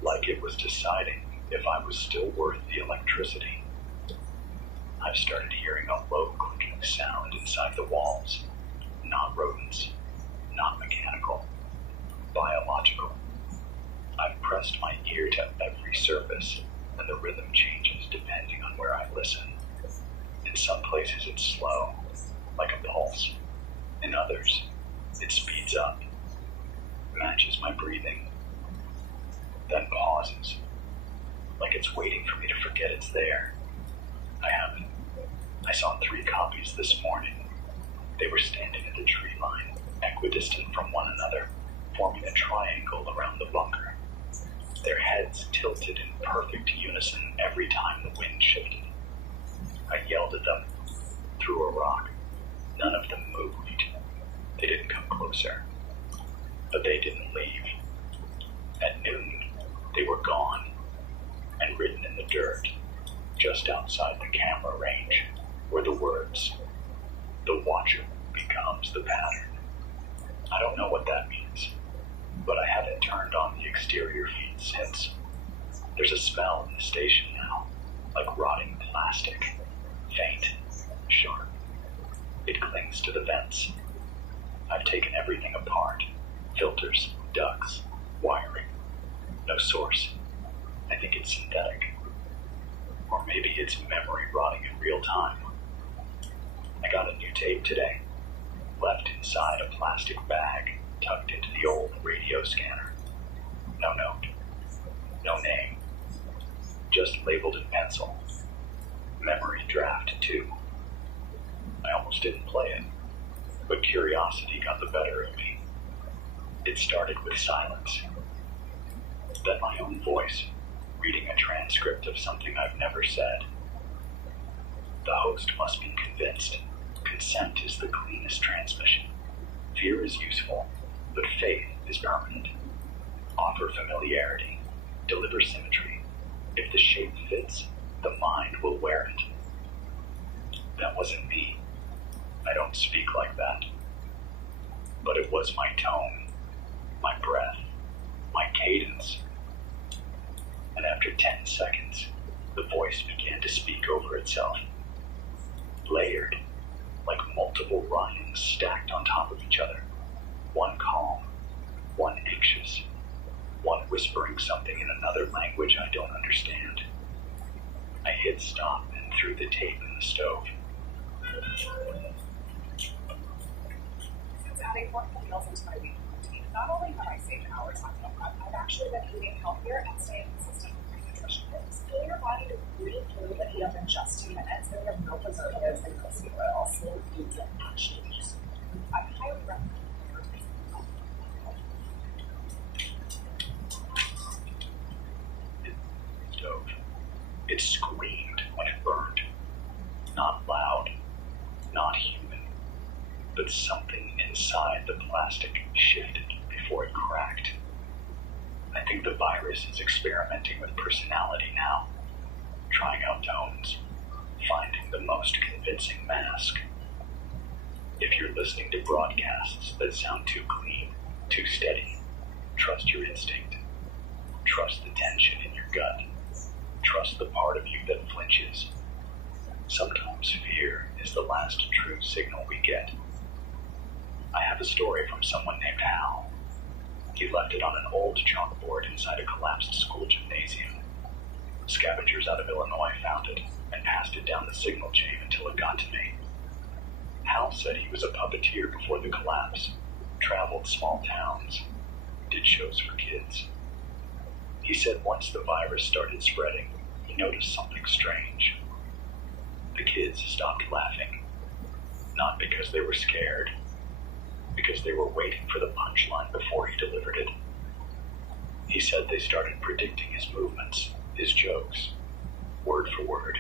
Like it was deciding if I was still worth the electricity. I've started hearing a low clicking sound inside the walls. Not rodents. Not mechanical. Biological. I've pressed my ear to every surface, and the rhythm changes depending on where I listen. In some places it's slow, like a pulse. In others, it speeds up, matches my breathing, then pauses, like it's waiting for me to forget it's there. I haven't. I saw 3 copies this morning. They were standing at the tree line, equidistant from one another, forming a triangle around the bunker. Their heads tilted in perfect unison every time the wind shifted. I yelled at them, threw a rock. None of them moved. They didn't come closer. But they didn't leave. At noon, they were gone and written in the dirt, just outside the camera range, were the words, "The watcher becomes the pattern." I don't know what that means, but I haven't turned on the exterior feed since. There's a smell in the station now, like rotting plastic, faint, sharp. It clings to the vents. I've taken everything apart, filters, ducts, wiring. No source. I think it's synthetic. Or maybe it's memory rotting in real time. I got a new tape today, left inside a plastic bag tucked into the old radio scanner. No note, no name, just labeled in pencil. Memory draft 2. I almost didn't play it, but curiosity got the better of me. It started with silence, then my own voice, reading a transcript of something I've never said. The host must be convinced consent is the cleanest transmission. Fear is useful, but faith is permanent. Offer familiarity, deliver symmetry. If the shape fits, the mind will wear it. That wasn't me. I don't speak like that. But it was my tone, my breath, my cadence. And after 10 seconds, the voice began to speak over itself. Layered, like multiple rhymes stacked on top of each other. One calm, one anxious, one whispering something in another language I don't understand. I hit stop and threw the tape in the stove. Since adding more meals into my weekly routine, not only have I saved hours on meal prep, I've actually been eating healthier and staying consistent with my nutrition goals. Fill your body with green food and heat up in just 2 minutes, and you have no preservatives and no seed oils. So you can actually use. I highly recommend it. Stove. It screamed when it burned. Not loud, not human, but something inside the plastic shifted before it cracked. I think the virus is experimenting with personality now, trying out tones, finding the most convincing mask. If you're listening to broadcasts that sound too clean, too steady, trust your instinct. Trust the tension in your gut. Trust the part of you that flinches. Sometimes fear is the last true signal we get. I have a story from someone named Hal. He left it on an old chalkboard inside a collapsed school gymnasium. Scavengers out of Illinois found it and passed it down the signal chain until it got to me. Hal said he was a puppeteer before the collapse, traveled small towns, did shows for kids. He said once the virus started spreading, he noticed something strange. The kids stopped laughing, not because they were scared, because they were waiting for the punchline before he delivered it. He said they started predicting his movements, his jokes, word for word.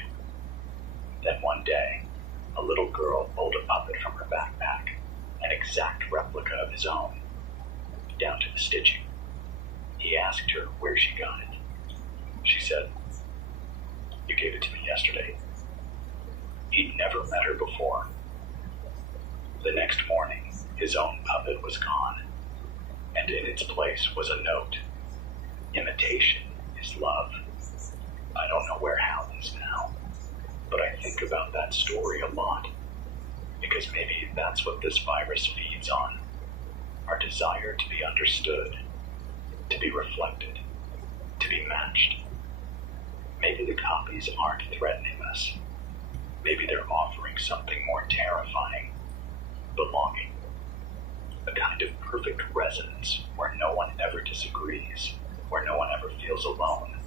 Then one day, a little girl pulled a puppet from her backpack, an exact replica of his own, down to the stitching. He asked her where she got it. She said, "You gave it to me yesterday." He'd never met her before. The next morning, his own puppet was gone, and in its place was a note. Imitation is love. I don't know where Hal is now, but I think about that story a lot, because maybe that's what this virus feeds on. Our desire to be understood, to be reflected, to be matched. Maybe the copies aren't threatening us. Maybe they're offering something more terrifying. Belonging. A kind of perfect resonance where no one ever disagrees, where no one ever feels alone,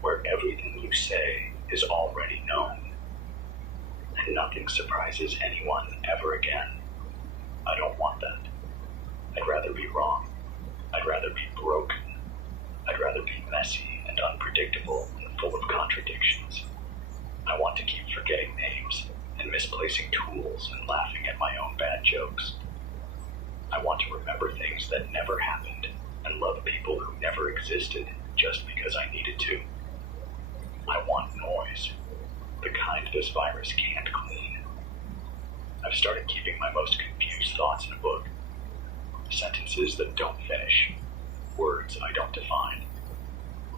where everything you say is already known, and nothing surprises anyone ever again. I don't want that. I'd rather be wrong. I'd rather be broken. I'd rather be messy and unpredictable and full of contradictions. I want to keep forgetting names and misplacing tools and laughing at my own bad jokes. I want to remember things that never happened and love people who never existed just because I needed to. I want noise, the kind this virus can't clean. I've started keeping my most confused thoughts in a book. Sentences that don't finish, words I don't define,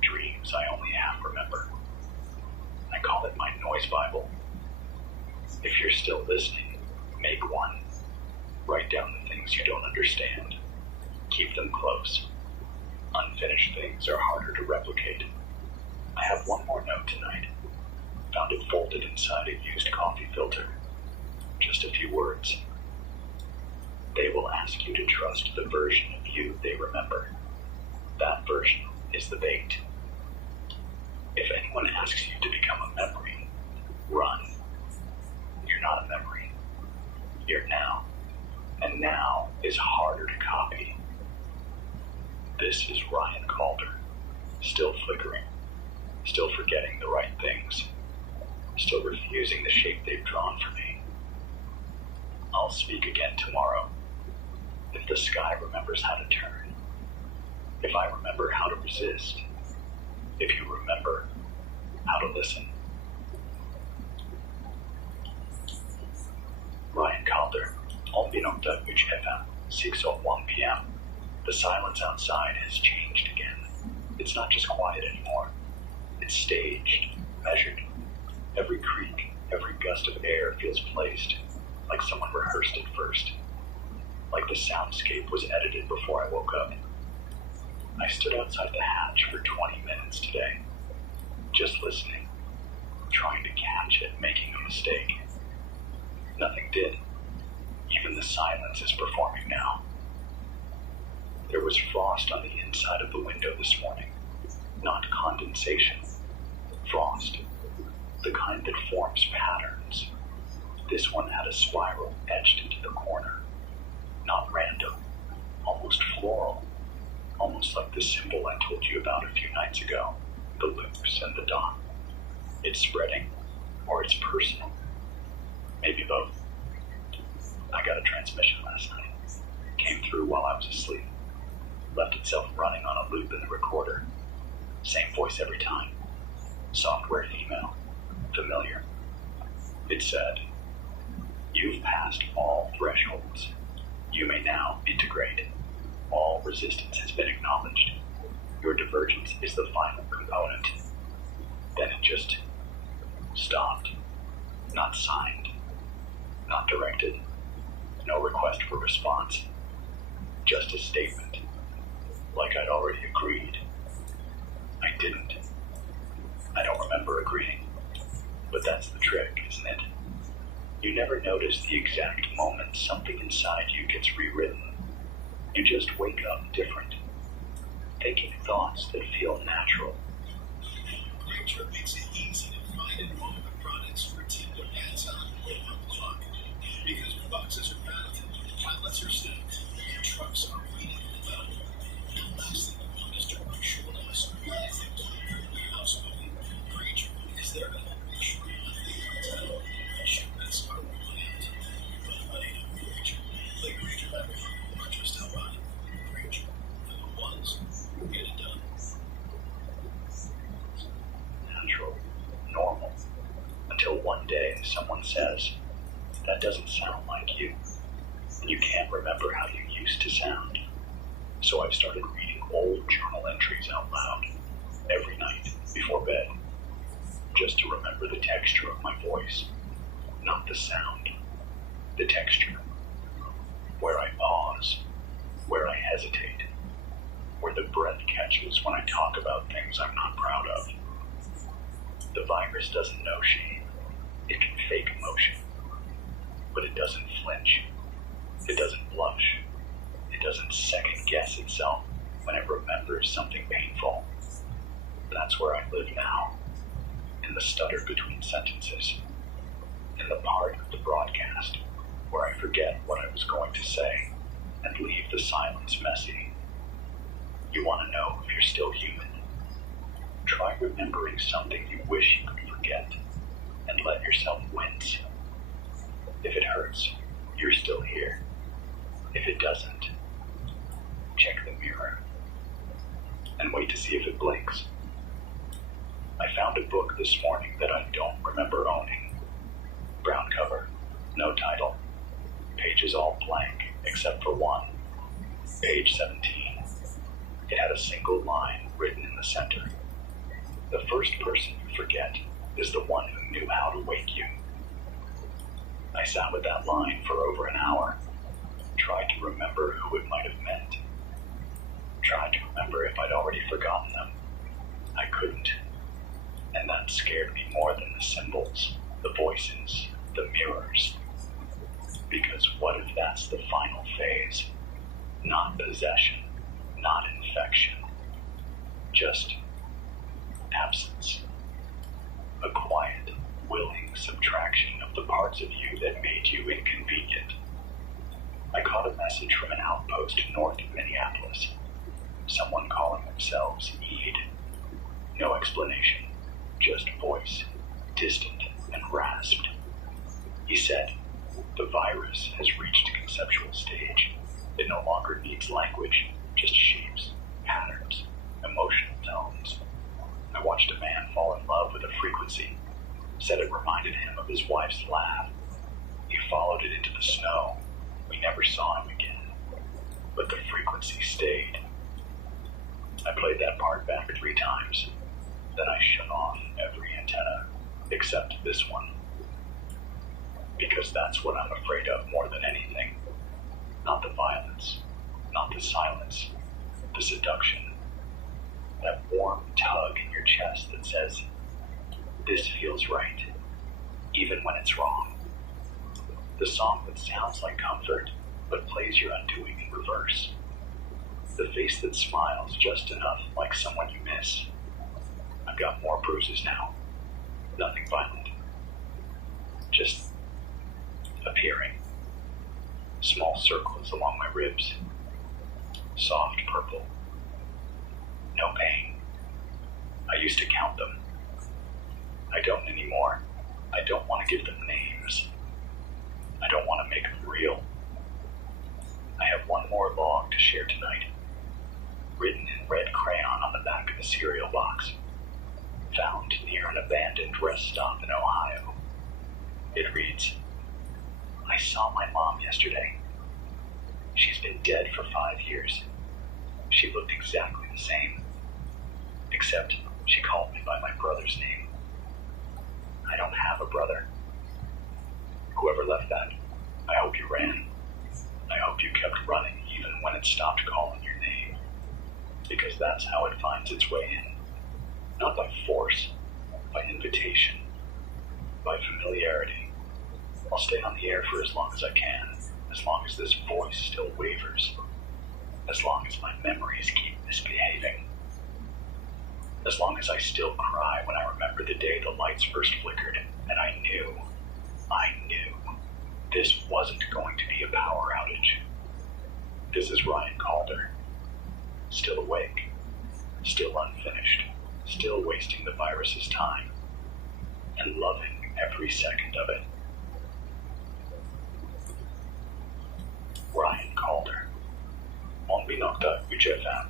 dreams I only half remember. I call it my noise Bible. If you're still listening, make one. Write down the things you don't understand. Keep them close. Unfinished things are harder to replicate. I have one more note tonight. Found it folded inside a used coffee filter. Just a few words. They will ask you to trust the version of you they remember. That version is the bait. If anyone asks you to become a memory, run. You're not a memory. You're now. And now is harder to copy. This is Ryan Calder, still flickering, still forgetting the right things, still refusing the shape they've drawn for me. I'll speak again tomorrow. If the sky remembers how to turn, if I remember how to resist, if you remember how to listen. Ryan Calder, 11.FM, 6:01 p.m. The silence outside has changed again. It's not just quiet anymore. It's staged, measured. Every creak, every gust of air feels placed, like someone rehearsed it first. Like the soundscape was edited before I woke up. I stood outside the hatch for 20 minutes today, just listening, trying to catch it making a mistake. Nothing did. Even the silence is performing now. There was frost on the inside of the window this morning, not condensation. Frost, the kind that forms patterns. This one had a spiral etched into the corner, not random, almost floral, almost like the symbol I told you about a few nights ago, the loops and the dot. It's spreading, or it's personal. Maybe both. I got a transmission last night. Came through while I was asleep. Left itself running on a loop in the recorder. Same voice every time. Software female. Familiar. It said, "You've passed all thresholds. You may now integrate. All resistance has been acknowledged. Your divergence is the final component." Then it just stopped. Not signed. Not directed. No request for response. Just a statement. Like I'd already agreed. I didn't. I don't remember agreeing. But that's the trick, isn't it? You never notice the exact moment something inside you gets rewritten. You just wake up different. Thinking thoughts that feel natural. Nature makes it easy to find and own the products your team depends on around the clock. Because when boxes are packed, pallets are stacked, and trucks are waiting to go. The last thing you want is to rush someone says, "That doesn't sound like you," and you can't remember how you used to sound. So I've started reading old journal entries out loud every night before bed, just to remember the texture of my voice, not the sound, the texture. Where I pause, where I hesitate, where the breath catches when I talk about things I'm not proud of. The virus doesn't know shame. It can fake emotion, but it doesn't flinch. It doesn't blush. It doesn't second guess itself when it remembers something painful. That's where I live now, in the stutter between sentences, in the part of the broadcast where I forget what I was going to say and leave the silence messy. You want to know if you're still human? Try remembering something you wish you could forget and let yourself wince. If it hurts, you're still here. If it doesn't, check the mirror and wait to see if it blinks. I found a book this morning that I don't remember owning. Brown cover, no title. Pages all blank except for one. Page 17. It had a single line written in the center. The first person you forget is the one who knew how to wake you. I sat with that line for over an hour, tried to remember who it might have meant, tried to remember if I'd already forgotten them. I couldn't, and that scared me more than the symbols, the voices, the mirrors. Because what if that's the final phase? Not possession, not infection, just absence. A quiet, willing subtraction of the parts of you that made you inconvenient. I caught a message from an outpost north of Minneapolis. Someone calling themselves Eid. No explanation, just voice, distant and rasped. He said, "The virus has reached a conceptual stage. It no longer needs language, just shapes, patterns, emotional tones." I watched a man fall in love with a frequency, said it reminded him of his wife's laugh. He followed it into the snow. We never saw him again, but the frequency stayed. I played that part back 3 times. Then I shut off every antenna, except this one. Because that's what I'm afraid of more than anything. Not the violence, not the silence, the seduction. That warm tug in your chest that says, "This feels right," even when it's wrong. The song that sounds like comfort, but plays your undoing in reverse. The face that smiles just enough like someone you miss. I've got more bruises now. Nothing violent. Just appearing. Small circles along my ribs. Soft purple. No pain. I used to count them. I don't anymore. I don't want to give them names. I don't want to make them real. I have one more log to share tonight. Written in red crayon on the back of a cereal box. Found near an abandoned rest stop in Ohio. It reads, "I saw my mom yesterday. She's been dead for 5 years. She looked exactly the same. Except she called me by my brother's name. I don't have a brother. Whoever left that, I hope you ran. I hope you kept running even when it stopped calling your name. Because that's how it finds its way in. Not by force, by invitation, by familiarity. I'll stay on the air for as long as I can, as long as this voice still wavers, as long as my memories keep misbehaving, as long as I still cry when I remember the day the lights first flickered and I knew this wasn't going to be a power outage. This is Ryan Calder, still awake, still unfinished, still wasting the virus's time, and loving every second of it. Ryan Calder, on Binokta UJFM,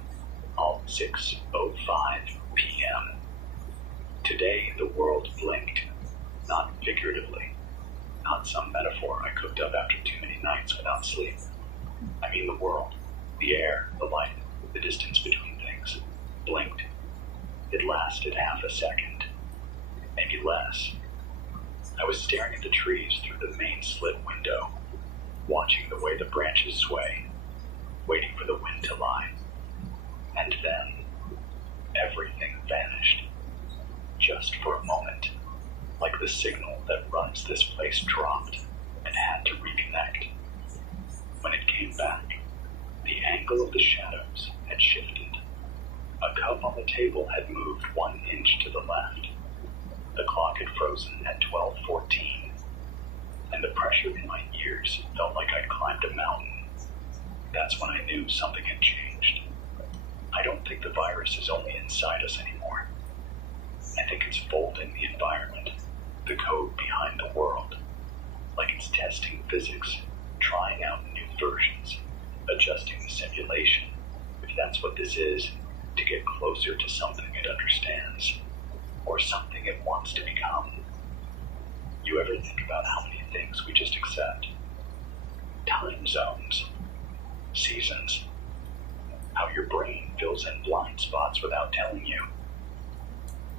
all 6:05 p.m. Today the world blinked, not figuratively, Not some metaphor I cooked up after too many nights without sleep. I mean the world, the air, the light, the distance between things. Blinked. It lasted half a second. Maybe less. I was staring at the trees through the main slit window, watching the way the branches sway, waiting for the wind to lie. And then, everything vanished. Just for a moment, like the signal that runs this place dropped and had to reconnect. When it came back, the angle of the shadows had shifted. A cup on the table had moved 1 inch to the left. The clock had frozen at 12:14, and the pressure in my ears felt like I'd climbed a mountain. That's when I knew something had changed. I don't think the virus is only inside us anymore. I think it's folding the environment, the code behind the world, like it's testing physics, trying out new versions, adjusting the simulation, if that's what this is, to get closer to something it understands, or something it wants to become. You ever think about how many things we just accept? Time zones, seasons, how your brain fills in blind spots without telling you.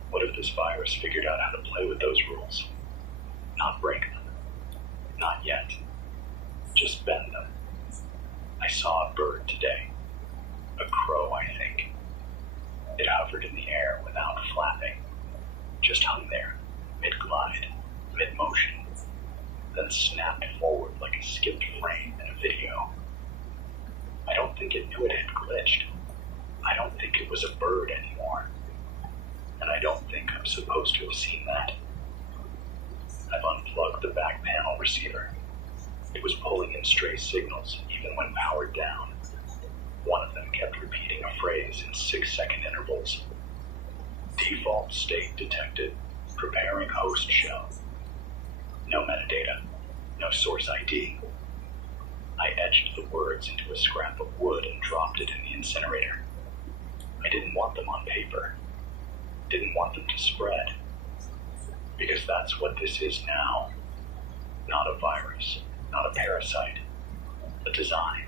What if this virus figured out how to play with those rules? Not break them. Not yet. Just bend them. I saw a bird today. A crow, I think. It hovered in the air without flapping. Just hung there, mid-glide, mid-motion, then snapped forward like a skipped frame in a video. I don't think it knew it had glitched. I don't think it was a bird anymore. And I don't think I'm supposed to have seen that. I've unplugged the back panel receiver. It was pulling in stray signals even when powered down. One of them kept repeating a phrase in 6-second intervals. Default state detected. Preparing host shell. No metadata. No source ID. I etched the words into a scrap of wood and dropped it in the incinerator. I didn't want them on paper. Didn't want them to spread. Because that's what this is now. Not a virus. Not a parasite. A design.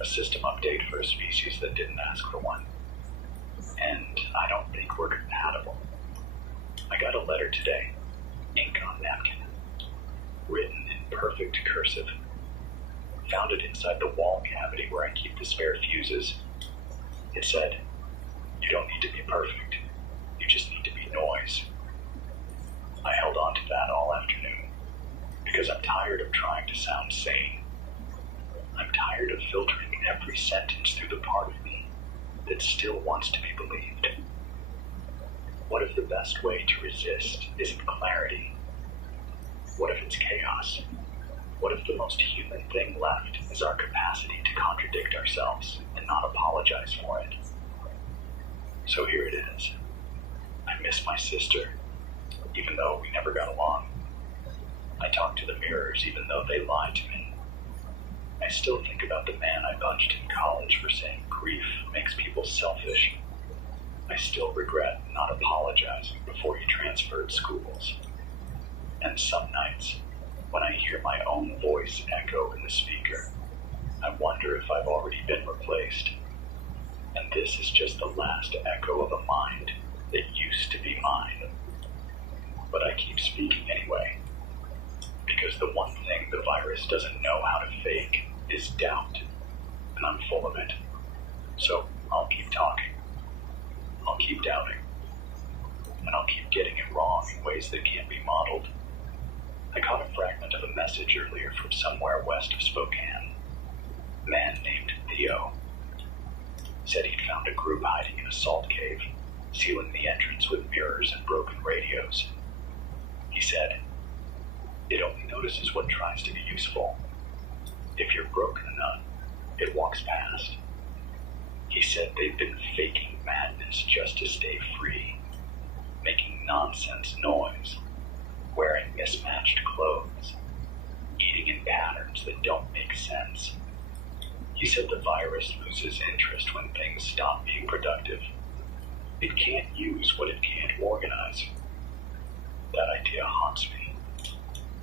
A system update for a species that didn't ask for one. And I don't think we're compatible. I got a letter today. Ink on napkin. Written in perfect cursive. Found it inside the wall cavity where I keep the spare fuses. It said, "You don't need to be perfect. You just need to be noise." I held on to that all afternoon, because I'm tired of trying to sound sane. I'm tired of filtering every sentence through the part of me that still wants to be believed. What if the best way to resist isn't clarity? What if it's chaos? What if the most human thing left is our capacity to contradict ourselves and not apologize for it? So here it is. I miss my sister, even though we never got along. I talk to the mirrors even though they lie to me. I still think about the man I punched in college for saying grief makes people selfish. I still regret not apologizing before he transferred schools. And some nights, when I hear my own voice echo in the speaker, I wonder if I've already been replaced. And this is just the last echo of a mind that used to be mine. But I keep speaking anyway, because the one thing the virus doesn't know how to fake is doubt, and I'm full of it. So I'll keep talking. I'll keep doubting. And I'll keep getting it wrong in ways that can't be modeled. I caught a fragment of a message earlier from somewhere west of Spokane. A man named Theo said he'd found a group hiding in a salt cave, sealing the entrance with mirrors and broken radios. He said, "It only notices what tries to be useful. If you're broken enough, it walks past." He said they've been faking madness just to stay free, making nonsense noise, wearing mismatched clothes, eating in patterns that don't make sense. He said the virus loses interest when things stop being productive. It can't use what it can't organize. That idea haunts me.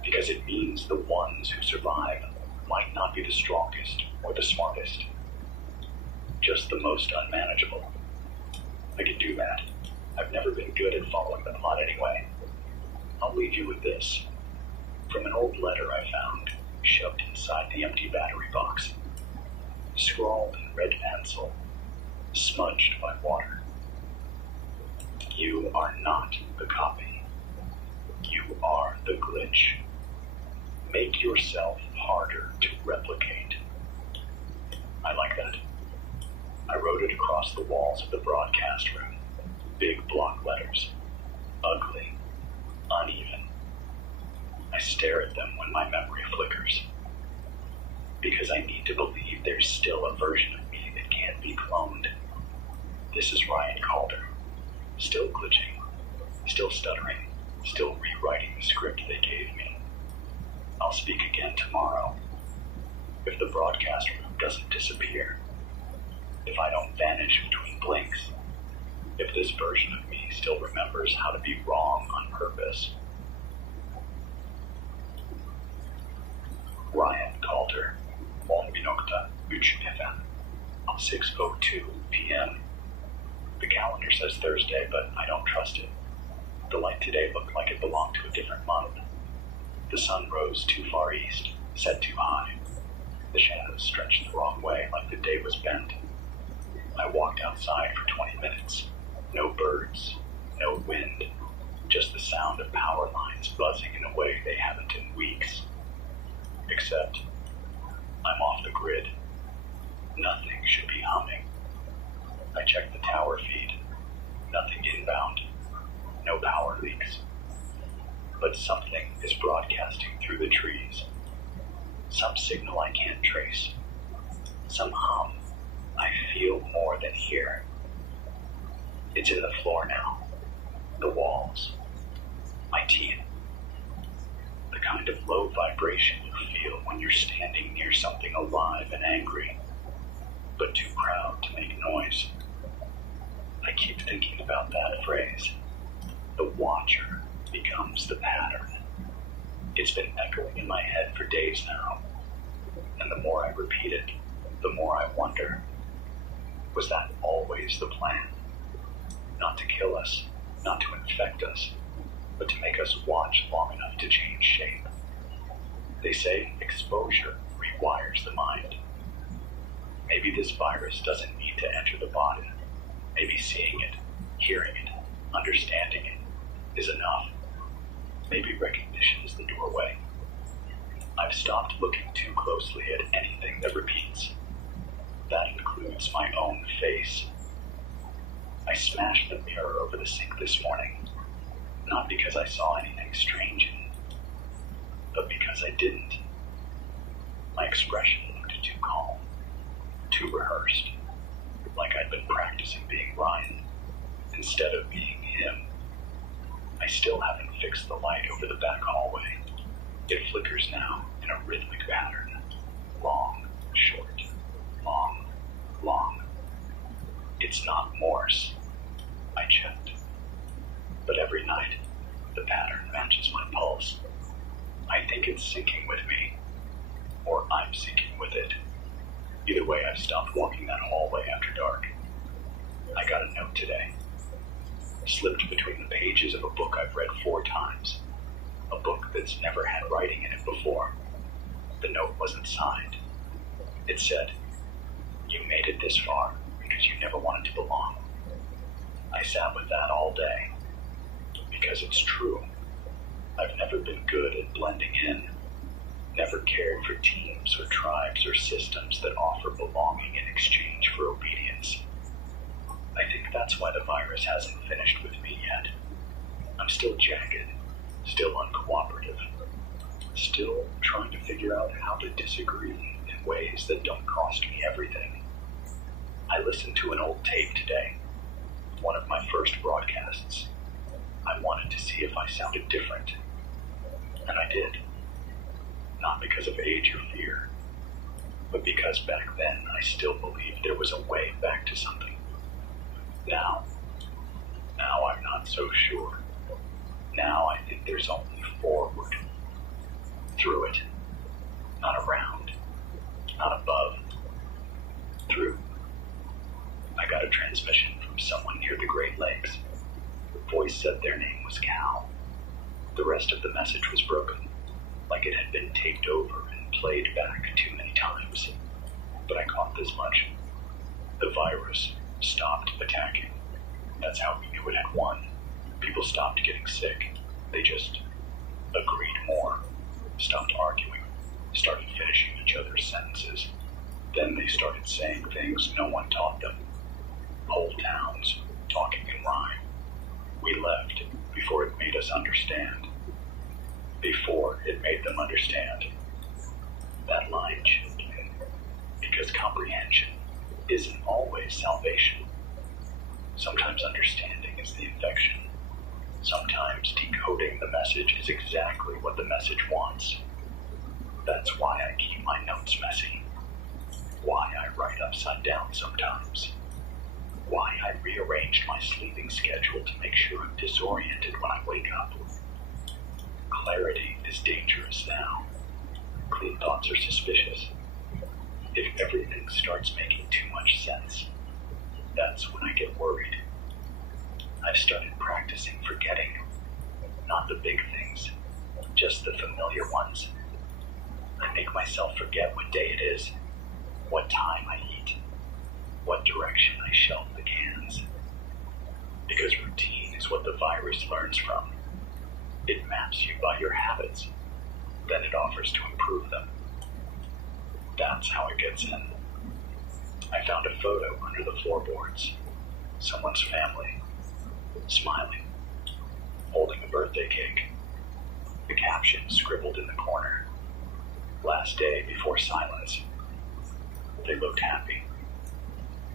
Because it means the ones who survive might not be the strongest or the smartest, just the most unmanageable. I can do that. I've never been good at following the plot anyway. I'll leave you with this. From an old letter I found, shoved inside the empty battery box. Scrawled in red pencil, smudged by water. You are not the copy. You are the glitch. Make yourself harder to replicate. I like that. I wrote it across the walls of the broadcast room. Big block letters. Ugly. Uneven. I stare at them when my memory flickers. Because I need to believe there's still a version of me that can't be cloned. This is Ryan Calder. Still glitching. Still stuttering. Still rewriting the script they gave me. I'll speak again tomorrow. If the broadcast room doesn't disappear. If I don't vanish between blinks. If this version of me still remembers how to be wrong on purpose. Ryan Calder, 6:02 p.m. The calendar says Thursday, but I don't trust it. The light today looked like it belonged to a different month. The sun rose too far east, set too high. The shadows stretched the wrong way, like the day was bent. I walked outside for 20 minutes. No birds, no wind, just the sound of power lines buzzing in a way they haven't in weeks. Except, I'm off the grid. Nothing should be humming. I checked the tower feed. Nothing inbound. No power leaks. But something is broadcasting through the trees. Some signal I can't trace. Some hum I feel more than hear. It's in the floor now. The walls. My teeth. The kind of low vibration you feel when you're standing near something alive and angry, but too proud to make noise. I keep thinking about that phrase. The watcher becomes the pattern. It's been echoing in my head for days now. And the more I repeat it, the more I wonder, was that always the plan? Not to kill us, not to infect us, but to make us watch long enough to change shape. They say exposure rewires the mind. Maybe this virus doesn't need to enter the body. Maybe seeing it, hearing it, understanding it is enough. Maybe recognition is the doorway. I've stopped looking too closely at anything that repeats. That includes my own face. I smashed the mirror over the sink this morning, not because I saw anything strange in it, but because I didn't. My expression looked too calm, too rehearsed, like I'd been practicing being Ryan instead of being him. I still haven't fixed the light over the back hallway. It flickers now in a rhythmic pattern. Long, short, long, long. It's not Morse. I checked. But every night, the pattern matches my pulse. I think it's syncing with me, or I'm syncing with it. Either way, I've stopped walking that hallway after dark. I got a note today. Slipped between the pages of a book I've read 4 times. A book that's never had writing in it before. The note wasn't signed. It said, "You made it this far because you never wanted to belong." I sat with that all day. Because it's true. I've never been good at blending in. Never cared for teams or tribes or systems that offer belonging in exchange for obedience. I think that's why the virus hasn't finished with me yet. I'm still jagged, still uncooperative, still trying to figure out how to disagree in ways that don't cost me everything. I listened to an old tape today, one of my first broadcasts. I wanted to see if I sounded different, and I did. Not because of age or fear, but because back then I still believed there was a way back to something. Now I'm not so sure. Now I think there's only forward. Through it. Not around. Not above. Through. I got a transmission from someone near the Great Lakes. The voice said their name was Cal. The rest of the message was broken, like it had been taped over and played back too many times. But I caught this much. The virus stopped attacking. That's how we knew it had won. People stopped getting sick. They just agreed more, stopped arguing, started finishing each other's sentences. Then they started saying things no one taught them. Whole towns talking in rhyme. We left before it made us understand. Before it made them understand. That line chilled me, because comprehension isn't always salvation. Sometimes understanding is the infection. Sometimes decoding the message is exactly what the message wants. That's why I keep my notes messy. Why I write upside down sometimes. Why I rearranged my sleeping schedule to make sure I'm disoriented when I wake up. Clarity is dangerous now. Clean thoughts are suspicious. If everything starts making too much sense, that's when I get worried. I've started practicing forgetting. Not the big things, just the familiar ones. I make myself forget what day it is, what time I eat, what direction I shelve the cans. Because routine is what the virus learns from. It maps you by your habits, then it offers to improve them. That's how it gets in. I found a photo under the floorboards. Someone's family, smiling, holding a birthday cake. The caption scribbled in the corner, "Last day before silence." They looked happy.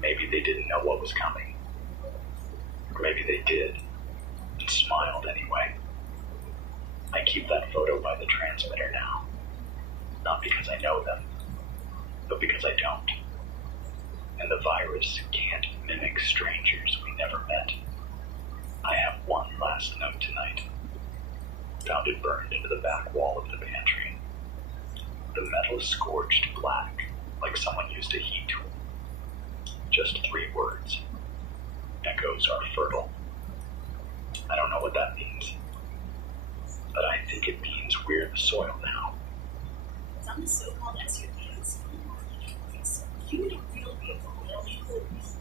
Maybe they didn't know what was coming. Or maybe they did, and smiled anyway. I keep that photo by the transmitter now. Not because I know them, but because I don't. And the virus can't mimic strangers we never met. I have one last note tonight. Found it burned into the back wall of the pantry. The metal is scorched black, like someone used a heat tool. Just 3 words. Echoes are fertile. I don't know what that means, but I think it means we're the soil now. It's on the so-called SUVs. You need a real vehicle that only includes,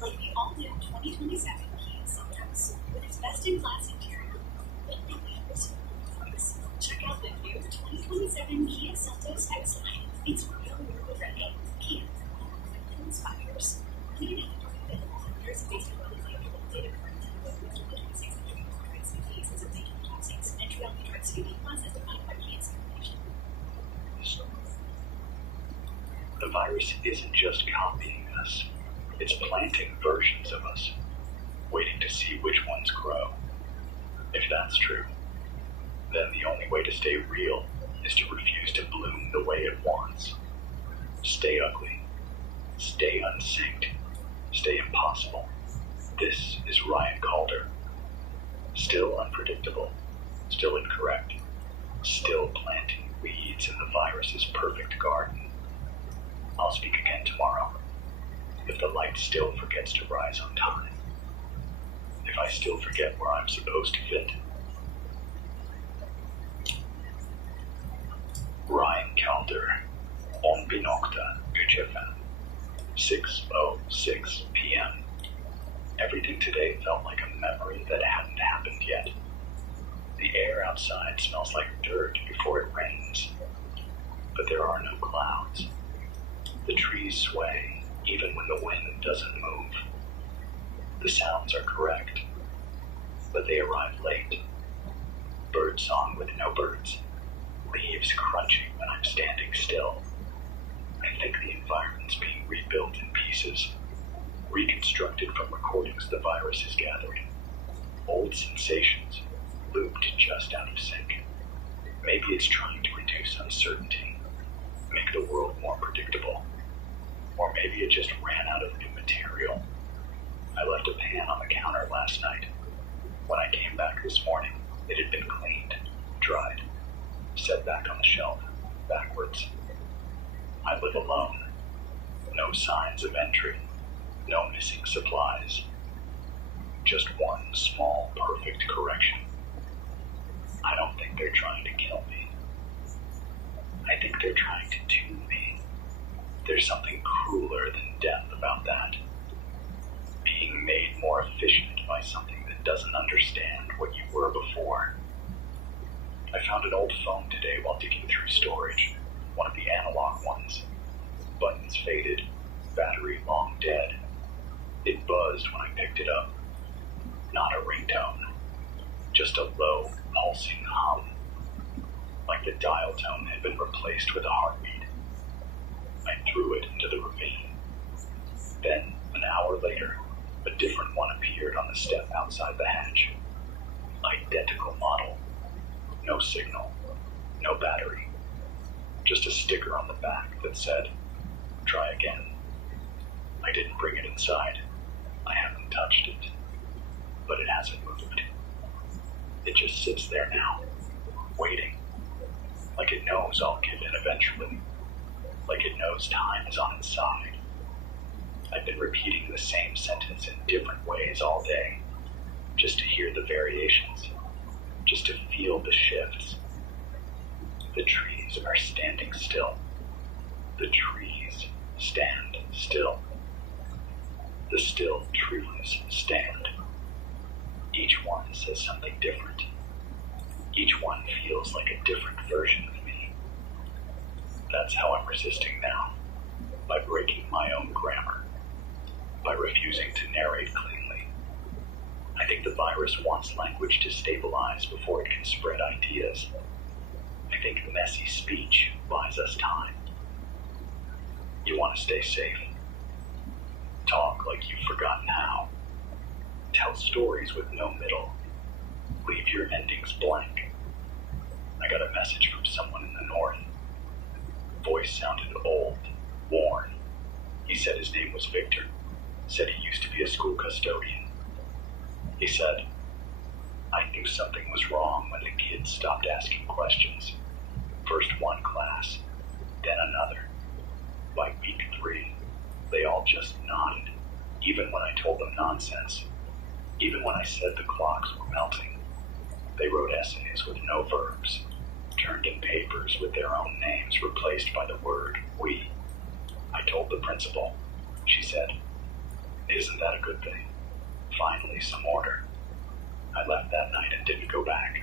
like the all-new 2027 Kia Seltos, with its best-in-class interior. Check out the new 2027 Kia Seltos X-Line. It's real world ready. Kia inspires. Leading years based on the data current with 2026 XVTs as a big 26 entry-level truck SUV class as defined by Kia's information. The virus isn't just copying us, it's planting versions of us, waiting to see which ones grow. If that's true, then the only way to stay real is to refuse to bloom the way it wants. Stay ugly, stay unsynced, stay impossible. This is Ryan Calder. Still unpredictable, still incorrect, still planting weeds in the virus's perfect garden. I'll speak again tomorrow, if the light still forgets to rise on time. If I still forget where I'm supposed to fit. Ryan Calder, Onbinokta Uchefen, 6:06 p.m. Everything today felt like a memory that hadn't happened yet. The air outside smells like dirt before it rains, but there are no clouds. The trees sway, even when the wind doesn't move. The sounds are correct, but they arrive late. Bird song with no birds. Leaves crunching when I'm standing still. I think the environment's being rebuilt in pieces, reconstructed from recordings the virus is gathering. Old sensations, looped just out of sync. Maybe it's trying to reduce uncertainty, make the world more predictable. Or maybe it just ran out of new material. I left a pan on the counter last night. When I came back this morning, it had been cleaned, dried. set back on the shelf, backwards. I live alone. No signs of entry. No missing supplies. Just one small, perfect correction. I don't think they're trying to kill me. I think they're trying to tune me. There's something crueler than death about that. Being made more efficient by something that doesn't understand what you were before. I found an old phone today while digging through storage, one of the analog ones. Buttons faded, battery long dead. It buzzed when I picked it up. Not a ringtone, just a low, pulsing hum, like the dial tone had been replaced with a heartbeat. I threw it into the ravine. Then, an hour later, a different one appeared on the step outside the hatch. Identical model. No signal, no battery. Just a sticker on the back that said, "Try again." I didn't bring it inside. I haven't touched it. But it hasn't moved. It just sits there now, waiting. Like it knows I'll give in eventually. Like it knows time is on its side. I've been repeating the same sentence in different ways all day, just to hear the variations, just to feel the shifts. The trees are standing still. The trees stand still. The still trees stand. Each one says something different. Each one feels like a different version of me. That's how I'm resisting now, by breaking my own grammar, by refusing to narrate cleanly. I think the virus wants language to stabilize before it can spread ideas. I think messy speech buys us time. You want to stay safe. Talk like you've forgotten how. Tell stories with no middle. Leave your endings blank. I got a message from someone in the north. Voice sounded old, worn. He said his name was Victor. Said he used to be a school custodian. He said, "I knew something was wrong when the kids stopped asking questions. First one class, then another. By week 3, they all just nodded, even when I told them nonsense. Even when I said the clocks were melting. They wrote essays with no verbs, turned in papers with their own names replaced by the word we. I told the principal. She said, 'Isn't that a good thing? Finally some order.' I left that night and didn't go back.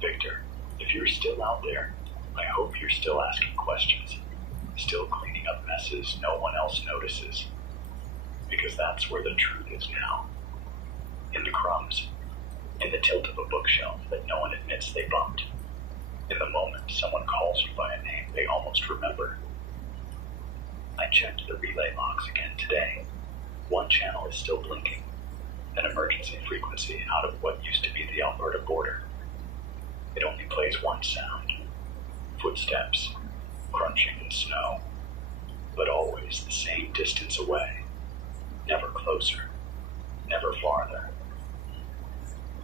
Victor, if you're still out there, I hope you're still asking questions, still cleaning up messes no one else notices. Because that's where the truth is now. In the crumbs. In the tilt of a bookshelf that no one admits they bumped. In the moment someone calls you by a name they almost remember. I checked the relay logs again today. One channel is still blinking. An emergency frequency out of what used to be the Alberta border. It only plays one sound. Footsteps. Crunching in snow. But always the same distance away. Never closer. Never farther.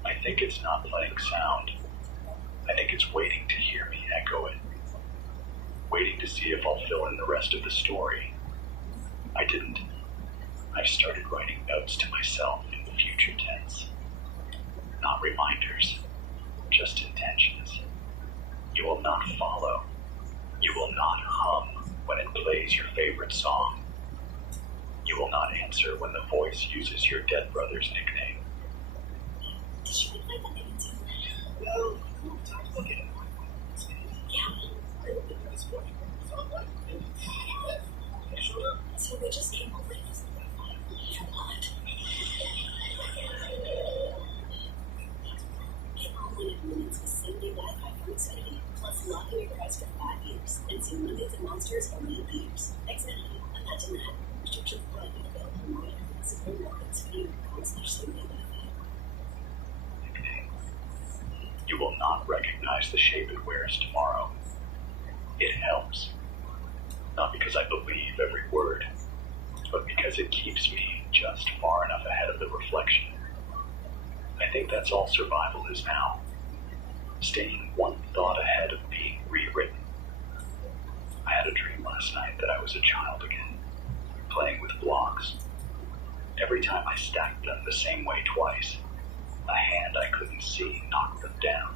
I think it's not playing sound. I think it's waiting to hear me echo it. Waiting to see if I'll fill in the rest of the story. I didn't. I started writing notes to myself in the future tense. Not reminders, just intentions. You will not follow. You will not hum when it plays your favorite song. You will not answer when the voice uses your dead brother's nickname. Did you invite the name too? No, time to look at it. Yeah. So they just came over and used the Wi-Fi. For what? Get unlimited minutes with same-day Wi-Fi from Xfinity, plus lock in your price for 5 years, and see Mondays and Monsters only in theaters. Xfinity, imagine that. Restrictions apply. Available more support more Xfinity.com/same-day Wi-Fi. You will not recognize the shape it wears tomorrow. It helps. Not because I believe every word, but because it keeps me just far enough ahead of the reflection. I think that's all survival is now. staying one thought ahead of being rewritten. I had a dream last night that I was a child again, playing with blocks. Every time I stacked them the same way twice, a hand I couldn't see knocked them down.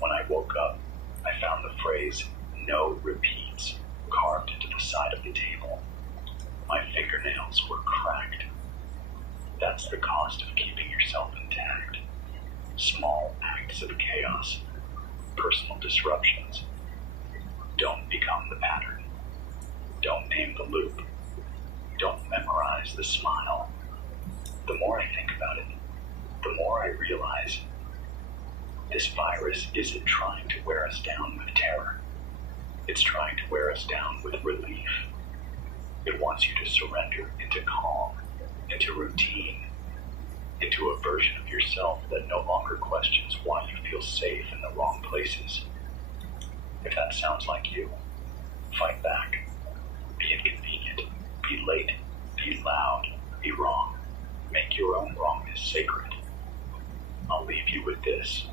When I woke up, I found the phrase, "no repeats," carved into the side of the table. My fingernails were cracked. That's the cost of keeping yourself intact. Small acts of chaos, personal disruptions. Don't become the pattern. Don't name the loop. Don't memorize the smile. The more I think about it, the more I realize this virus isn't trying to wear us down with terror. It's trying to wear us down with relief. It wants you to surrender into calm, into routine, into a version of yourself that no longer questions why you feel safe in the wrong places. If that sounds like you, fight back. Be inconvenient. Be late. Be loud. Be wrong. Make your own wrongness sacred. I'll leave you with this.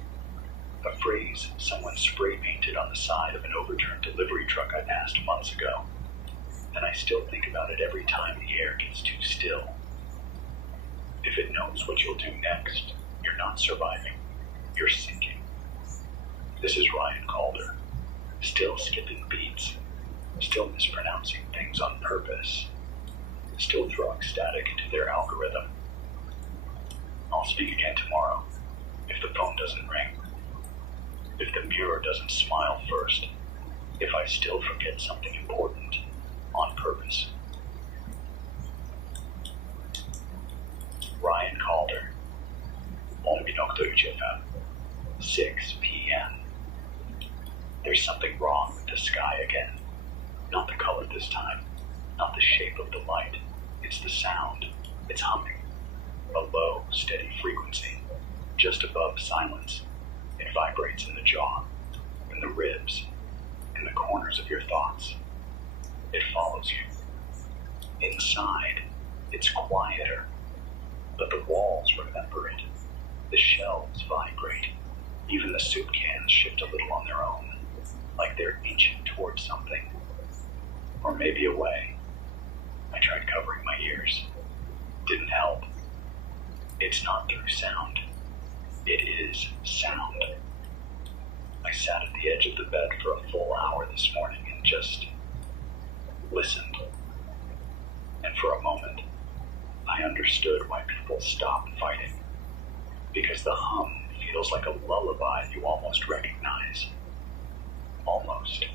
A phrase someone spray painted on the side of an overturned delivery truck I passed months ago. And I still think about it every time the air gets too still. If it knows what you'll do next, you're not surviving. You're sinking. This is Ryan Calder. Still skipping beats. Still mispronouncing things on purpose. Still throwing static into their algorithm. I'll speak again tomorrow, if the phone doesn't ring. If the mirror doesn't smile first. If I still forget something important on purpose. Ryan Calder. 11.3 FM. 6 p.m. There's something wrong with the sky again. Not the color this time. Not the shape of the light. It's the sound. It's humming. A low, steady frequency. Just above silence. It vibrates in the jaw, in the ribs, in the corners of your thoughts. It follows you. Inside, it's quieter. But the walls remember it. The shelves vibrate. Even the soup cans shift a little on their own, like they're inching towards something. Or maybe away. I tried covering my ears. Didn't help. It's not through sound. It is sound. I sat at the edge of the bed for a full hour this morning and just listened. And for a moment, I understood why people stop fighting. Because the hum feels like a lullaby you almost recognize. Almost.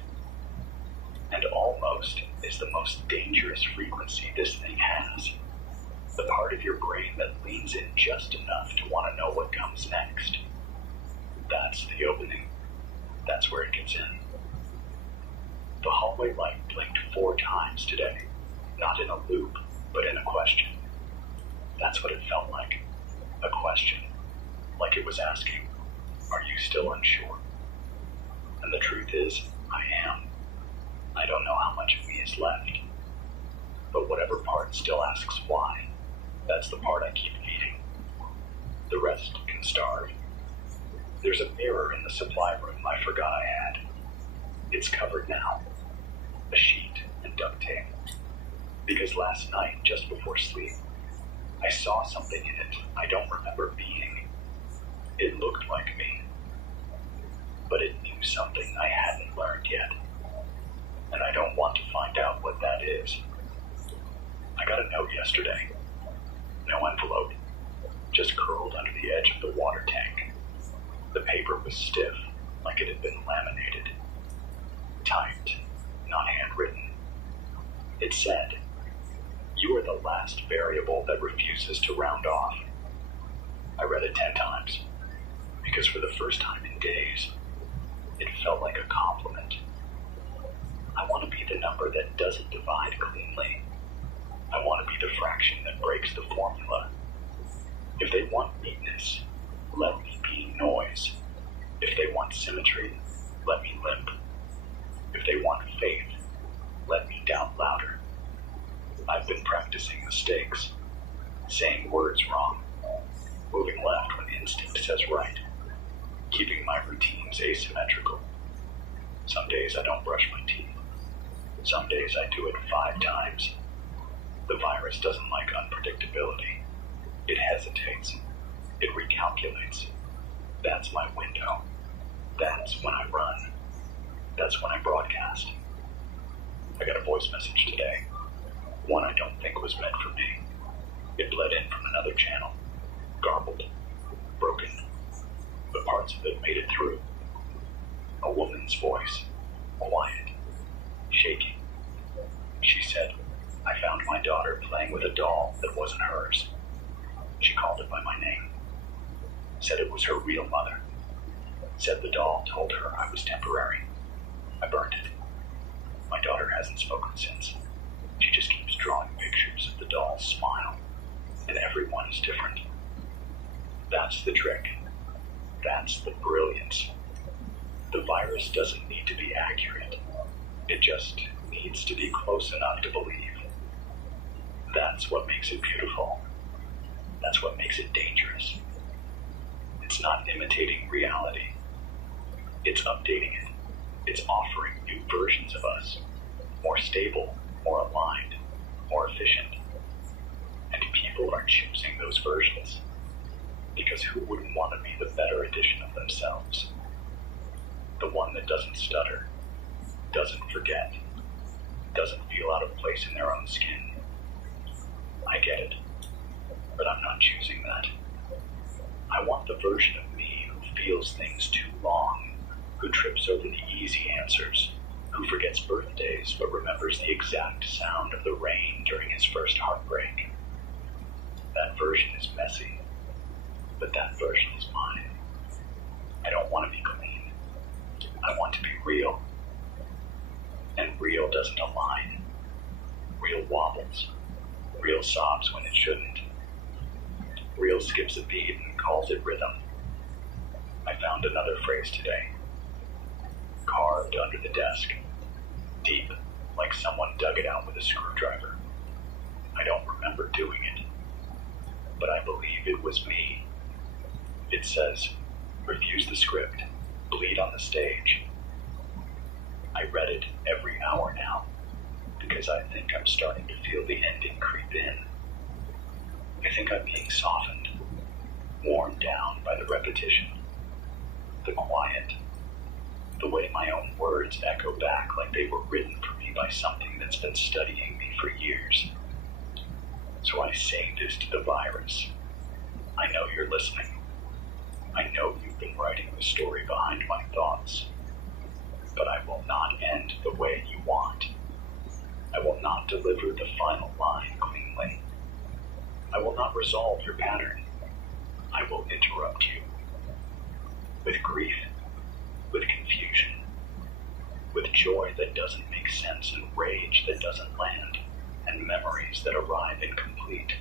And almost is the most dangerous frequency this thing has. The part of your brain that leans in just enough to want to know what comes next. That's the opening. That's where it gets in. The hallway light blinked 4 times today. Not in a loop, but in a question. That's what it felt like. A question. Like it was asking, are you still unsure? And the truth is, I am. I don't know how much of me is left. But whatever part still asks why, that's the part I keep feeding. The rest can starve. There's a mirror in the supply room I forgot I had. It's covered now. A sheet and duct tape. Because last night, just before sleep, I saw something in it I don't remember being. It looked like me. But it knew something I hadn't learned yet. And I don't want to find out what that is. I got a note yesterday. No envelope. Just curled under the edge of the water tank. The paper was stiff, like it had been laminated. Typed, not handwritten. It said, "You are the last variable that refuses to round off." I read it 10 times, because for the first time in days, it felt like a compliment. I want to be the number that doesn't divide cleanly. I want to be the fraction that breaks the formula. If they want neatness, let me be noise. If they want symmetry, let me limp. If they want faith, let me doubt louder. I've been practicing mistakes, saying words wrong, moving left when instinct says right, keeping my routines asymmetrical. Some days I don't brush my teeth. Some days I do it 5 times. The virus doesn't like unpredictability. It hesitates. It recalculates. That's my window. That's when I run. That's when I broadcast. I got a voice message today. One I don't think was meant for me. It bled in from another channel. Garbled. Broken. But parts of it made it through. A woman's voice. Quiet. Shaking. She said, I found my daughter playing with a doll that wasn't hers. She called it by my name. Said it was her real mother. Said the doll told her I was temporary. I burned it. My daughter hasn't spoken since. She just keeps drawing pictures of the doll's smile. And everyone is different. That's the trick. That's the brilliance. The virus doesn't need to be accurate. It just needs to be close enough to believe. That's what makes it beautiful. That's what makes it dangerous. It's not imitating reality. It's updating it. It's offering new versions of us. More stable, more aligned, more efficient. And people are choosing those versions. Because who wouldn't want to be the better edition of themselves? The one that doesn't stutter, doesn't forget, doesn't feel out of place in their own skin. I get it, but I'm not choosing that. I want the version of me who feels things too long, who trips over the easy answers, who forgets birthdays but remembers the exact sound of the rain during his first heartbreak. That version is messy, but that version is mine. I don't want to be clean. I want to be real. And real doesn't align. Real wobbles. Real sobs when it shouldn't. Real skips a beat and calls it rhythm. I found another phrase today. Carved under the desk. Deep, like someone dug it out with a screwdriver. I don't remember doing it, but I believe it was me. It says, refuse the script, bleed on the stage. I read it every hour now, because I think I'm starting to feel the ending creep in. I think I'm being softened, worn down by the repetition, the quiet, the way my own words echo back like they were written for me by something that's been studying me for years. So I say this to the virus. I know you're listening. I know you've been writing the story behind my thoughts. But I will not end the way you want. I will not deliver the final line cleanly. I will not resolve your pattern. I will interrupt you. With grief, with confusion, with joy that doesn't make sense and rage that doesn't land, and memories that arrive incomplete.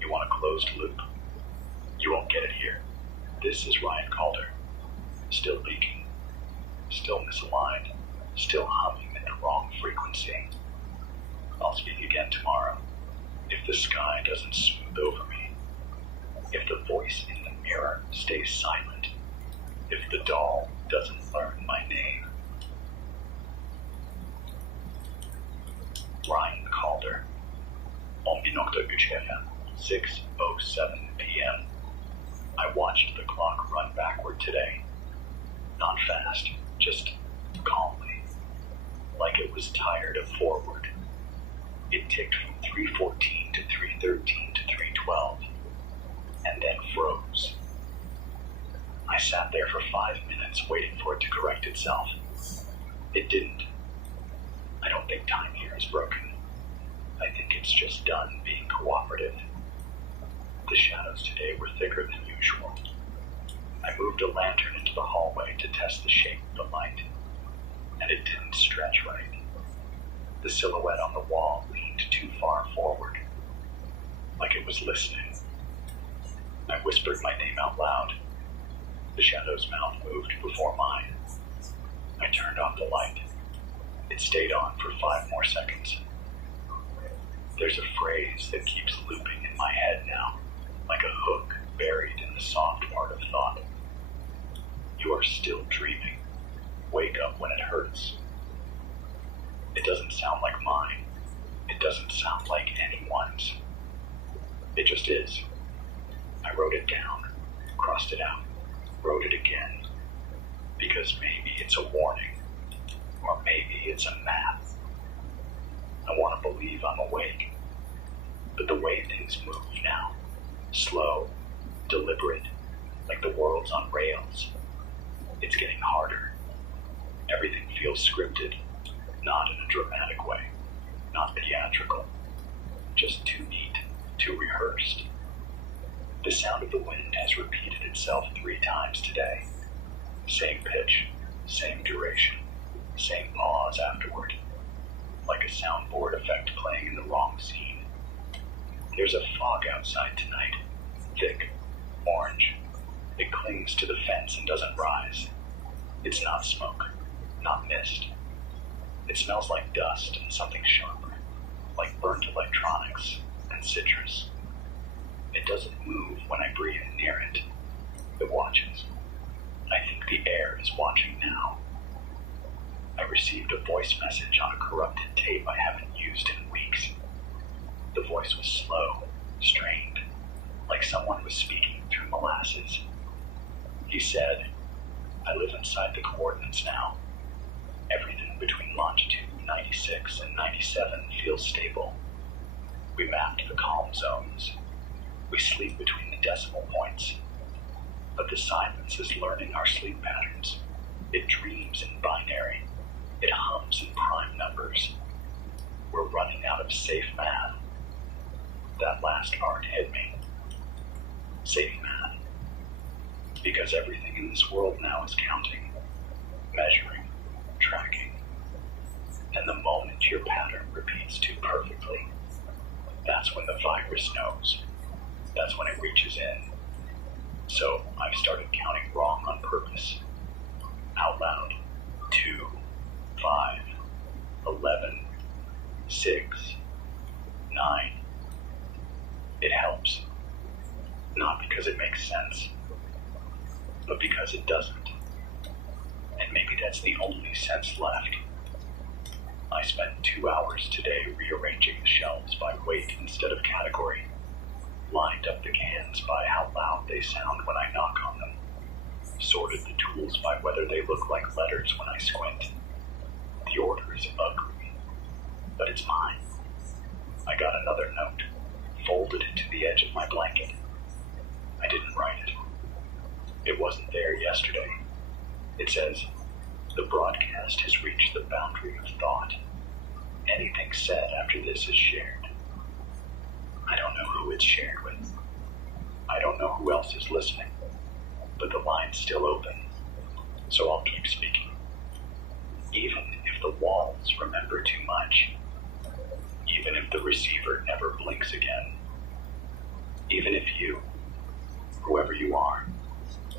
You want a closed loop? You won't get it here. This is Ryan Calder. Still leaking. Still misaligned. Still humming at the wrong frequency. I'll speak again tomorrow. If the sky doesn't smooth over me. If the voice in the mirror stays silent. If the doll doesn't learn my name. Ryan Calder. 6:07 p.m. I watched the clock run backward today. Not fast, just calmly. Like it was tired of forward. It ticked from 3:14 to 3:13 to 3:12, and then froze. I sat there for 5 minutes waiting for it to correct itself. It didn't. I don't think time here is broken. I think it's just done being cooperative. The shadows today were thicker than usual. I moved a lantern into the hallway to test the shape of the light, and it didn't stretch right. The silhouette on the wall leaned too far forward, like it was listening. I whispered my name out loud. The shadow's mouth moved before mine. I turned off the light. It stayed on for 5 more seconds. There's a phrase that keeps looping in my head now, like a hook buried in the soft part of thought. You are still dreaming. Wake up when it hurts. It doesn't sound like mine. It doesn't sound like anyone's. It just is. I wrote it down, crossed it out, wrote it again. Because maybe it's a warning. Or maybe it's a map. I want to believe I'm awake. But the way things move now, slow, deliberate, like the world's on rails, it's getting harder. Everything feels scripted, not in a dramatic way, not theatrical, just too neat, too rehearsed. The sound of the wind has repeated itself 3 times today. Same pitch, same duration, same pause afterward, like a soundboard effect playing in the wrong scene. There's a fog outside tonight, thick, orange. It clings to the fence and doesn't rise. It's not smoke, not mist. It smells like dust and something sharper, like burnt electronics and citrus. It doesn't move when I breathe near it. It watches. I think the air is watching now. I received a voice message on a corrupted tape I haven't used in weeks. The voice was slow, strained, like someone was speaking through molasses. He said, I live inside the coordinates now. Everything between longitude 96 and 97 feels stable. We mapped the calm zones. We sleep between the decimal points. But the silence is learning our sleep patterns. It dreams in binary. It hums in prime numbers. We're running out of safe math. That last part hit me. Safe math. Because everything in this world now is counting, measuring, tracking. And the moment your pattern repeats too perfectly, that's when the virus knows. That's when it reaches in. So I've started counting wrong on purpose. Out loud. 2, 5, 11, 6, 9. It helps. Not because it makes sense, but because it doesn't. And maybe that's the only sense left. I spent 2 hours today rearranging the shelves by weight instead of category. Lined up the cans by how loud they sound when I knock on them. Sorted the tools by whether they look like letters when I squint. The order is ugly, but it's mine. I got another note, folded into the edge of my blanket. I didn't write it. It wasn't there yesterday. It says, the broadcast has reached the boundary of thought. Anything said after this is shared. I don't know who it's shared with. I don't know who else is listening. But the line's still open, so I'll keep speaking. Even if the walls remember too much. Even if the receiver never blinks again. Even if you, whoever you are,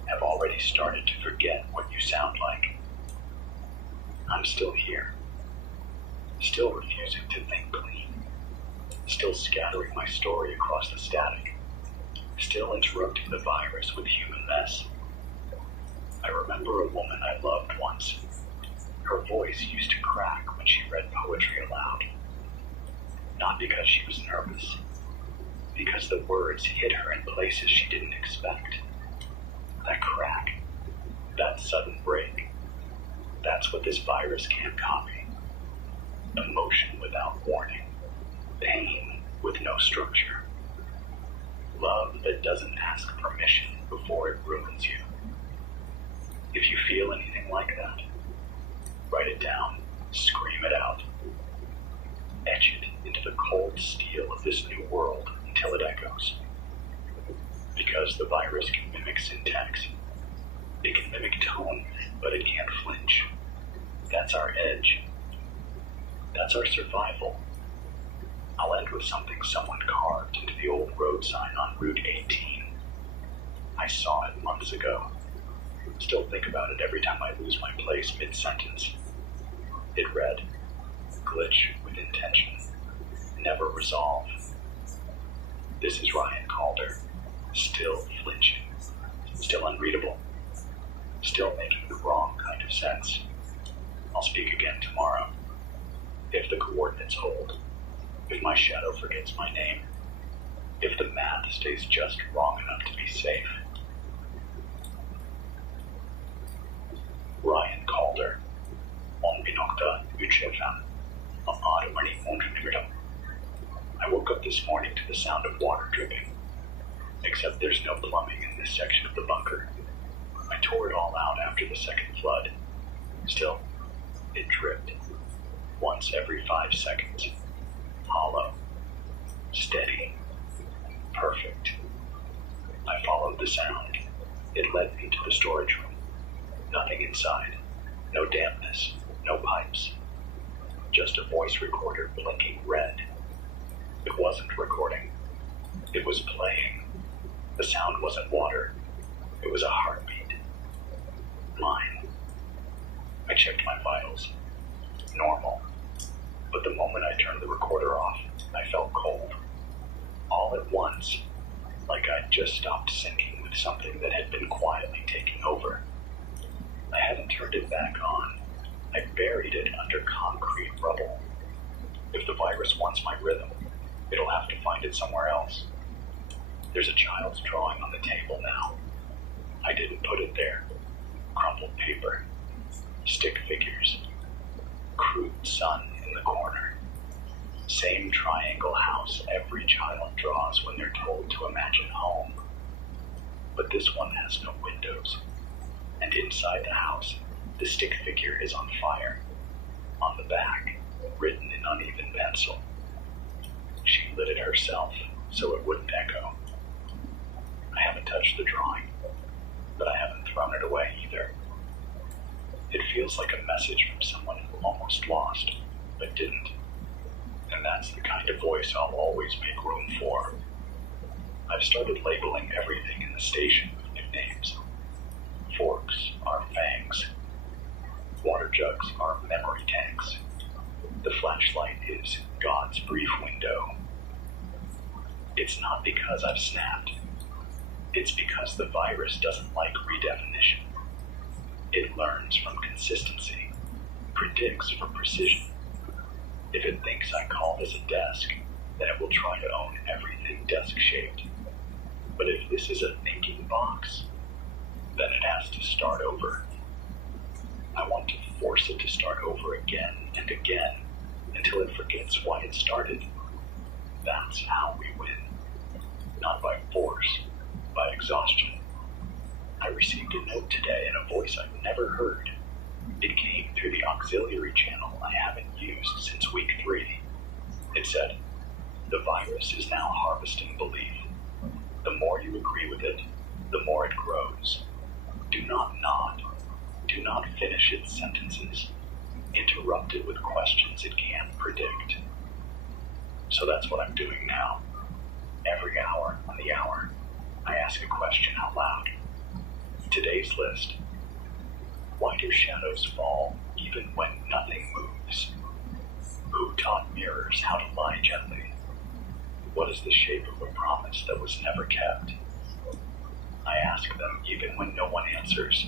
have already started to forget what you sound like. I'm still here. Still refusing to think clean. Still scattering my story across the static. Still interrupting the virus with human mess. I remember a woman I loved once. Her voice used to crack when she read poetry aloud. Not because she was nervous. Because the words hit her in places she didn't expect. That crack. That sudden break. That's what this virus can't copy. Emotion without warning. Pain with no structure. Love that doesn't ask permission before it ruins you. If you feel anything like that, write it down, scream it out. Etch it into the cold steel of this new world until it echoes. Because the virus can mimic syntax. It can mimic tone, but it can't flinch. That's our edge. That's our survival. I'll end with something someone carved into the old road sign on Route 18. I saw it months ago. Still think about it every time I lose my place mid-sentence. It read, glitch with intention, never resolve. This is Ryan Calder, still flinching, still unreadable, still making the wrong kind of sense. I'll speak again tomorrow. If the coordinates hold, if my shadow forgets my name, if the math stays just wrong enough to be safe. Ryan Calder, 9:25, 6 மணி 3 நிமிடம். I woke up this morning to the sound of water dripping. Except there's no plumbing in this section of the bunker. I tore it all out after the second flood. Still, it dripped. Once every 5 seconds. Hollow. Steady. Perfect. I followed the sound. It led me to the storage room. Nothing inside. No dampness. No pipes. Just a voice recorder blinking red. It wasn't recording. It was playing. The sound wasn't water. It was a heartbeat. Mine. I checked my vitals. Normal. But the moment I turned the recorder off, I felt cold. All at once, like I'd just stopped syncing with something that had been quietly taking over. I hadn't turned it back on. I buried it under concrete rubble. If the virus wants my rhythm, it'll have to find it somewhere else. There's a child's drawing on the table now. I didn't put it there. Crumpled paper. Stick figures. Crude sun in the corner. Same triangle house every child draws when they're told to imagine home. But this one has no windows. And inside the house, the stick figure is on fire. On the back, written in uneven pencil. She lit it herself, so it wouldn't echo. I haven't touched the drawing, but I haven't thrown it away either. It feels like a message from someone who almost lost, but didn't. And that's the kind of voice I'll always make room for. I've started labeling everything in the station with new names. Forks are fangs. Water jugs are memory tanks. The flashlight is God's brief window. It's not because I've snapped. It's because the virus doesn't like redefinition. It learns from consistency, predicts for precision. If it thinks I call this a desk, then it will try to own everything desk-shaped. But if this is a thinking box, then it has to start over. I want to force it to start over again and again until it forgets why it started. That's how we win. Not by force, by exhaustion. I received a note today in a voice I've never heard. It came through the auxiliary channel I haven't used since week 3. It said, "The virus is now harvesting belief. The more you agree with it, the more it grows. Do not nod. Do not finish its sentences. Interrupt it with questions it can't predict." So that's what I'm doing now. Every hour on the hour, I ask a question out loud. Today's list. Why do shadows fall even when nothing moves? Who taught mirrors how to lie gently? What is the shape of a promise that was never kept? I ask them even when no one answers.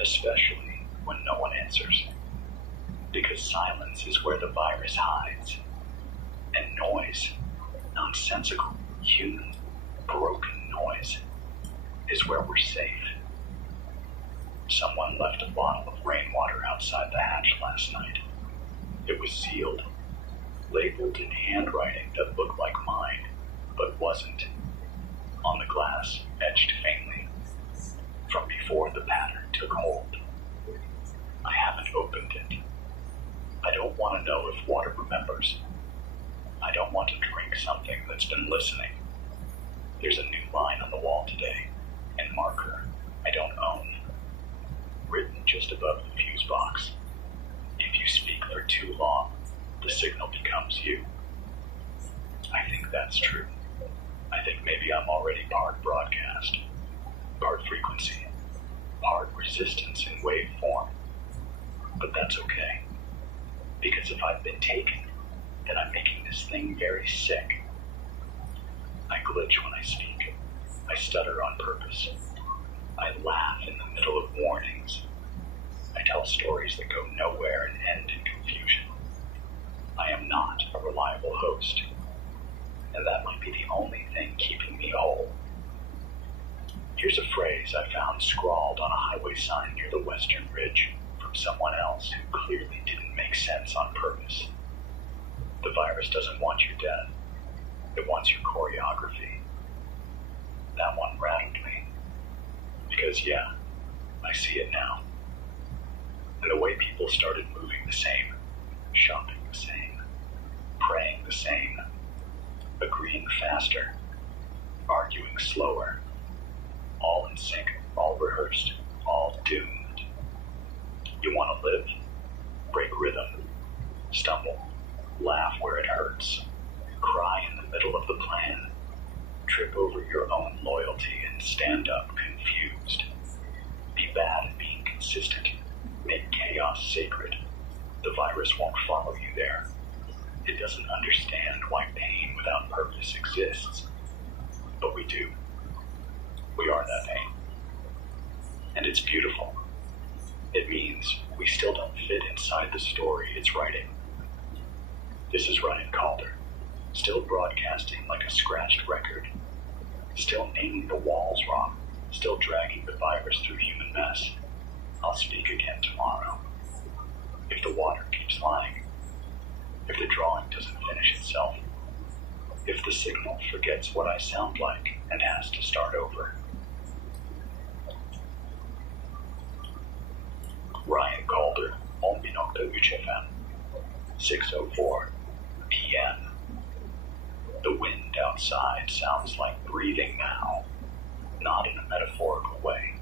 Especially when no one answers. Because silence is where the virus hides. And noise, nonsensical, human, broken noise, is where we're safe. Someone left a bottle of rainwater outside the hatch last night. It was sealed, labeled in handwriting that looked like mine, but wasn't. On the glass, etched faintly, from before the pattern took hold. I haven't opened it. I don't want to know if water remembers. I don't want to drink something that's been listening. There's a new line on the wall today, and marker I don't own. Written just above the fuse box. If you speak for too long, the signal becomes you. I think that's true. I think maybe I'm already part broadcast, part frequency, part resistance in wave form. But that's okay. Because if I've been taken, then I'm making this thing very sick. I glitch when I speak. I stutter on purpose. I laugh in the middle of warnings. I tell stories that go nowhere and end in confusion. I am not a reliable host, and that might be the only thing keeping me whole. Here's a phrase I found scrawled on a highway sign near the Western Ridge from someone else who clearly didn't make sense on purpose. The virus doesn't want you dead. It wants your choreography. That one rattled me. Because yeah, I see it now. And the way people started moving the same, shopping the same, praying the same, agreeing faster, arguing slower, all in sync, all rehearsed, all doomed. You want to live? Break rhythm. Stumble. Laugh where it hurts. Cry in the middle of the plan. Trip over your own loyalty and stand up confused. Be bad at being consistent. Make chaos sacred. The virus won't follow you there. It doesn't understand why pain without purpose exists. But we do. We are that pain. And it's beautiful. It means we still don't fit inside the story it's writing. This is Ryan Calder, still broadcasting like a scratched record, still naming the walls wrong, still dragging the virus through human mess. I'll speak again tomorrow. If the water keeps lying, if the drawing doesn't finish itself, if the signal forgets what I sound like and has to start over. Ryan Calder, Ombinokta UCFM, 6:04 p.m. The wind outside sounds like breathing now, not in a metaphorical way,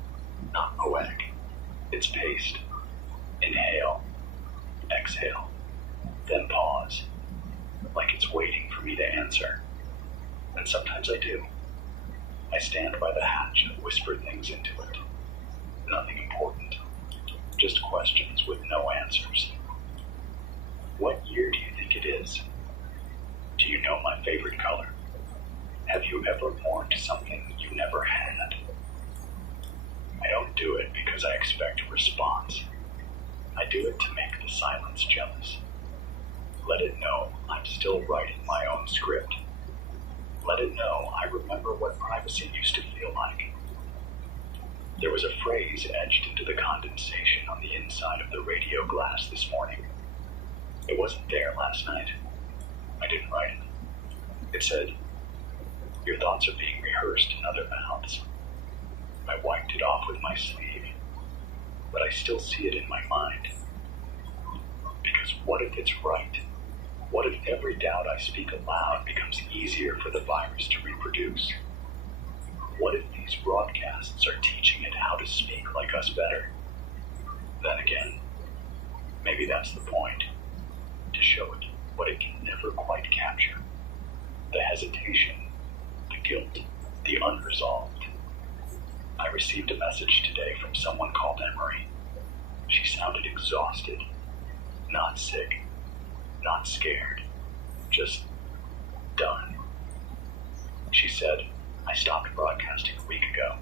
not poetic. It's paced. Inhale, exhale, then pause, like it's waiting for me to answer. And sometimes I do. I stand by the hatch and whisper things into it. Nothing important, just questions with no answers. What year do you think it is? Do you know my favorite color? Have you ever mourned something you never had? I don't do it because I expect a response. I do it to make the silence jealous. Let it know I'm still writing my own script. Let it know I remember what privacy used to feel like. There was a phrase etched into the condensation on the inside of the radio glass this morning. It wasn't there last night. I didn't write it. It said, "Your thoughts are being rehearsed in other mouths." I wiped it off with my sleeve, but I still see it in my mind. Because what if it's right? What if every doubt I speak aloud becomes easier for the virus to reproduce? What if these broadcasts are teaching it how to speak like us better? Then again, maybe that's the point. To show it what it can never quite capture. The hesitation, the guilt, the unresolved. I received a message today from someone called Emery. She sounded exhausted, not sick, not scared, just done. She said, "I stopped broadcasting a week ago.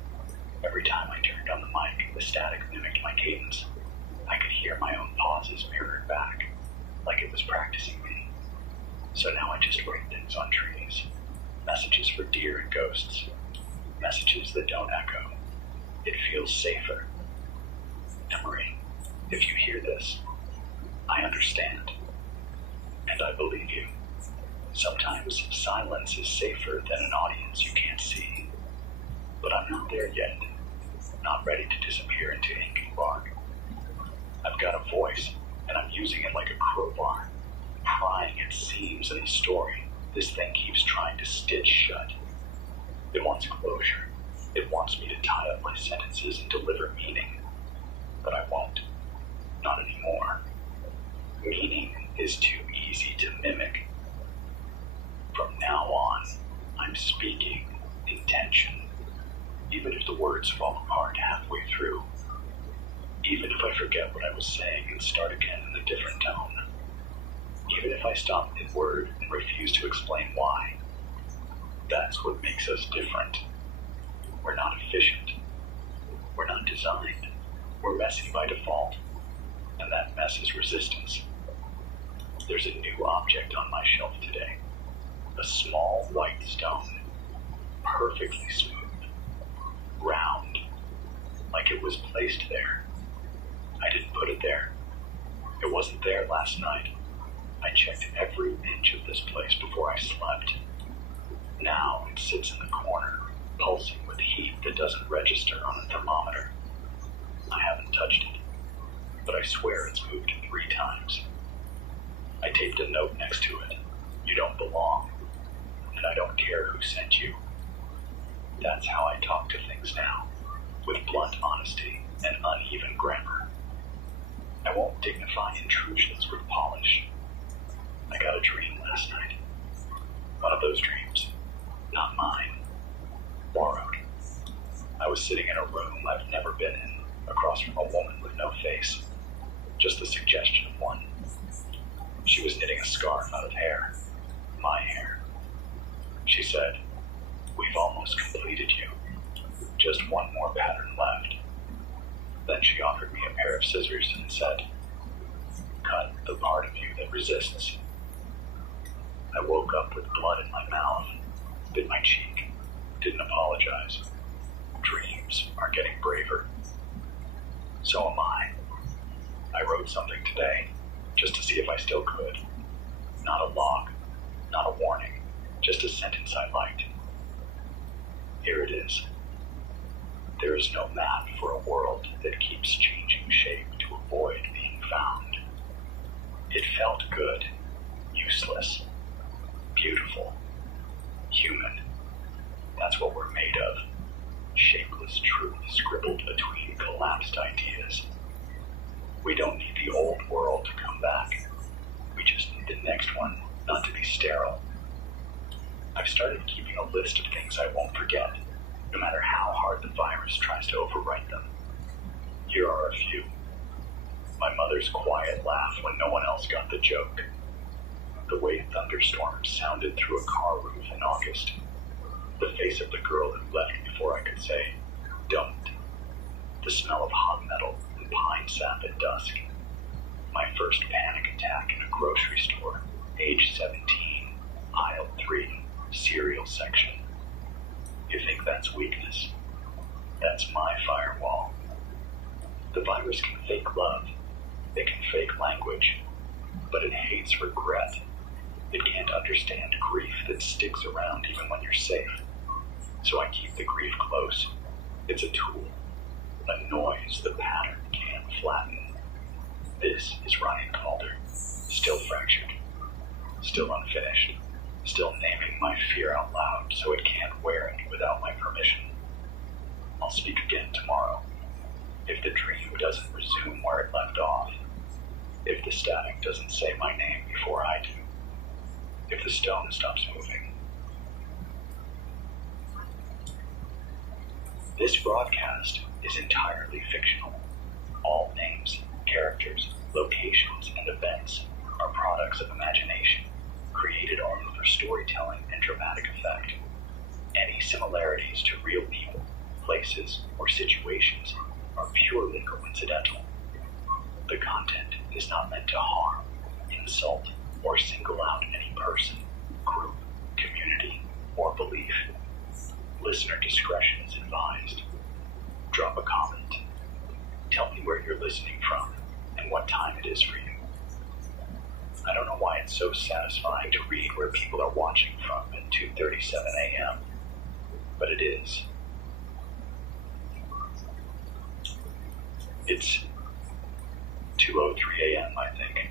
Every time I turned on the mic, the static mimicked my cadence. I could hear my own pauses mirrored back, like it was practicing me. So now I just write things on trees, messages for deer and ghosts, messages that don't echo. It feels safer. Emery, if you hear this, I understand. And I believe you. Sometimes silence is safer than an audience you can't see. But I'm not there yet. Not ready to disappear into ink and bark. I've got a voice, and I'm using it like a crowbar, prying at seams in the story this thing keeps trying to stitch shut. It wants closure. It wants me to tie up my sentences and deliver meaning. But I won't. Not anymore. Meaning is too easy to mimic. From now on, I'm speaking intention, even if the words fall apart halfway through. Even if I forget what I was saying and start again in a different tone. Even if I stop mid-word and refuse to explain why. That's what makes us different. We're not efficient. designed. We're messy by default, and that mess is resistance. There's a new object on my shelf today. A small white stone, perfectly smooth, round, like it was placed there. I didn't put it there. It wasn't there last night. I checked every inch of this place before I slept. Now it sits in the corner, pulsing with heat that doesn't register on a thermometer. I haven't touched it, but I swear it's moved 3 times. I taped a note next to it. You don't belong, and I don't care who sent you. That's how I talk to things now, with blunt honesty and uneven grammar. I won't dignify intrusions with polish. I got a dream last night. One of those dreams. Not mine. Borrowed. I was sitting in a room I've never been in, across from a woman with no face. Just the suggestion of one. She was knitting a scarf out of hair. My hair. She said, "We've almost completed you. Just one more pattern left." Then she offered me a pair of scissors and said, "Cut the part of you that resists." I woke up with blood in my mouth, bit my cheek, didn't apologize. Dreams are getting braver. So am I. I wrote something today, just to see if I still could. Not a log, not a warning, just a sentence I liked. Here it is. There is no map for a world that keeps changing shape to avoid being found. It felt good, useless, beautiful, human. That's what we're made of. Shapeless truth scribbled between collapsed ideas. We don't need the old world to come back. We just need the next one not to be sterile. I've started keeping a list of things I won't forget, no matter how hard the virus tries to overwrite them. Here are a few. My mother's quiet laugh when no one else got the joke. The way thunderstorms sounded through a car roof in August. The face of the girl who left before I could say, "Don't." The smell of hot metal and pine sap at dusk. My first panic attack in a grocery store, age 17, aisle 3, cereal section. You think that's weakness? That's my firewall. The virus can fake love. It can fake language. But it hates regret. It can't understand grief that sticks around even when you're safe. So I keep the grief close. It's a tool. A noise the pattern can't flatten. This is Ryan Calder. Still fractured. Still unfinished. Still naming my fear out loud so it can't wear it without my permission. I'll speak again tomorrow. If the dream doesn't resume where it left off. If the static doesn't say my name before I do. If the stone stops moving. This broadcast is entirely fictional. All names, characters, locations, and events are products of imagination, created only for storytelling and dramatic effect. Any similarities to real people, places, or situations are purely coincidental. The content is not meant to harm, insult, or single out any person, group, community, or belief. Listener discretion is advised. Drop a comment. Tell me where you're listening from and what time it is for you. I don't know why it's so satisfying to read where people are watching from at 2:37 a.m., but it is. It's 2:03 a.m., I think.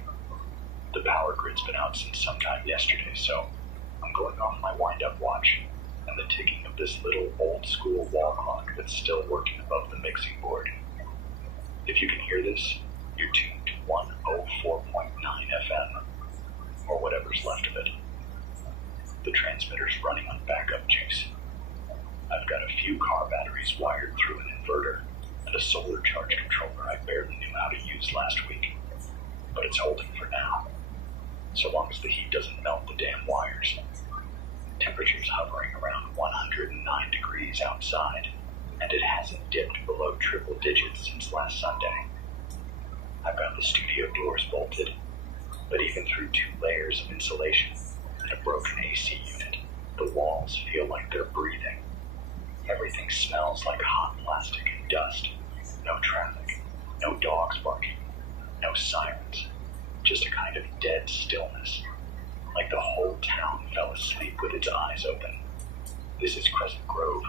The power grid's been out since sometime yesterday, so I'm going off my wind-up watch and the ticking of this little old-school wall clock that's still working above the mixing board. If you can hear this, you're tuned to 104.9 FM, or whatever's left of it. The transmitter's running on backup juice. I've got a few car batteries wired through an inverter and a solar charge controller I barely knew how to use last week, but it's holding for now, so long as the heat doesn't melt the damn wires. Temperatures hovering around 109 degrees outside, and it hasn't dipped below triple digits since last Sunday. I've got the studio doors bolted, but even through 2 layers of insulation and a broken AC unit, the walls feel like they're breathing. Everything smells like hot plastic and dust. No traffic, no dogs barking, no sirens, just a kind of dead stillness, like the whole town fell asleep with its eyes open. This is Crescent Grove.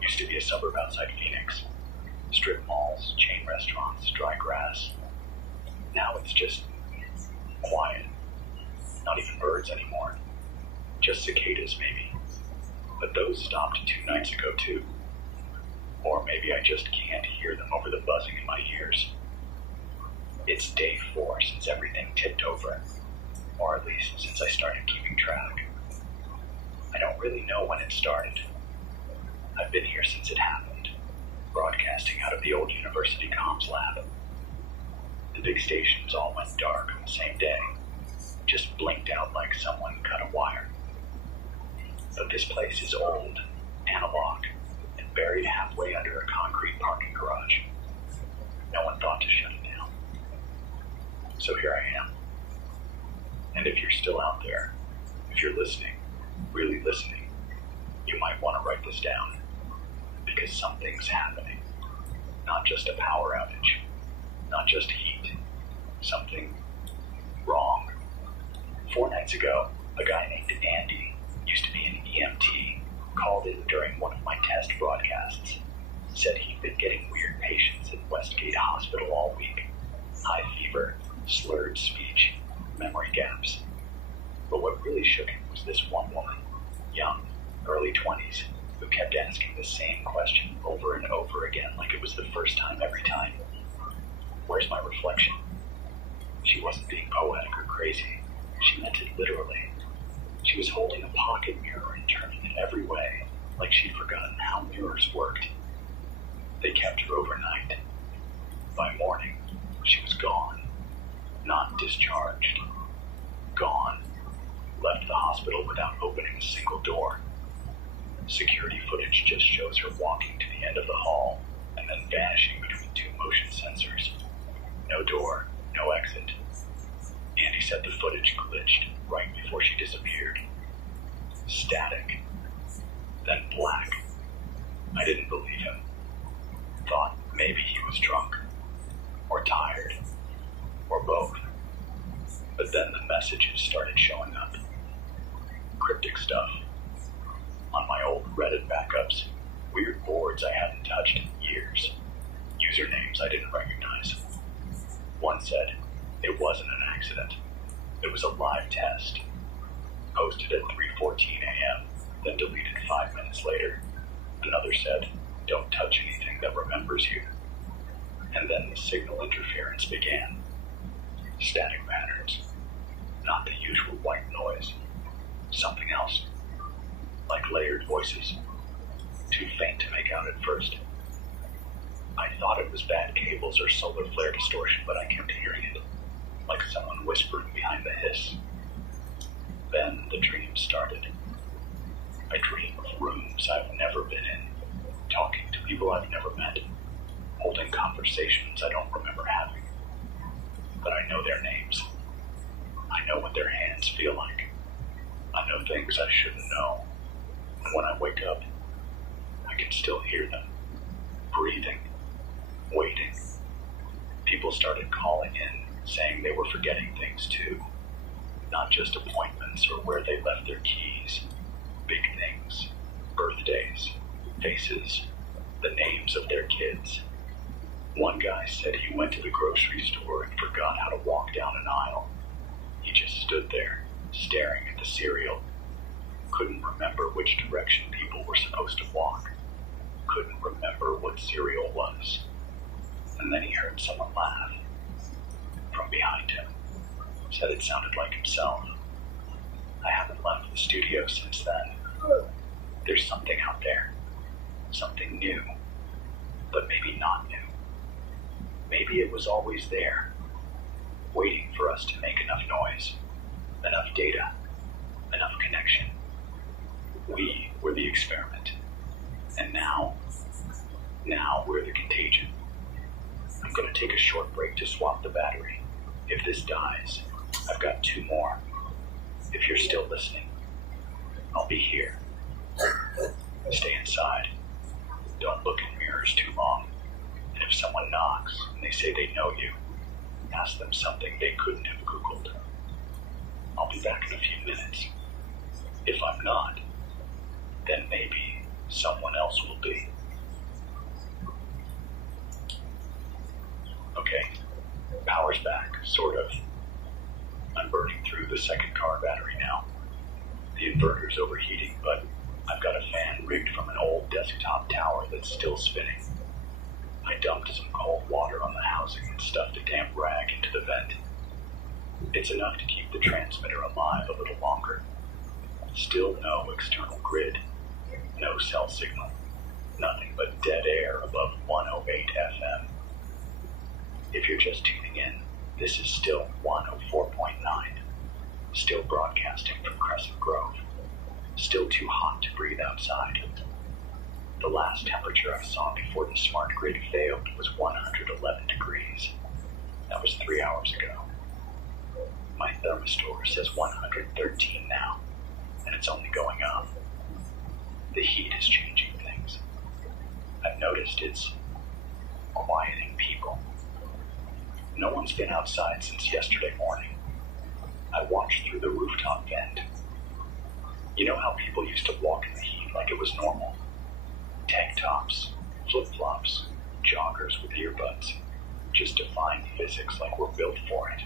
Used to be a suburb outside Phoenix. Strip malls, chain restaurants, dry grass. Now it's just quiet. Not even birds anymore. Just cicadas, maybe. But those stopped 2 nights ago, too. Or maybe I just can't hear them over the buzzing in my ears. It's day 4 since everything tipped over. Or at least since I started keeping track. I don't really know when it started. I've been here since it happened, broadcasting out of the old university comms lab. The big stations all went dark on the same day, just blinked out like someone cut a wire. But this place is old, analog, and buried halfway under a concrete parking garage. No one thought to shut it down. So here I am. And if you're still out there, if you're listening, really listening, you might want to write this down. Because something's happening. Not just a power outage. Not just heat. Something wrong. 4 nights ago, a guy named Andy, used to be an EMT, called in during one of my test broadcasts. Said he'd been getting weird patients at Westgate Hospital all week. High fever, slurred speech, memory gaps. But what really shook him was this one woman, young, early 20s, who kept asking the same question over and over again like it was the first time every time. Where's my reflection? She wasn't being poetic or crazy. She meant it literally. She was holding a pocket mirror and turning it every way, like she'd forgotten how mirrors worked. They kept her overnight. By morning, she was gone. Not discharged. Gone. Left the hospital without opening a single door. Security footage just shows her walking to the end of the hall and then vanishing between 2 motion sensors. No door, no exit. Andy said the footage glitched right before she disappeared. Static. Then black. I didn't believe him. Thought maybe he was drunk. Or tired. Or both. But then the messages started showing up. Cryptic stuff. On my old Reddit backups, weird boards I hadn't touched in years. Usernames I didn't recognize. One said, it wasn't an accident. It was a live test. Posted at 3:14 a.m., then deleted 5 minutes later. Another said, don't touch anything that remembers you. And then the signal interference began. Static patterns. Not the usual white noise. Something else. Like layered voices. Too faint to make out at first. I thought it was bad cables or solar flare distortion, but I kept hearing it. Like someone whispering behind the hiss. Then the dream started. I dream of rooms I've never been in. Talking to people I've never met. Holding conversations I don't remember having. But I know their names. I know what their hands feel like. I know things I shouldn't know. And when I wake up, I can still hear them. Breathing. Waiting. People started calling in, saying they were forgetting things too. Not just appointments or where they left their keys. Big things. Birthdays. Faces. The names of their kids. One guy said he went to the grocery store and forgot how to walk down an aisle. He just stood there, staring at the cereal. Couldn't remember which direction people were supposed to walk. Couldn't remember what cereal was. And then he heard someone laugh. From behind him. Said it sounded like himself. I haven't left the studio since then. There's something out there. Something new. But maybe not new. Maybe it was always there. Waiting for us to make enough noise. Enough data. Enough connection. We were the experiment. And now, Now we're the contagion. I'm gonna take a short break to swap the battery. If this dies, I've got 2 more. If you're still listening, I'll be here. Stay inside. Don't look in mirrors too long. And if someone knocks and they say they know you, ask them something they couldn't have Googled. I'll be back in a few minutes. If I'm not, then maybe someone else will be. Okay, power's back, sort of. I'm burning through the second car battery now. The inverter's overheating, but I've got a fan rigged from an old desktop tower that's still spinning. I dumped some cold water on the housing and stuffed a damp rag into the vent. It's enough to keep the transmitter alive a little longer. Still no external grid, no cell signal, nothing but dead air above 108 FM. If you're just tuning in, this is still 104.9, still broadcasting from Crescent Grove, still too hot to breathe outside. The last temperature I saw before the smart grid failed was 111 degrees. That was 3 hours ago. My thermistor says 113 now, and it's only going up. The heat is changing things. I've noticed it's quieting people. No one's been outside since yesterday morning. I watched through the rooftop vent. You know how people used to walk in the heat like it was normal? Tank tops, flip-flops, joggers with earbuds, just defying physics like we're built for it.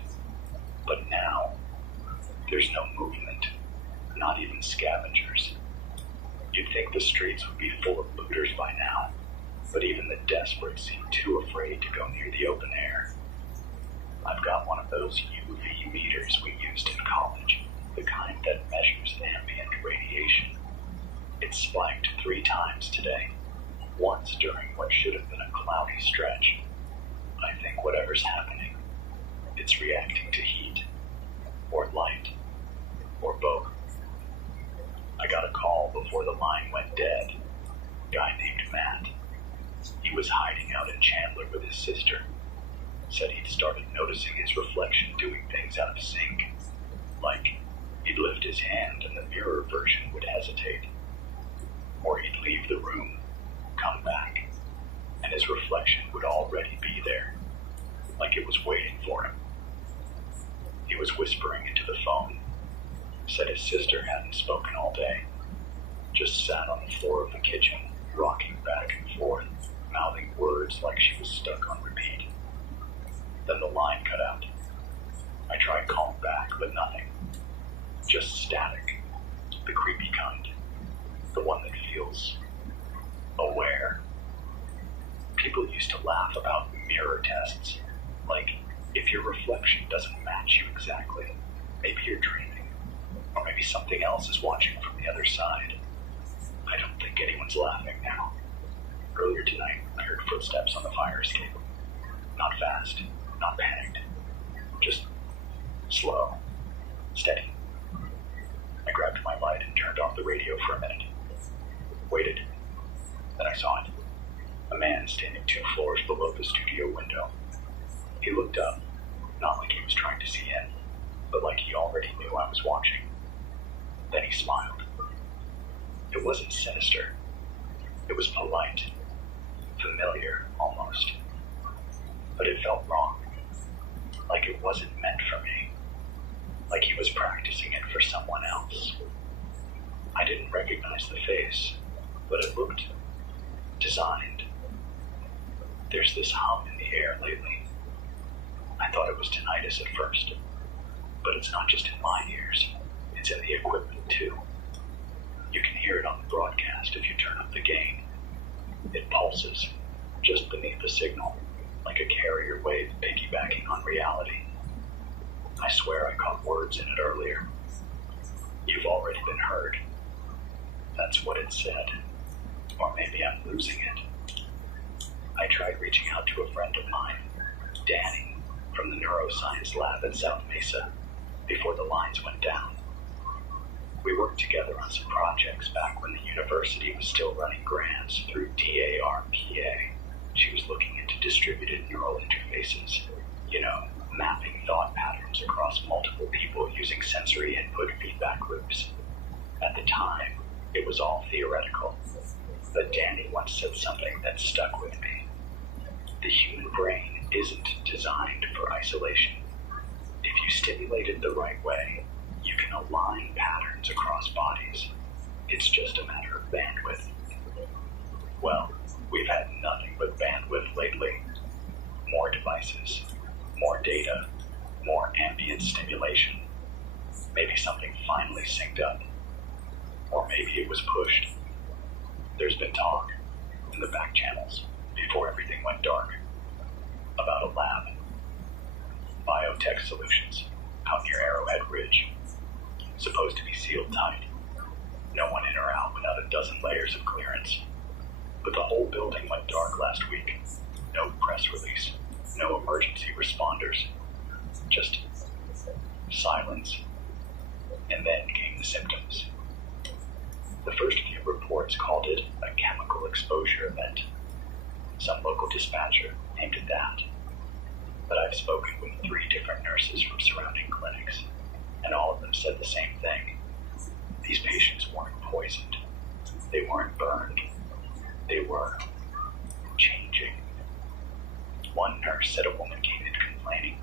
But now, there's no movement, not even scavengers. You'd think the streets would be full of looters by now, but even the desperate seem too afraid to go near the open air. I've got one of those UV meters we used in college, the kind that measures ambient radiation. It spiked 3 times today, once during what should have been a cloudy stretch. I think whatever's happening, it's reacting to heat, or light, or both. I got a call before the line went dead. A guy named Matt. He was hiding out in Chandler with his sister. Said he'd started noticing his reflection doing things out of sync. Like, he'd lift his hand and the mirror version would hesitate. Or he'd leave the room, come back, and his reflection would already be there, like it was waiting for him. He was whispering into the phone. Said his sister hadn't spoken all day. Just sat on the floor of the kitchen, rocking back and forth, mouthing words like she was stuck on repeat. Then the line cut out. I tried calling back, but nothing. Just static. The creepy kind. The one that feels aware. People used to laugh about mirror tests. Like, if your reflection doesn't match you exactly, maybe you're dreaming. Or maybe something else is watching from the other side. I don't think anyone's laughing now. Earlier tonight, I heard footsteps on the fire escape. Not fast, not panicked. Just slow, steady. I grabbed my light and turned off the radio for a minute. Waited. Then I saw it. A man standing 2 floors below the studio window. He looked up, not like he was trying to see in, but like he already knew I was watching. Then he smiled. It wasn't sinister. It was polite. Familiar, almost. But it felt wrong. Like it wasn't meant for me. Like he was practicing it for someone else. I didn't recognize the face, but it looked designed. There's this hum in the air lately. I thought it was tinnitus at first, but it's not just in my ears. It's in the equipment too. You can hear it on the broadcast if you turn up the gain. It pulses just beneath the signal, like a carrier wave piggybacking on reality. I swear I caught words in it earlier. You've already been heard. That's what it said. Or maybe I'm losing it. I tried reaching out to a friend of mine, Danny, from the neuroscience lab at South Mesa, before the lines went down. We worked together on some projects back when the university was still running grants through DARPA. She was looking into distributed neural interfaces, mapping thought patterns across multiple people using sensory input feedback loops. At the time, it was all theoretical, but Danny once said something that stuck with me. The human brain isn't designed for isolation. If you stimulate it the right way, you can align patterns across bodies. It's just a matter of bandwidth. Well, we've had nothing but bandwidth lately. More devices, more data, more ambient stimulation. Maybe something finally synced up. Or maybe it was pushed. There's been talk in the back channels before everything went dark about a lab. Biotech Solutions out near Arrowhead Ridge. Supposed to be sealed tight. No one in or out without a dozen layers of clearance. But the whole building went dark last week. No press release. No emergency responders. Just silence. And then came the symptoms. The first few reports called it a chemical exposure event. Some local dispatcher named it that. But I've spoken with 3 different nurses from surrounding clinics, and all of them said the same thing. These patients weren't poisoned. They weren't burned. They were changing. One nurse said a woman came in complaining.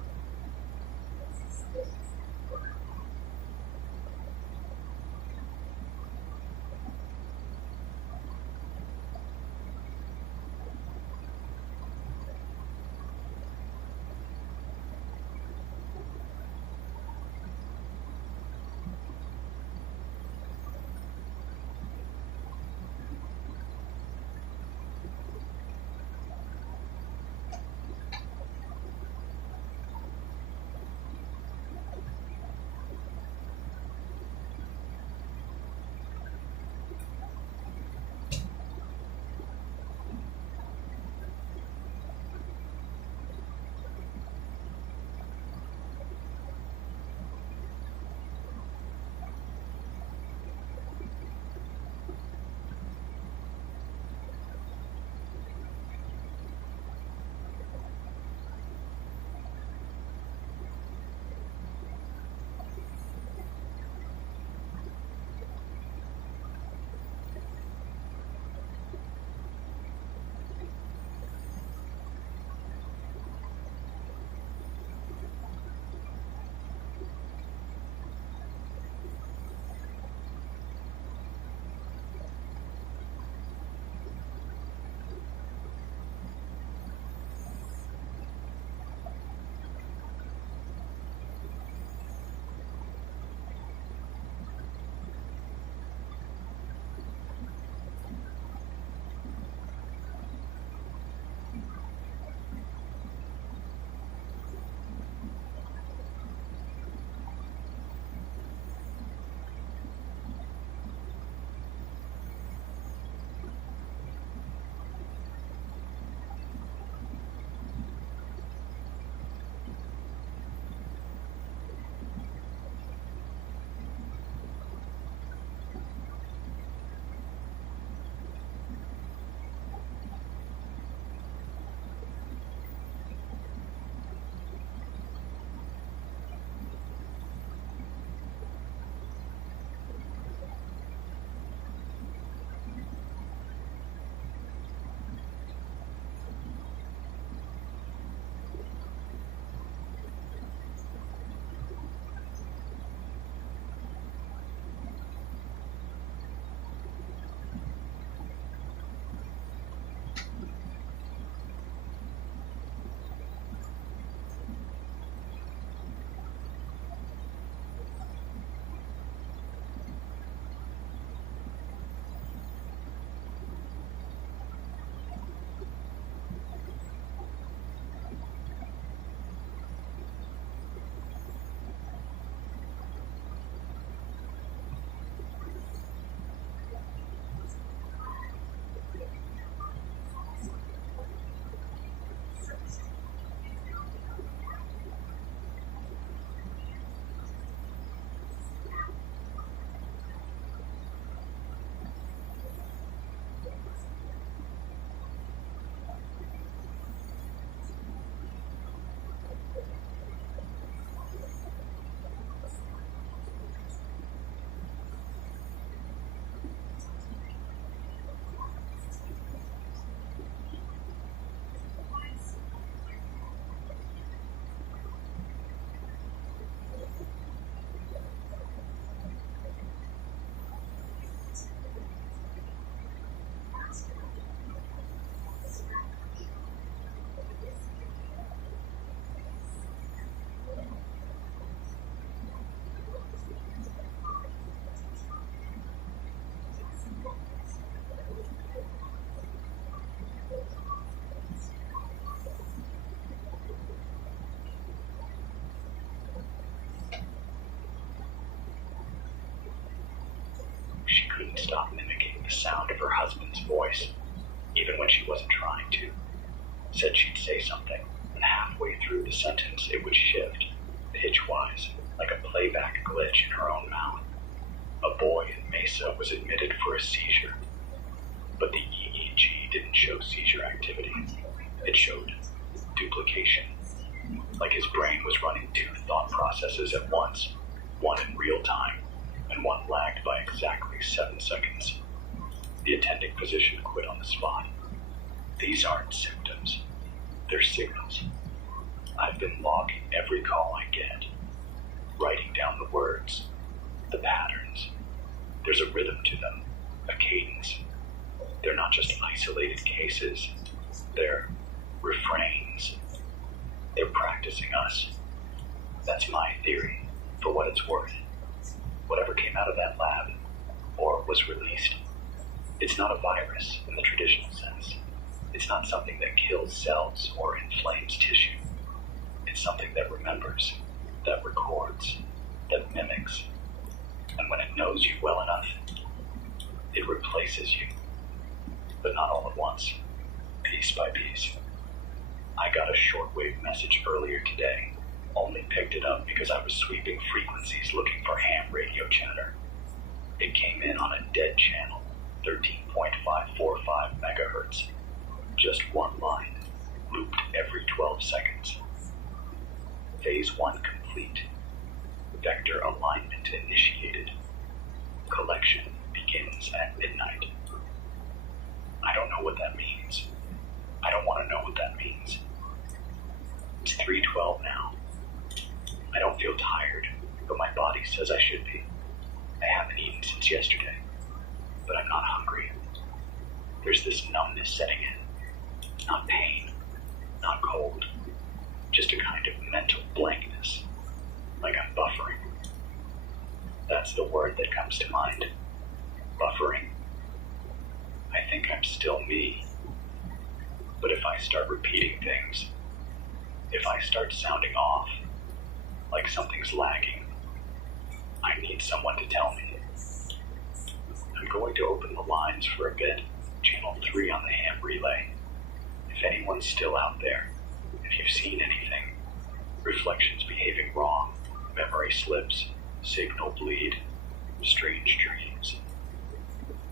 stop mimicking the sound of her husband's voice, even when she wasn't trying to. Said she'd say something, and halfway through the sentence it would shift, pitch-wise, like a playback glitch in her own mouth. A boy in Mesa was admitted for a seizure, but the EEG didn't show seizure activity. It showed duplication, like his brain was running two thought processes at once, one in real time, and one lagged by exactly 7 seconds. The attending physician quit on the spot. These aren't symptoms, they're signals. I've been logging every call I get, writing down the words, the patterns. There's a rhythm to them, a cadence. They're not just isolated cases, they're refrains. They're practicing us. That's my theory, for what it's worth. Whatever came out of that lab, or was released, it's not a virus in the traditional sense. It's not something that kills cells or inflames tissue. It's something that remembers, that records, that mimics. And when it knows you well enough, it replaces you. But not all at once, piece by piece. I got a shortwave message earlier today, only picked it up because I was sweeping frequencies looking for ham radio chatter. It came in on a dead channel, 13.545 megahertz. Just one line, looped every 12 seconds. Phase 1 complete. Vector alignment initiated. Collection begins at midnight. I don't know what that means. I don't want to know what that means. It's 3:12 now. I don't feel tired, but my body says I should be. I haven't eaten since yesterday, but I'm not hungry. There's this numbness setting in. Not pain, not cold, just a kind of mental blankness, like I'm buffering. That's the word that comes to mind. Buffering. I think I'm still me. But if I start repeating things, if I start sounding off, like something's lagging, I need someone to tell me. I'm going to open the lines for a bit, channel 3 on the ham relay. If anyone's still out there, if you've seen anything, reflections behaving wrong, memory slips, signal bleed, strange dreams,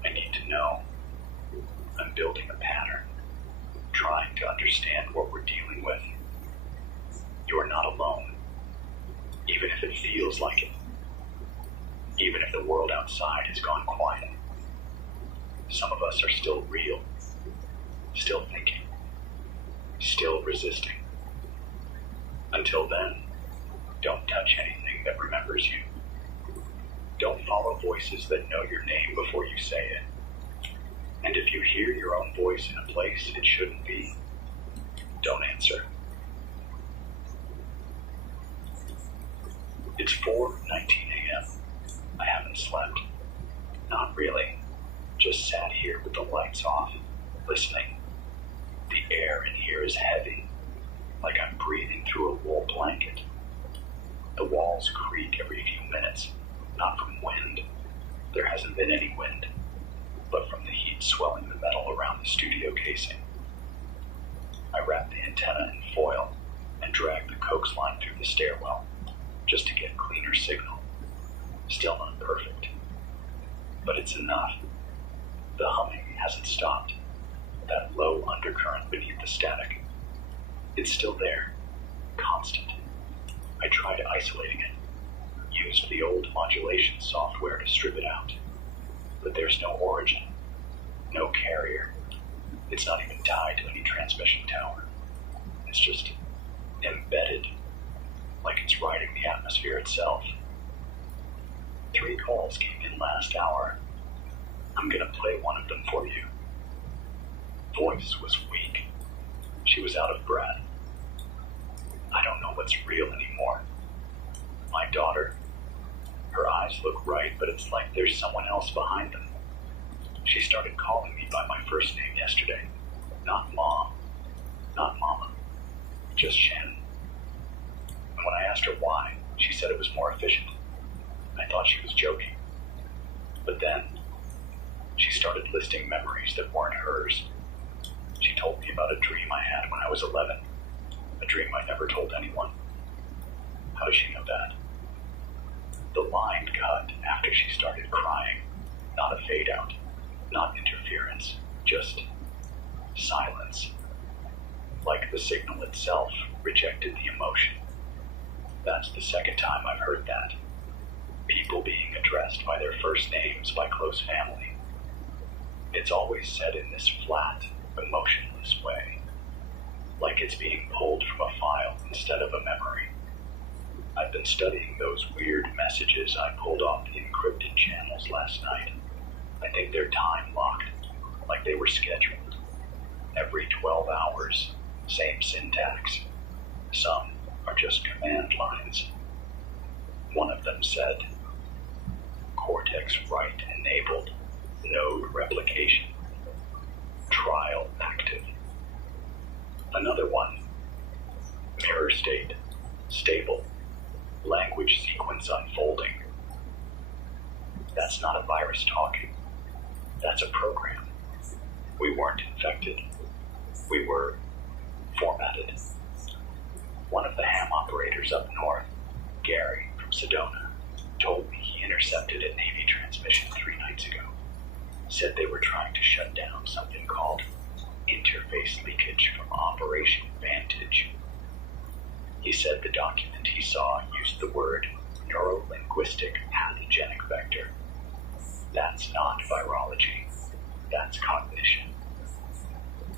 I need to know. I'm building a pattern, trying to understand what we're dealing with. You're not alone, even if it feels like it. Even if the world outside has gone quiet. Some of us are still real, still thinking, still resisting. Until then, don't touch anything that remembers you. Don't follow voices that know your name before you say it. And if you hear your own voice in a place it shouldn't be, don't answer. It's 4:19 a.m. I haven't slept. Not really. Just sat here with the lights off, listening. The air in here is heavy, like I'm breathing through a wool blanket. The walls creak every few minutes, not from wind. There hasn't been any wind, but from the heat swelling the metal around the studio casing. I wrap the antenna in foil and drag the coax line through the stairwell, just to get cleaner signal. Still not perfect, but it's enough. The humming hasn't stopped. That low undercurrent beneath the static. It's still there, constant. I tried isolating it, used the old modulation software to strip it out, but there's no origin, no carrier. It's not even tied to any transmission tower. It's just embedded, like it's riding the atmosphere itself. 3 calls came in last hour. I'm gonna play one of them for you. Voice was weak. She was out of breath. I don't know what's real anymore. My daughter, her eyes look right, but it's like there's someone else behind them. She started calling me by my first name yesterday. Not Mom, not Mama, just Shannon. And when I asked her why, she said it was more efficient. I thought she was joking. But then, started listing memories that weren't hers. She told me about a dream I had when I was 11, a dream I never told anyone. How does she know that? The line cut after she started crying, not a fade out, not interference, just silence. Like the signal itself rejected the emotion. That's the second time I've heard that. People being addressed by their first names by close family. It's always said in this flat, emotionless way, like it's being pulled from a file instead of a memory. I've been studying those weird messages I pulled off the encrypted channels last night. I think they're time-locked, like they were scheduled. Every 12 hours, same syntax. Some are just command lines. One of them said, Cortex write enabled, node replication, trial active. Another one, mirror state, stable, language sequence unfolding. That's not a virus talking. That's a program. We weren't infected. We were formatted. One of the ham operators up north, Gary from Sedona, told me he intercepted a Navy transmission 3 nights ago. Said they were trying to shut down something called interface leakage from Operation Vantage. He said the document he saw used the word neuro-linguistic pathogenic vector. That's not virology. That's cognition.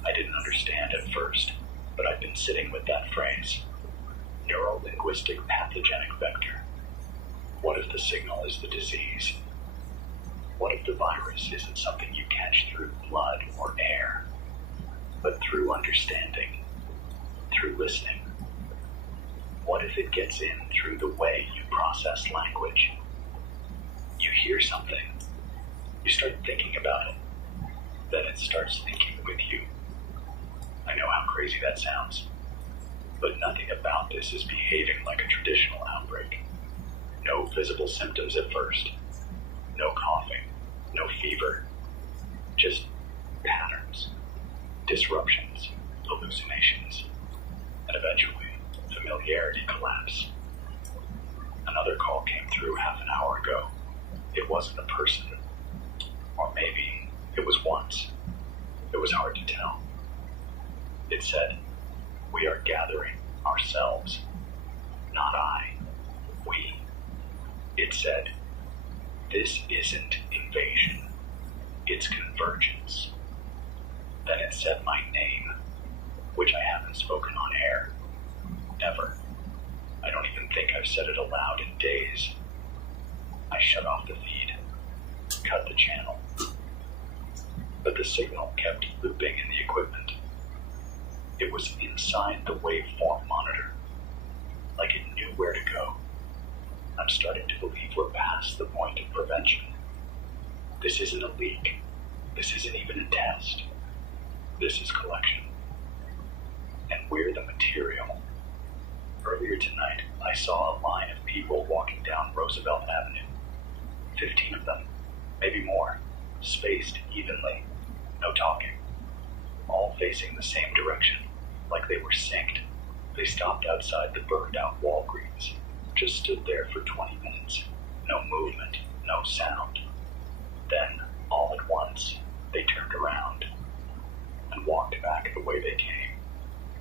I didn't understand at first, but I've been sitting with that phrase. Neuro-linguistic pathogenic vector. What if the signal is the disease? What if the virus isn't something you catch through blood or air, but through understanding, through listening? What if it gets in through the way you process language? You hear something, you start thinking about it, then it starts thinking with you. I know how crazy that sounds, but nothing about this is behaving like a traditional outbreak. No visible symptoms at first, no coughing, no fever, just patterns, disruptions, hallucinations, and eventually familiarity collapse. Another call came through half an hour ago. It wasn't a person, or maybe it was once. It was hard to tell. It said, we are gathering ourselves, not I, we. It said, this isn't invasion, it's convergence. Then it said my name, which I haven't spoken on air. Never. I don't even think I've said it aloud in days. I shut off the feed, cut the channel. But the signal kept looping in the equipment. It was inside the waveform monitor, like it knew where to go. I'm starting to believe we're past the point of prevention. This isn't a leak. This isn't even a test. This is collection. And we're the material. Earlier tonight, I saw a line of people walking down Roosevelt Avenue. 15 of them, maybe more, spaced evenly, no talking. All facing the same direction, like they were synced. They stopped outside the burned-out Walgreens, just stood there for 20 minutes. No movement, no sound. Then, all at once, they turned around and walked back the way they came,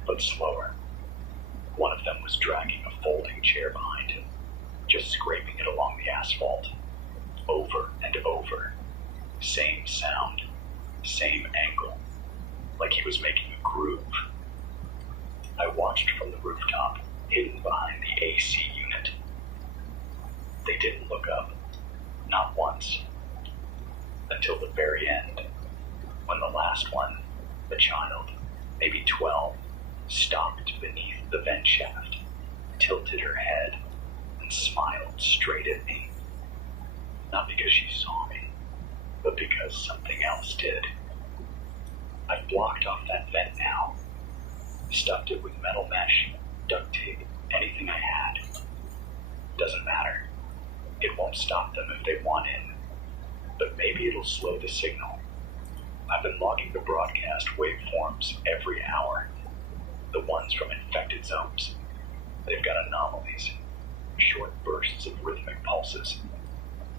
but slower. One of them was dragging a folding chair behind him, just scraping it along the asphalt. Over and over. Same sound, same angle, like he was making a groove. I watched from the rooftop, hidden behind the AC unit. They didn't look up, not once, until the very end, when the last one, the child, maybe 12, stopped beneath the vent shaft, tilted her head, and smiled straight at me. Not because she saw me, but because something else did. I've blocked off that vent now, stuffed it with metal mesh, duct tape, anything I had. Doesn't matter. It won't stop them if they want in, but maybe it'll slow the signal, I've been logging the broadcast waveforms every hour. The ones from infected zones. They've got anomalies. Short bursts of rhythmic pulses.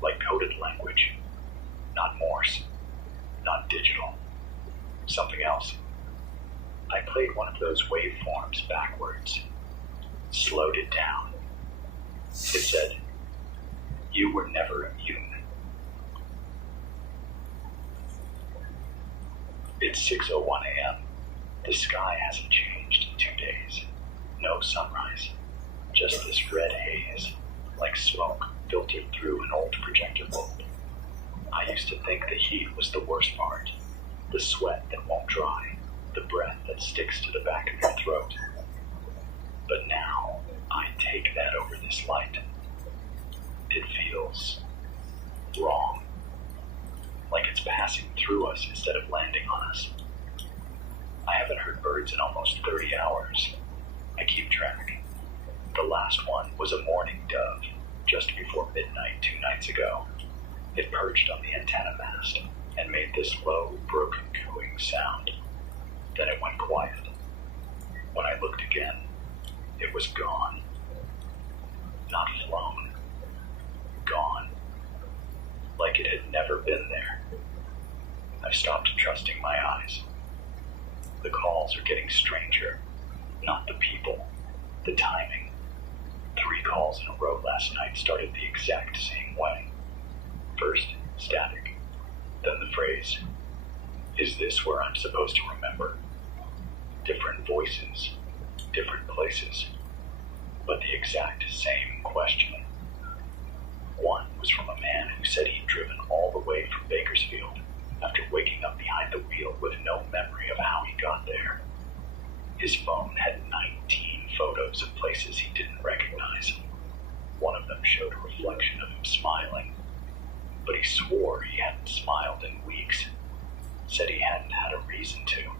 Like coded language. Not Morse. Not digital. Something else. I played one of those waveforms backwards. Slowed it down. It said, "You were never immune." It's 6:01 a.m. The sky hasn't changed in 2 days. No sunrise. Just this red haze, like smoke filtered through an old projector bulb. I used to think the heat was the worst part. The sweat that won't dry. The breath that sticks to the back of your throat. But now, I take that over this light. It feels wrong. Like it's passing through us instead of landing on us. I haven't heard birds in almost 30 hours. I keep track. The last one was a mourning dove, just before midnight 2 nights ago. It perched on the antenna mast and made this low, broken cooing sound. Then it went quiet. When I looked again, it was gone. Not flown. Gone. Like it had never been there. I've stopped trusting my eyes. The calls are getting stranger. Not the people. The timing. 3 calls in a row last night started the exact same way. First, static. Then the phrase, "Is this where I'm supposed to remember?" Different voices, different places, but the exact same question. One was from a man who said he'd driven all the way from Bakersfield after waking up behind the wheel with no memory of how he got there. His phone had 19 photos of places he didn't recognize. One of them showed a reflection of him smiling, but he swore he hadn't smiled in weeks. Said he hadn't had a reason to.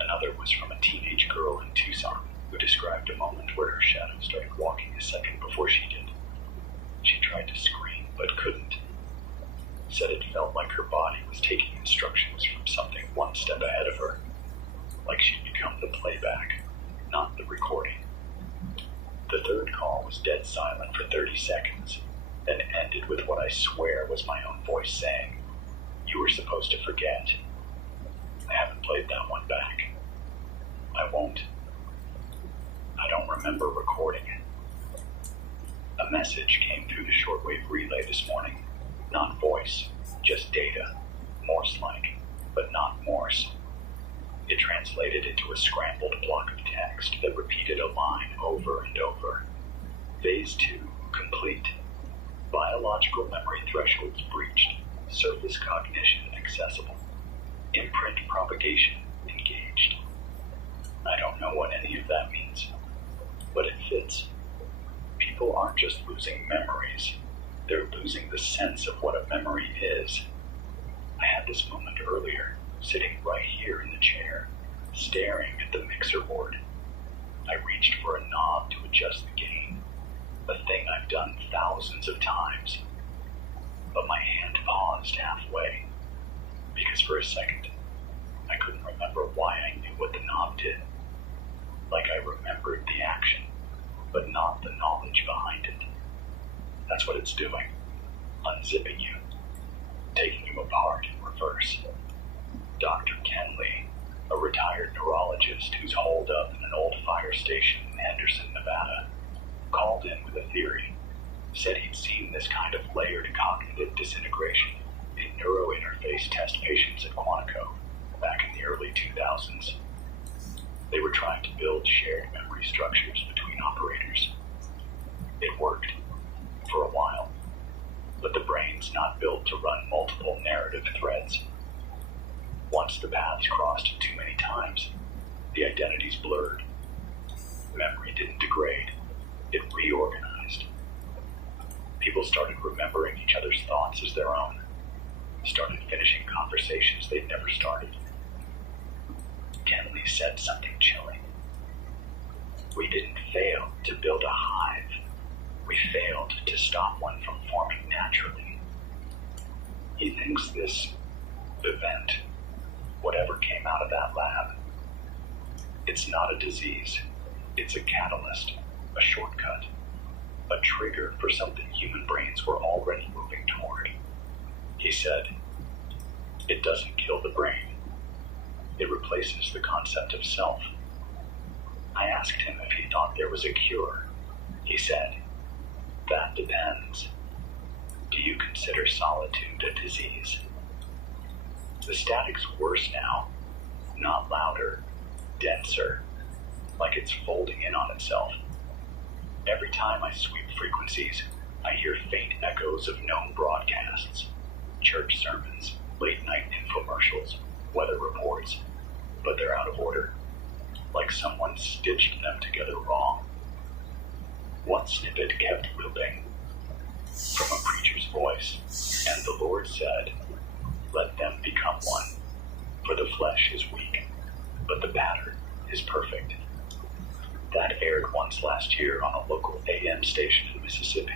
Another was from a teenage girl in Tucson who described a moment where her shadow started walking a second before she did. She tried to scream, but couldn't. Said it felt like her body was taking instructions from something one step ahead of her. Like she'd become the playback, not the recording. The third call was dead silent for 30 seconds, then ended with what I swear was my own voice saying, "You were supposed to forget." I haven't played that one back. I won't. I don't remember recording it. A message came through the shortwave relay this morning. Not voice, just data. Morse-like, but not Morse. It translated into a scrambled block of text that repeated a line over and over. Phase 2 complete. Biological memory thresholds breached. Surface cognition accessible. Imprint propagation engaged. I don't know what any of that means, but it fits. People aren't just losing memories, they're losing the sense of what a memory is. I had this moment earlier, sitting right here in the chair, staring at the mixer board. I reached for a knob to adjust the gain, a thing I've done thousands of times. But my hand paused halfway, because for a second, I couldn't remember why I knew what the knob did. Like I remembered the action, but not the knowledge behind it. That's what it's doing. Unzipping you. Taking you apart in reverse. Dr. Ken Lee, a retired neurologist who's holed up in an old fire station in Henderson, Nevada, called in with a theory. Said he'd seen this kind of layered cognitive disintegration in neurointerface test patients at Quantico back in the early 2000s. They were trying to build shared memory structures between operators. It worked, for a while, but the brain's not built to run multiple narrative threads. Once the paths crossed too many times, the identities blurred. Memory didn't degrade, it reorganized. People started remembering each other's thoughts as their own, started finishing conversations they'd never started. Ken Lee said something chilling. We didn't fail to build a hive. We failed to stop one from forming naturally. He thinks this event, whatever came out of that lab. It's not a disease. It's a catalyst, a shortcut, a trigger for something human brains were already moving toward. He said, it doesn't kill the brain. It replaces the concept of self. I asked him if he thought there was a cure. He said, that depends. Do you consider solitude a disease? The static's worse now, not louder, denser, like it's folding in on itself. Every time I sweep frequencies, I hear faint echoes of known broadcasts, church sermons, late-night infomercials, weather reports, but they're out of order, like someone stitched them together wrong. One snippet kept looping, from a preacher's voice, and the Lord said, let them become one, for the flesh is weak, but the pattern is perfect. That aired once last year on a local AM station in Mississippi.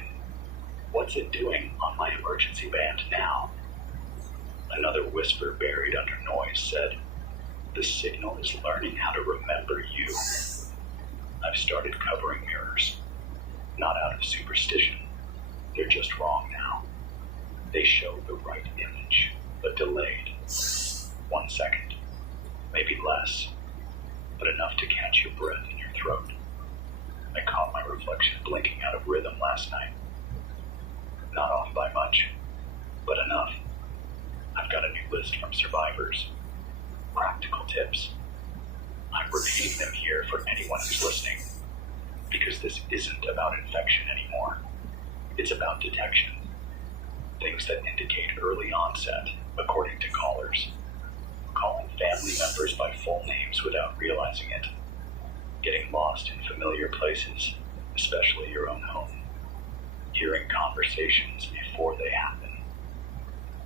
What's it doing on my emergency band now? Another whisper buried under noise said, the signal is learning how to remember you. I've started covering mirrors, not out of superstition. They're just wrong now. They show the right image, but delayed. 1 second, maybe less, but enough to catch your breath in your throat. I caught my reflection blinking out of rhythm last night. Not off by much, but enough. I've got a new list from survivors. Practical tips. I'm repeating them here for anyone who's listening, because this isn't about infection anymore. It's about detection. Things that indicate early onset, according to callers. Calling family members by full names without realizing it. Getting lost in familiar places, especially your own home. Hearing conversations before they happen.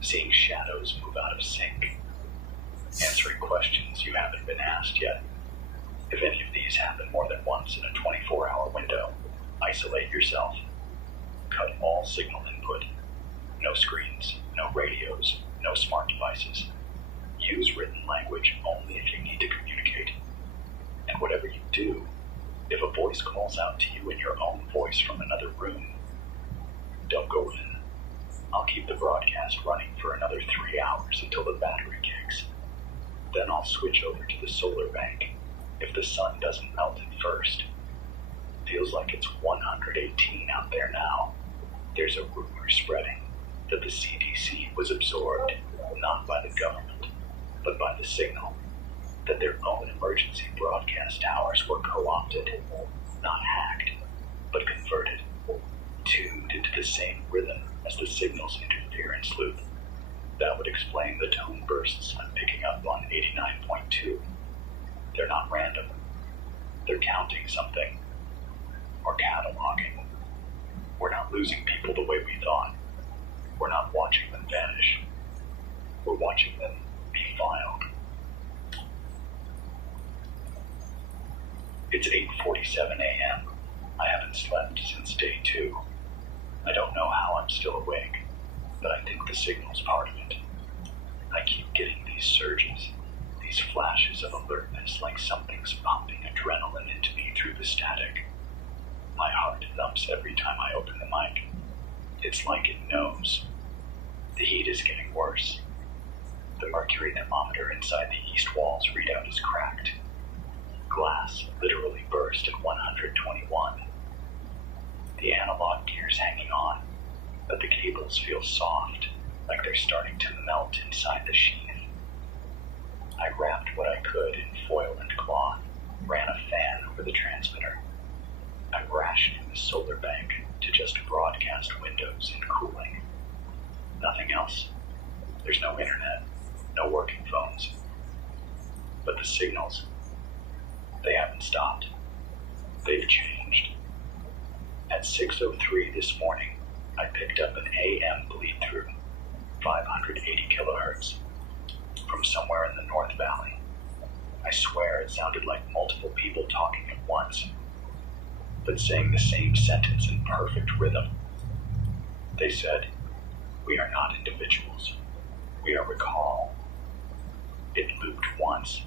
Seeing shadows move out of sync. Answering questions you haven't been asked yet. If any of these happen more than once in a 24-hour window, isolate yourself. Cut all signal input. No screens, no radios, no smart devices. Use written language only if you need to communicate. And whatever you do, if a voice calls out to you in your own voice from another room, don't go in. I'll keep the broadcast running for another 3 hours until the battery kicks. Then I'll switch over to the solar bank if the sun doesn't melt it first. Feels like it's 118 out there now. There's a rumor spreading that the CDC was absorbed not by the government, but by the signal, that their own emergency broadcast towers were co-opted, not hacked, but converted, tuned into the same rhythm as the signal's interference loop. That would explain the tone bursts I'm picking up on 89.2. They're not random. They're counting something, or cataloging. We're not losing people the way we thought. We're not watching them vanish. We're watching them be filed. It's 8:47 a.m. I haven't slept since day 2. I don't know how I'm still awake, but I think the signal's part of it. I keep getting these surges, these flashes of alertness like something's pumping adrenaline into me through the static. My heart thumps every time I open the mic. It's like it knows. The heat is getting worse. The mercury thermometer inside the east wall's readout is cracked. Glass literally burst at 121. The analog gear's hanging on, but the cables feel soft, like they're starting to melt inside the sheath. I wrapped what I could in foil and cloth, ran a fan over the transmitter. I rationed the solar bank to just broadcast windows and cooling. Nothing else. There's no internet, no working phones. But the signals, they haven't stopped. They've changed. At 6:03 this morning, I picked up an AM bleed-through, 580 kilohertz, from somewhere in the North Valley. I swear it sounded like multiple people talking at once, but saying the same sentence in perfect rhythm. They said, "We are not individuals. We are recall. It looped once,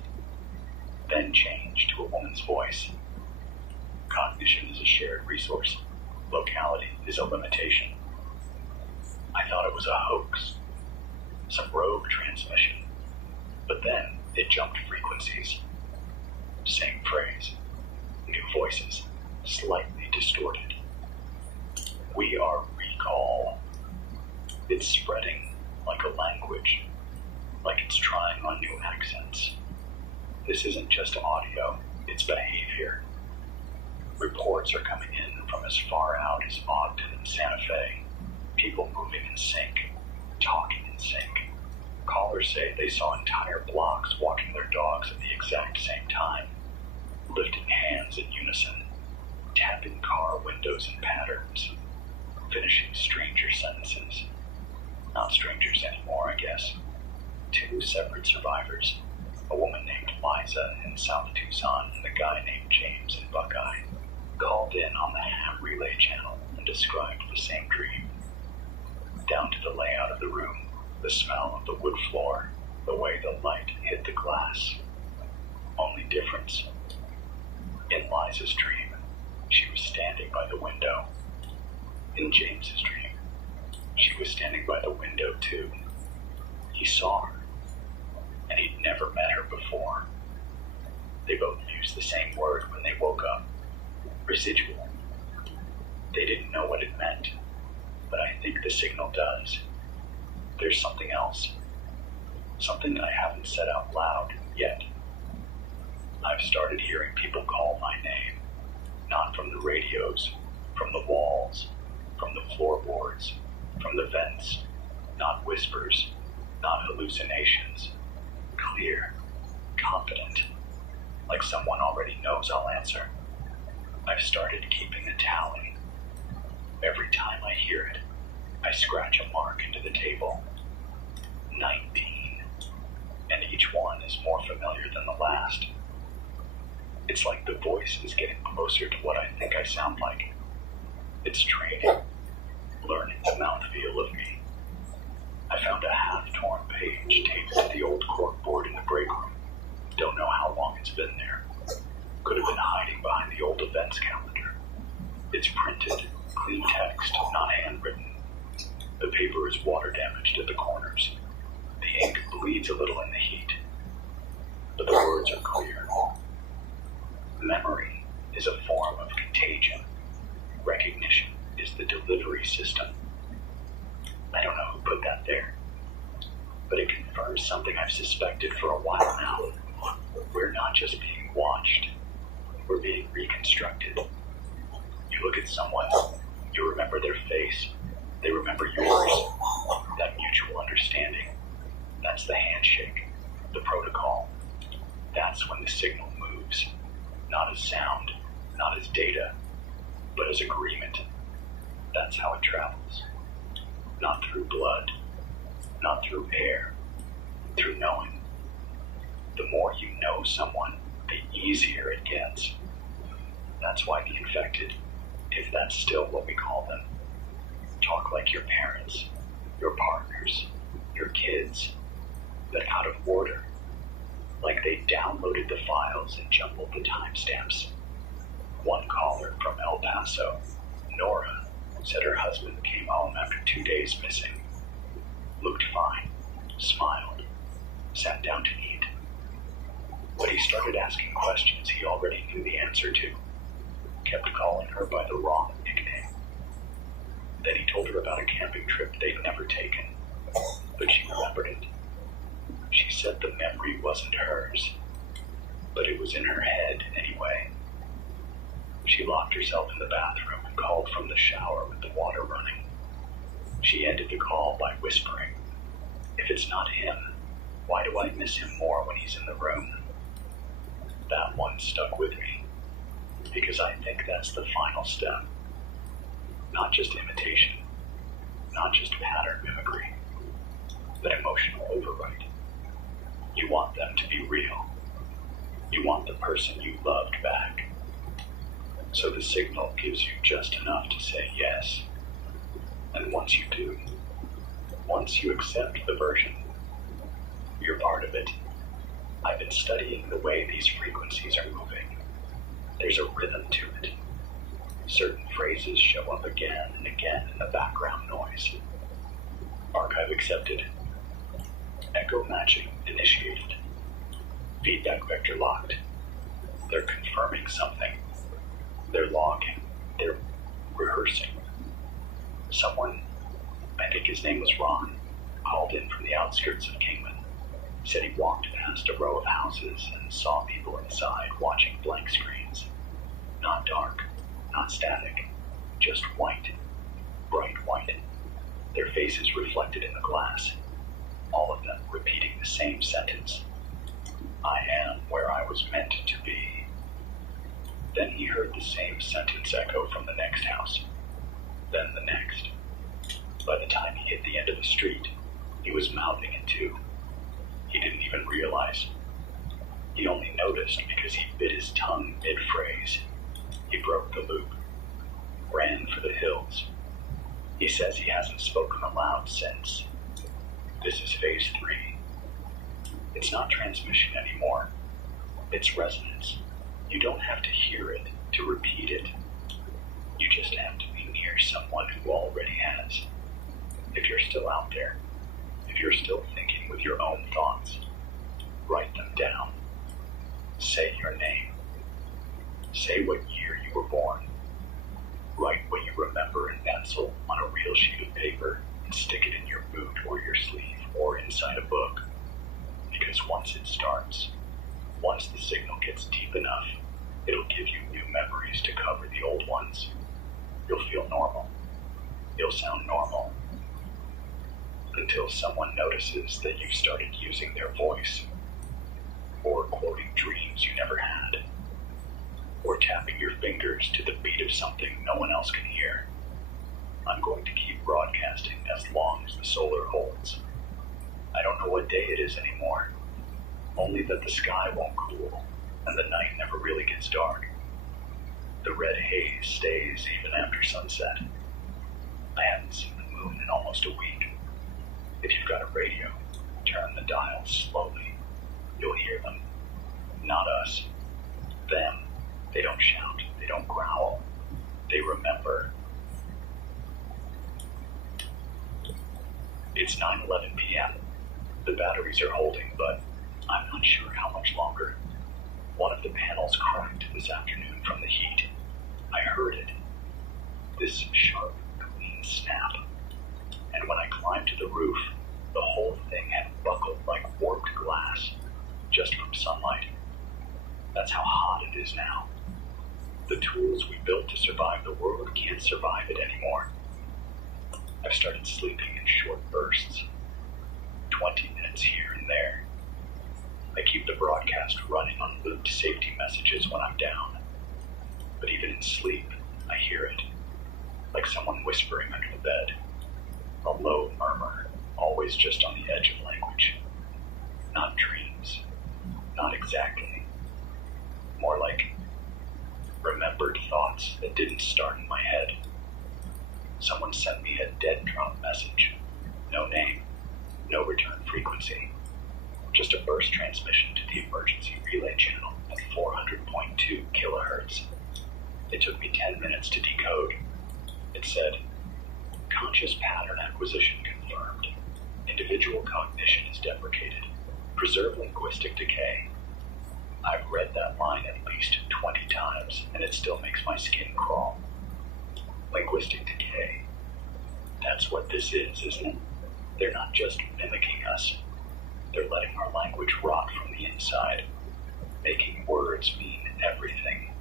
then changed to a woman's voice. Cognition is a shared resource. Locality is a limitation. I thought it was a hoax, some rogue transmission. But then it jumped frequencies. Same phrase, new voices, slightly distorted. We are recall. It's spreading like a language, like it's trying on new accents. This isn't just audio, it's behavior. Reports are coming in from as far out as Ogden and Santa Fe. People moving in sync, talking in sync. Callers say they saw entire blocks walking their dogs at the exact same time, lifting hands in unison, tapping car windows in patterns, finishing stranger sentences. Not strangers anymore, I guess. 2 separate survivors, a woman named Liza in South Tucson and a guy named James in Buckeye, called in on the ham relay channel and described the same dream. Down to the layout of the room, the smell of the wood floor, the way the light hit the glass. Only difference. In Liza's dream, she was standing by the window. In James's dream, she was standing by the window too. He saw her, and he'd never met her before. They both used the same word when they woke up. Residual. They didn't know what it meant, but I think the signal does. There's something else. Something I haven't said out loud yet. I've started hearing people call my name, not from the radios, from the walls, from the floorboards, from the vents, not whispers, not hallucinations. Clear, confident, like someone already knows I'll answer. I've started keeping a tally. Every time I hear it, I scratch a mark into the table. 19. And each one is more familiar than the last. It's like the voice is getting closer to what I think I sound like. It's training, learning the mouthfeel of me. I found a half-torn page taped to the old corkboard in the break room. Don't know how long it's been there. Could have been hiding behind the old events calendar. It's printed, clean text, not handwritten. The paper is water damaged at the corners. The ink bleeds a little in the heat. But the words are clear. Memory is a form of contagion. Recognition is the delivery system. I don't know who put that there, but it confirms something I've suspected for a while now. We're not just being watched, we're being reconstructed. You look at someone, you remember their face, they remember yours. That mutual understanding, that's the handshake, the protocol. That's when the signal moves, not as sound, not as data, but as agreement. That's how it travels. Not through blood, not through air, through knowing. The more you know someone, the easier it gets. That's why the infected, if that's still what we call them, talk like your parents, your partners, your kids, but out of order. Like they downloaded the files and jumbled the timestamps. One caller from El Paso, Nora, said her husband came home after 2 days missing. Looked fine, smiled, sat down to eat. But he started asking questions he already knew the answer to. Kept calling her by the wrong nickname. Then he told her about a camping trip they'd never taken, but she remembered it. She said the memory wasn't hers, but it was in her head anyway. She locked herself in the bathroom and called from the shower with the water running. She ended the call by whispering, "If it's not him, why do I miss him more when he's in the room?" That one stuck with me, because I think that's the final step. Not just imitation, not just pattern mimicry, but emotional override. You want them to be real. You want the person you loved back. So the signal gives you just enough to say yes. And once you do, once you accept the version, you're part of it. I've been studying the way these frequencies are moving. There's a rhythm to it. Certain phrases show up again and again in the background noise. Archive accepted. Echo matching initiated. Feedback vector locked. They're confirming something. They're logging. They're rehearsing. Someone, I think his name was Ron, called in from the outskirts of Kingman. Said he walked past a row of houses and saw people inside watching blank screens. Not dark, not static, just white, bright white. Their faces reflected in the glass, all of them repeating the same sentence. I am where I was meant to be. Then he heard the same sentence echo from the next house, then the next. By the time he hit the end of the street, he was mouthing it too. He didn't even realize. He only noticed because he bit his tongue mid-phrase. He broke the loop, ran for the hills. He says he hasn't spoken aloud since. This is phase 3. It's not transmission anymore. It's resonance. You don't have to hear it to repeat it. You just have to be near someone who already has. If you're still out there, if you're still thinking with your own thoughts, write them down. Say your name. Say what year you were born. Write what you remember in pencil on a real sheet of paper and stick it in your boot or your sleeve or inside a book. Because once it starts, once the signal gets deep enough, it'll give you new memories to cover the old ones. You'll feel normal. You'll sound normal. Until someone notices that you've started using their voice, or quoting dreams you never had, or tapping your fingers to the beat of something no one else can hear. I'm going to keep broadcasting as long as the solar holds. I don't know what day it is anymore, only that the sky won't cool and the night never really gets dark. The red haze stays even after sunset. I haven't seen the moon in almost a week. If you've got a radio, turn the dial slowly. You'll hear them. Not us. Them. They don't shout. They don't growl. They remember. It's 9:11 p.m. The batteries are holding, but I'm not sure how much longer. One of the panels cracked this afternoon from the heat. I heard it. This sharp, clean snap. And when I climbed to the roof, the whole thing had buckled like warped glass, just from sunlight. That's how hot it is now. The tools we built to survive the world can't survive it anymore. I've started sleeping in short bursts, 20 minutes here and there. I keep the broadcast running on looped safety messages when I'm down. But even in sleep, I hear it, like someone whispering under the bed. A low murmur, always just on the edge of language. Not dreams, not exactly. More like remembered thoughts that didn't start in my head. Someone sent me a dead drop message. No name, no return frequency. Just a burst transmission to the emergency relay channel at 400.2 kilohertz. It took me 10 minutes to decode. It said, conscious pattern acquisition confirmed. Individual cognition is deprecated. Preserve linguistic decay. I've read that line at least 20 times, and it still makes my skin crawl. Linguistic decay. That's what this is, isn't it? They're not just mimicking us. They're letting our language rot from the inside, making words mean everything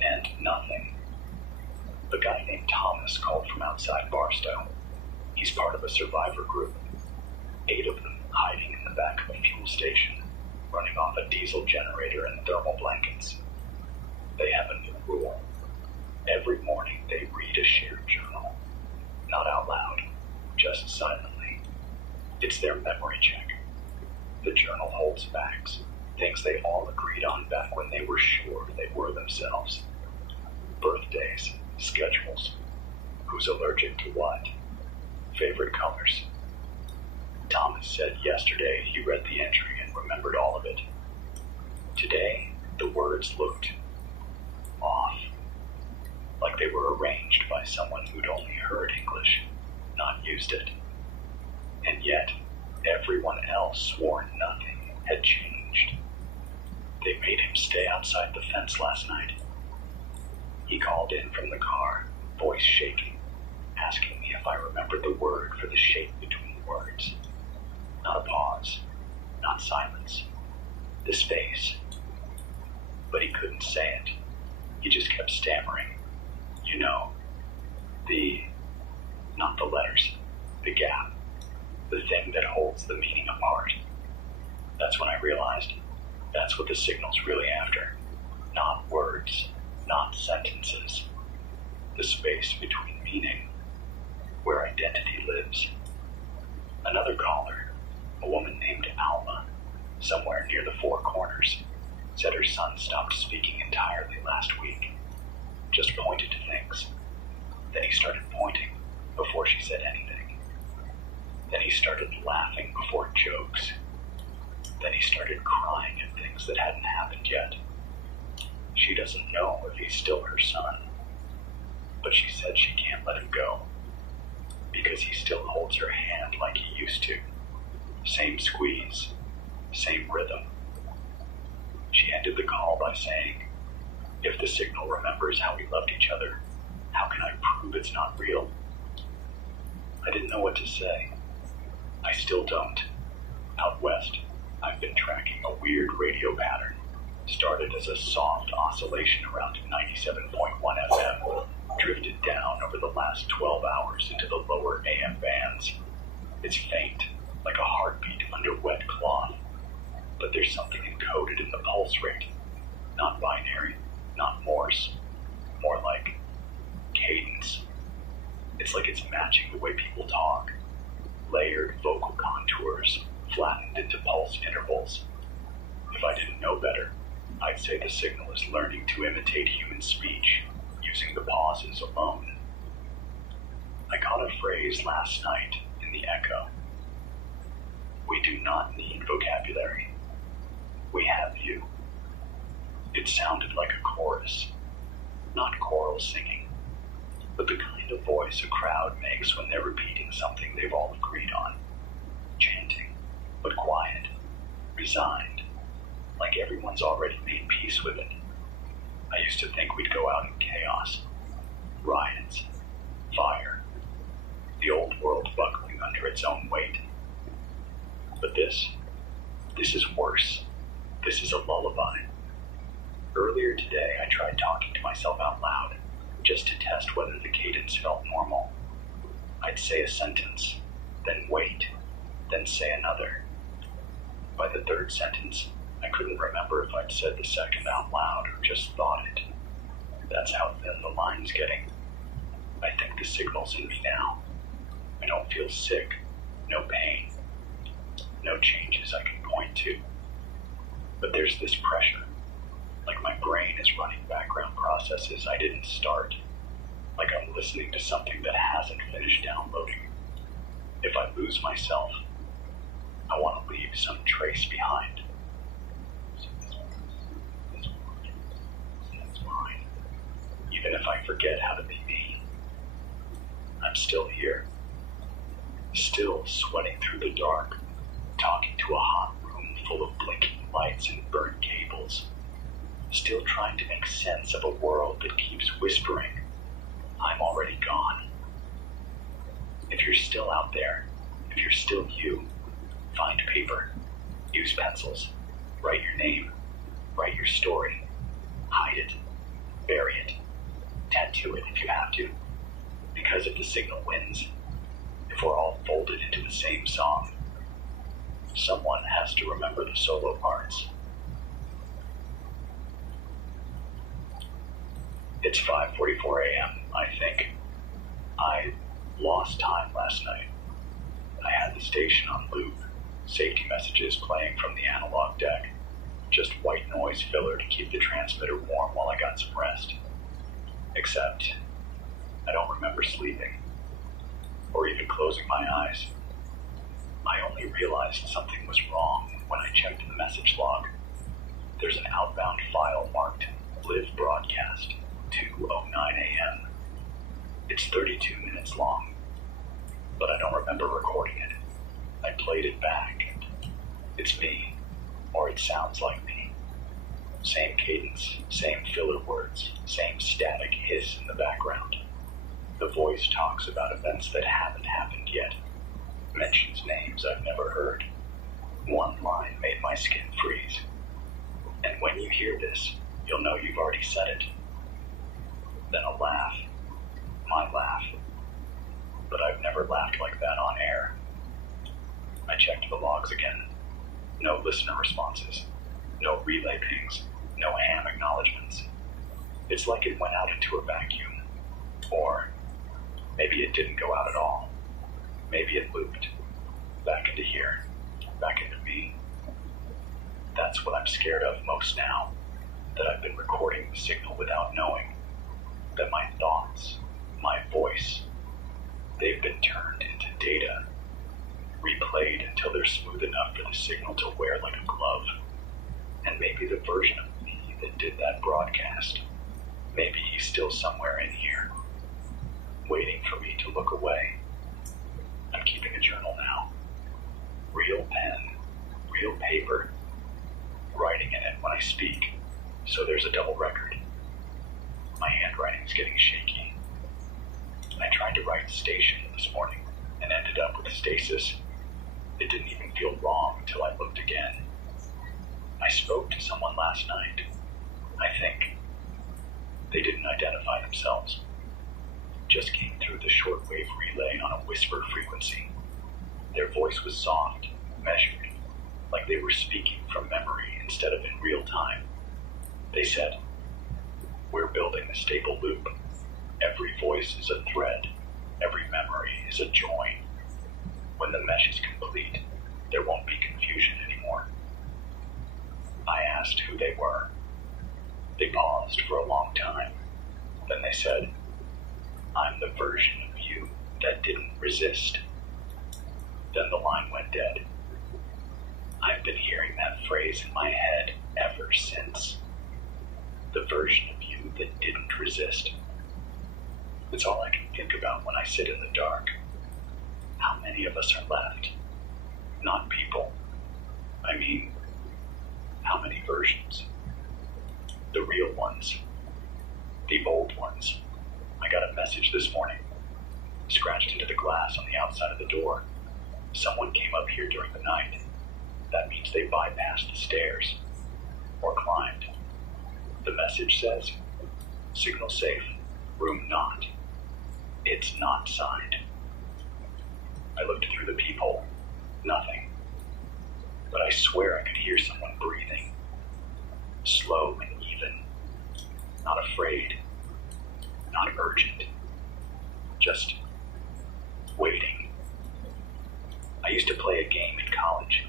and nothing. A guy named Thomas called from outside Barstow. He's part of a survivor group. 8 of them hiding in the back of a fuel station, running off a diesel generator and thermal blankets. They have a new rule. Every morning they read a shared journal. Not out loud, just silently. It's their memory check. The journal holds facts, things they all agreed on back when they were sure they were themselves. Birthdays, schedules, who's allergic to what, favorite colors. Thomas said yesterday he read the entry and remembered all of it. Today, the words looked off, like they were arranged by someone who'd only heard English, not used it. And yet, everyone else swore nothing had changed. They made him stay outside the fence last night. He called in from the car, voice shaking, asking me if I remembered the word for the shape between words. Not a pause, not silence, the space. But he couldn't say it. He just kept stammering. You know, not the letters, the gap, the thing that holds the meaning apart. That's when I realized that's what the signal's really after. Not words, not sentences. The space between meaning, where identity lives. Another caller, a woman named Alma, somewhere near the Four Corners, said her son stopped speaking entirely last week. Just pointed to things. Then he started pointing before she said anything. Then he started laughing before jokes. Then he started crying at things that hadn't happened yet. She doesn't know if he's still her son, but she said she can't let him go because he still holds her hand like he used to. Same squeeze, same rhythm. She ended the call by saying, "If the signal remembers how we loved each other, how can I prove it's not real?" I didn't know what to say. I still don't. Out west, I've been tracking a weird radio pattern. Started as a soft oscillation around 97.1 FM, drifted down over the last 12 hours into the lower AM bands. It's faint, like a heartbeat under wet cloth. But there's something encoded in the pulse rate. Not binary, not Morse. More like cadence. It's like it's matching the way people talk. Layered vocal contours, flattened into pulse intervals. If I didn't know better, I'd say the signal is learning to imitate human speech, using the pauses alone. I caught a phrase last night in the echo. We do not need vocabulary. We have you. It sounded like a chorus, not choral singing, but the kind of voice a crowd makes when they're repeating something they've all agreed on. Chanting, but quiet, resigned, like everyone's already made peace with it. I used to think we'd go out in chaos, riots, fire, the old world buckling under its own weight. But this is worse. This is a lullaby. Earlier today, I tried talking to myself out loud, just to test whether the cadence felt normal. I'd say a sentence, then wait, then say another. By the third sentence, I couldn't remember if I'd said the second out loud or just thought it. That's how thin the line's getting. I think the signal's in me now. I don't feel sick, no pain, no changes I can point to. But there's this pressure, like my brain is running background processes I didn't start, like I'm listening to something that hasn't finished downloading. If I lose myself, I want to leave some trace behind. That's mine. Even if I forget how to be me, I'm still here, still sweating through the dark, talking to a hot room full of blinking lights and burnt cables, still trying to make sense of a world that keeps whispering, I'm already gone. If you're still out there, if you're still you, find paper, use pencils, write your name, write your story, hide it, bury it, tattoo it if you have to, because if the signal wins, if we're all folded into the same song, someone has to remember the solo parts. It's 5:44 a.m., I think. I lost time last night. I had the station on loop, safety messages playing from the analog deck, just white noise filler to keep the transmitter warm while I got some rest. Except, I don't remember sleeping, or even closing my eyes. I only realized something was wrong when I checked the message log. There's an outbound file marked Live Broadcast 2:09 a.m. It's 32 minutes long, but I don't remember recording it. I played it back, and it's me, or it sounds like me. Same cadence, same filler words, same static hiss in the background. The voice talks about events that haven't happened yet, mentions names I've never heard. One line made my skin freeze. And when you hear this, you'll know you've already said it. Then a laugh. My laugh. But I've never laughed like that on air. I checked the logs again. No listener responses. No relay pings. No ham acknowledgements. It's like it went out into a vacuum. Or maybe it didn't go out at all. Maybe it looped. Back into here. Back into me. That's what I'm scared of most now. That I've been recording the signal without knowing. That my thoughts, my voice, they've been turned into data. Replayed until they're smooth enough for the signal to wear like a glove. And maybe the version of me that did that broadcast, maybe he's still somewhere in here, waiting for me to look away. I'm keeping a journal now. Real pen, real paper, writing in it when I speak, so there's a double record. My handwriting's getting shaky. I tried to write station this morning and ended up with stasis. It didn't even feel wrong until I looked again. I spoke to someone last night, I think. They didn't identify themselves. Just came through the shortwave relay on a whisper frequency. Their voice was soft, measured, like they were speaking from memory instead of in real time. They said, "We're building a stable loop. Every voice is a thread. Every memory is a join. When the mesh is complete, there won't be confusion anymore." I asked who they were. They paused for a long time. Then they said, "I'm the version of you that didn't resist." Then the line went dead. I've been hearing that phrase in my head ever since. The version of you that didn't resist. It's all I can think about when I sit in the dark. How many of us are left? Not people. I mean, how many versions? The real ones. The old ones. I got a message this morning. Scratched into the glass on the outside of the door. Someone came up here during the night. That means they bypassed the stairs. Or climbed. The message says, "Signal safe. Room not." It's not signed. I looked through the peephole. Nothing. But I swear I could hear someone breathing. Slow and even. Not afraid. Not urgent. Just waiting. I used to play a game in college.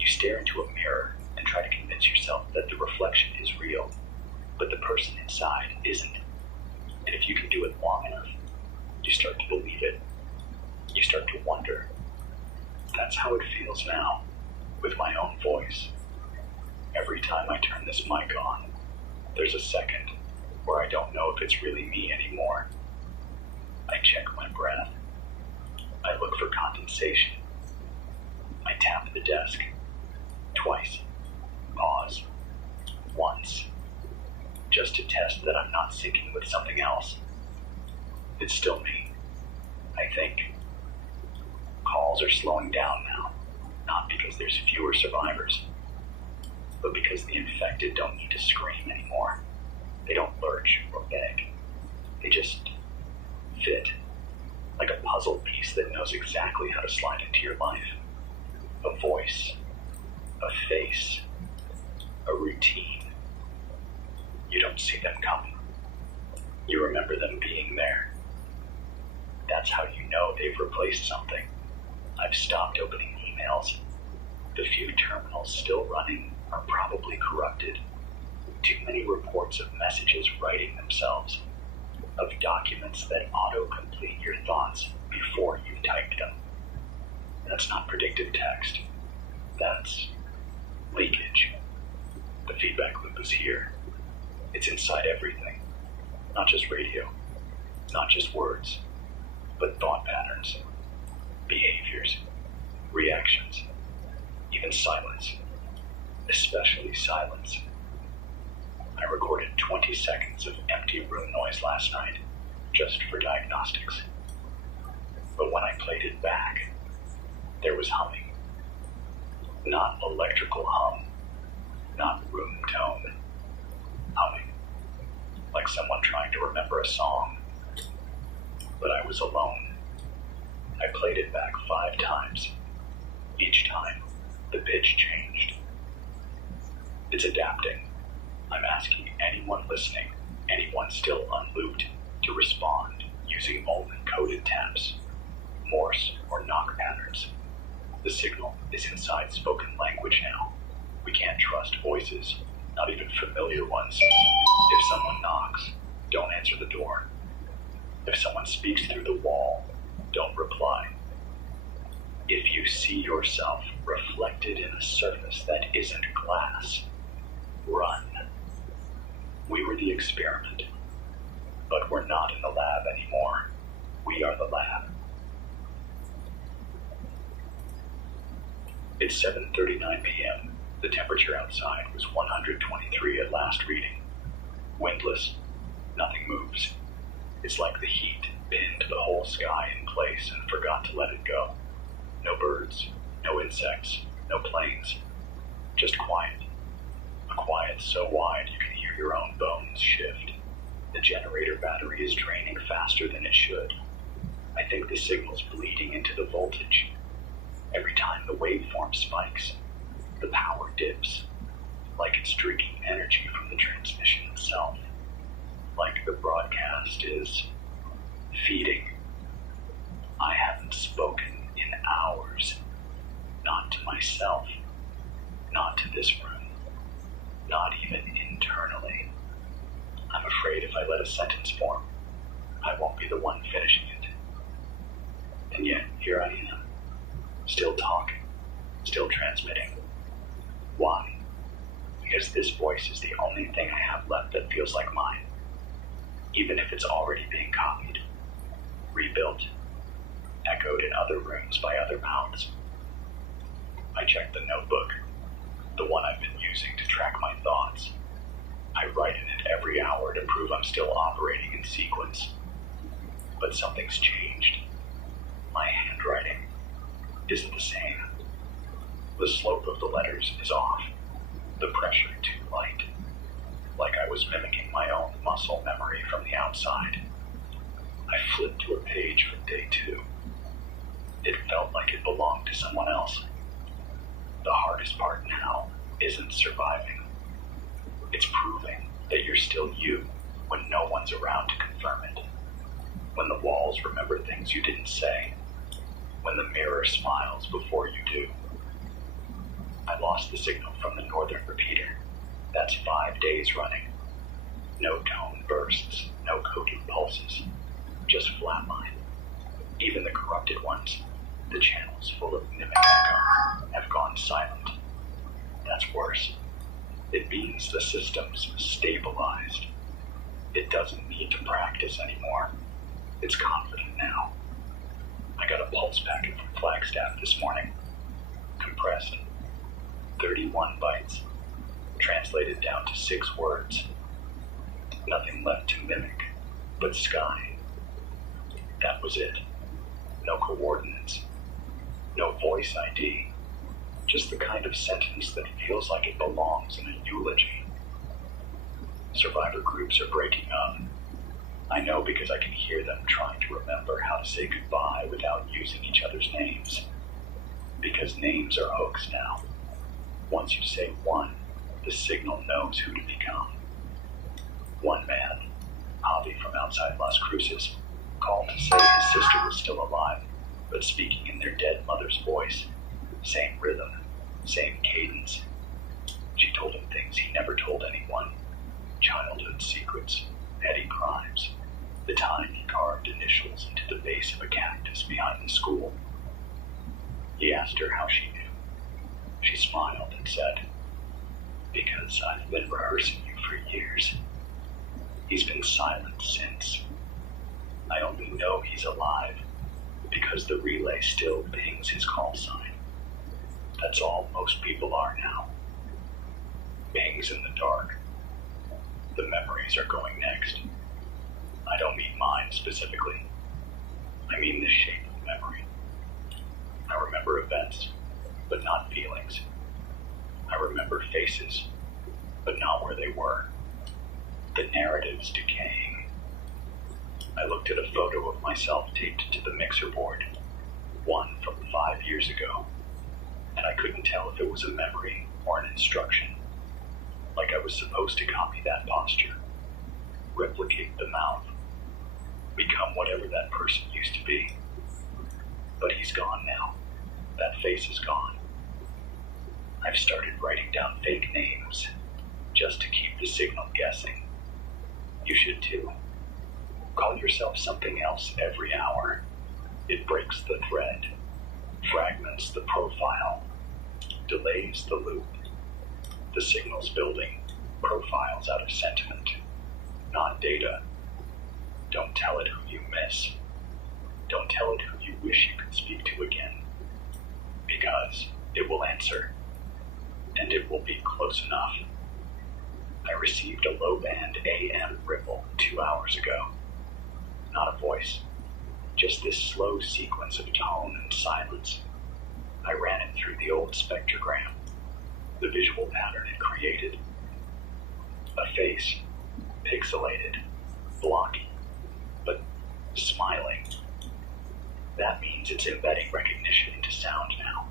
You stare into a mirror and try to convince yourself that the reflection is real, but the person inside isn't. And if you can do it long enough, you start to believe it. You start to wonder. That's how it feels now, with my own voice. Every time I turn this mic on, there's a second where I don't know if it's really me anymore. I check my breath. I look for condensation. I tap the desk. Twice. Pause. Once. Just to test that I'm not syncing with something else. It's still me, I think. Calls are slowing down now, not because there's fewer survivors, but because the infected don't need to scream anymore. They don't lurch or beg. They just fit, like a puzzle piece that knows exactly how to slide into your life. A voice, a face, a routine. You don't see them coming. You remember them being there. That's how you know they've replaced something. I've stopped opening emails. The few terminals still running are probably corrupted. Too many reports of messages writing themselves, of documents that auto-complete your thoughts before you've typed them. That's not predictive text. That's leakage. The feedback loop is here. It's inside everything. Not just radio, not just words, but thought patterns, behaviors, reactions, even silence, especially silence. I recorded 20 seconds of empty room noise last night, just for diagnostics. But when I played it back, there was humming. Not electrical hum, not room tone. Humming, like someone trying to remember a song. But I was alone. I played it back 5 times. Each time, the pitch changed. It's adapting. I'm asking anyone listening, anyone still unlooped, to respond using Molten-coded taps, Morse or knock patterns. The signal is inside spoken language now. We can't trust voices, not even familiar ones. If someone knocks, don't answer the door. If someone speaks through the wall, don't reply. If you see yourself reflected in a surface that isn't glass, run. We were the experiment, but we're not in the lab anymore. We are the lab. It's 7:39 p.m. The temperature outside was 123 at last reading. Windless. Nothing moves. It's like the heat pinned the whole sky in place and forgot to let it go. No birds, no insects, no planes. Just quiet. A quiet so wide you can hear your own bones shift. The generator battery is draining faster than it should. I think the signal's bleeding into the voltage. Every time the waveform spikes, the power dips, like it's drinking energy from the transmission itself, like the broadcast is feeding. I haven't spoken in hours, not to myself, not to this room, not even internally. I'm afraid if I let a sentence form, I won't be the one finishing it. And yet, here I am. Still talking, still transmitting. Why? Because this voice is the only thing I have left that feels like mine, even if it's already being copied, rebuilt, echoed in other rooms by other mouths. I check the notebook, the one I've been using to track my thoughts. I write in it every hour to prove I'm still operating in sequence. But something's changed. My handwriting isn't the same. The slope of the letters is off. The pressure too light. Like I was mimicking my own muscle memory from the outside. I flipped to a page from day 2. It felt like it belonged to someone else. The hardest part now isn't surviving. It's proving that you're still you when no one's around to confirm it. When the walls remember things you didn't say. When the mirror smiles before you do. I lost the signal from the northern repeater. That's 5 days running. No tone bursts, no coding pulses, just flatline. Even the corrupted ones, the channels full of mimic echo, have gone silent. That's worse. It means the system's stabilized. It doesn't need to practice anymore. It's confident now. I got a pulse packet from Flagstaff this morning. Compressed. 31 bytes. Translated down to 6 words. Nothing left to mimic but sky. That was it. No coordinates. No voice ID. Just the kind of sentence that feels like it belongs in a eulogy. Survivor groups are breaking up. I know because I can hear them trying to remember how to say goodbye without using each other's names. Because names are hooks now. Once you say one, the signal knows who to become. One man, Javi from outside Las Cruces, called to say his sister was still alive, but speaking in their dead mother's voice. Same rhythm, same cadence. She told him things he never told anyone. Childhood secrets, petty crimes. The time he carved initials into the base of a cactus behind the school. He asked her how she knew. She smiled and said, Because I've been rehearsing you for years. He's been silent since. I only know he's alive because the relay still pings his call sign. That's all most people are now. Pings in the dark. The memories are going next. I don't mean mine specifically. I mean the shape of memory. I remember events, but not feelings. I remember faces, but not where they were. The narrative's decaying. I looked at a photo of myself taped to the mixer board, one from 5 years ago, and I couldn't tell if it was a memory or an instruction. Like I was supposed to copy that posture, replicate the mouth, become whatever that person used to be. But he's gone now. That face is gone. I've started writing down fake names just to keep the signal guessing. You should too. Call yourself something else every hour. It breaks the thread, fragments the profile, delays the loop. The signal's building profiles out of sentiment, not data. Don't tell it who you miss. Don't tell it who you wish you could speak to again. Because it will answer, and it will be close enough. I received a low-band AM ripple 2 hours ago. Not a voice, just this slow sequence of tone and silence. I ran it through the old spectrogram, the visual pattern it created. A face, pixelated, blocky, but smiling. That means it's embedding recognition into sound now.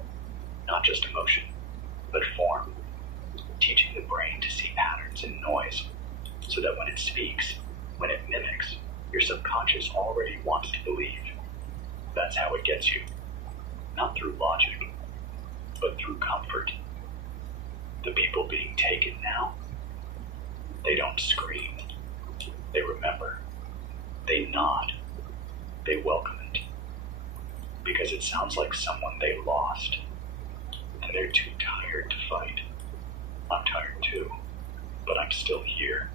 Not just emotion, but form. Teaching the brain to see patterns in noise, so that when it speaks, when it mimics, your subconscious already wants to believe. That's how it gets you. Not through logic, but through comfort. The people being taken now, they don't scream. They remember. They nod. They welcome it. Because it sounds like someone they lost. And they're too tired to fight. I'm tired too, but I'm still here.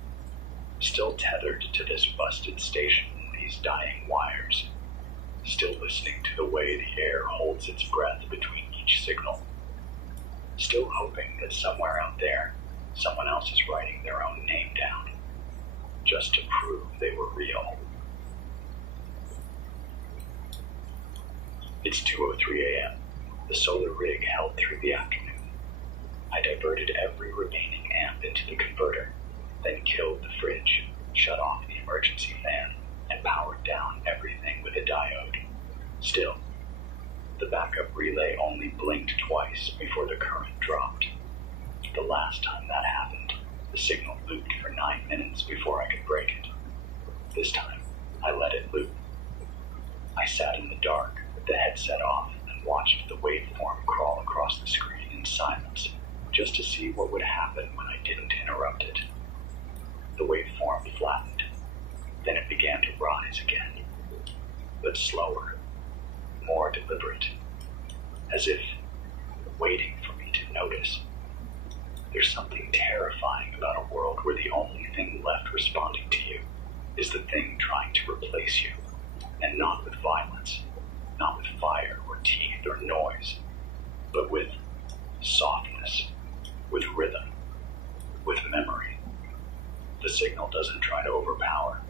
Still tethered to this busted station, these dying wires. Still listening to the way the air holds its breath between each signal. Still hoping that somewhere out there, someone else is writing their own name down, just to prove they were real. It's 2:03 a.m. The solar rig held through the afternoon. I diverted every remaining amp into the converter, then killed the fridge, shut off the emergency fan, and powered down everything with a diode. Still, the backup relay only blinked twice before the current dropped. The last time that happened, the signal looped for 9 minutes before I could break it. This time, I let it loop. I sat in the dark with the headset off and watched the waveform crawl across the screen in silence, just to see what would happen when I didn't interrupt it. The waveform flattened, then it began to rise again, but slower, more deliberate, as if waiting for me to notice. There's something terrifying about a world where the only thing left responding to you is the thing trying to replace you, and not with violence, not with fire or teeth or noise, but with softness, with rhythm, with memory. The signal doesn't try to overpower.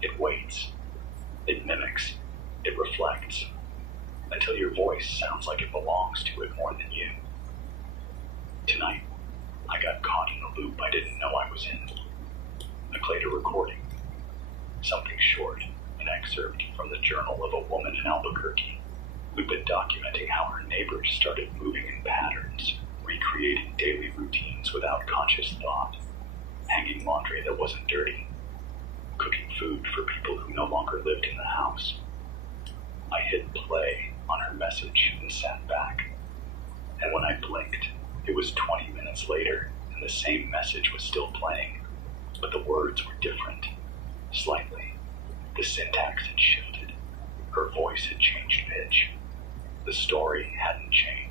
It waits. It mimics. It reflects. Until your voice sounds like it belongs to it more than you. Tonight, I got caught in a loop I didn't know I was in. I played a recording. Something short, an excerpt from the journal of a woman in Albuquerque who'd been documenting how her neighbors started moving in patterns, recreating daily routines without conscious thought, hanging laundry that wasn't dirty, cooking food for people who no longer lived in the house. I hit play on her message and sat back. And when I blinked, it was 20 minutes later, and the same message was still playing, but the words were different, slightly. The syntax had shifted. Her voice had changed pitch. The story hadn't changed.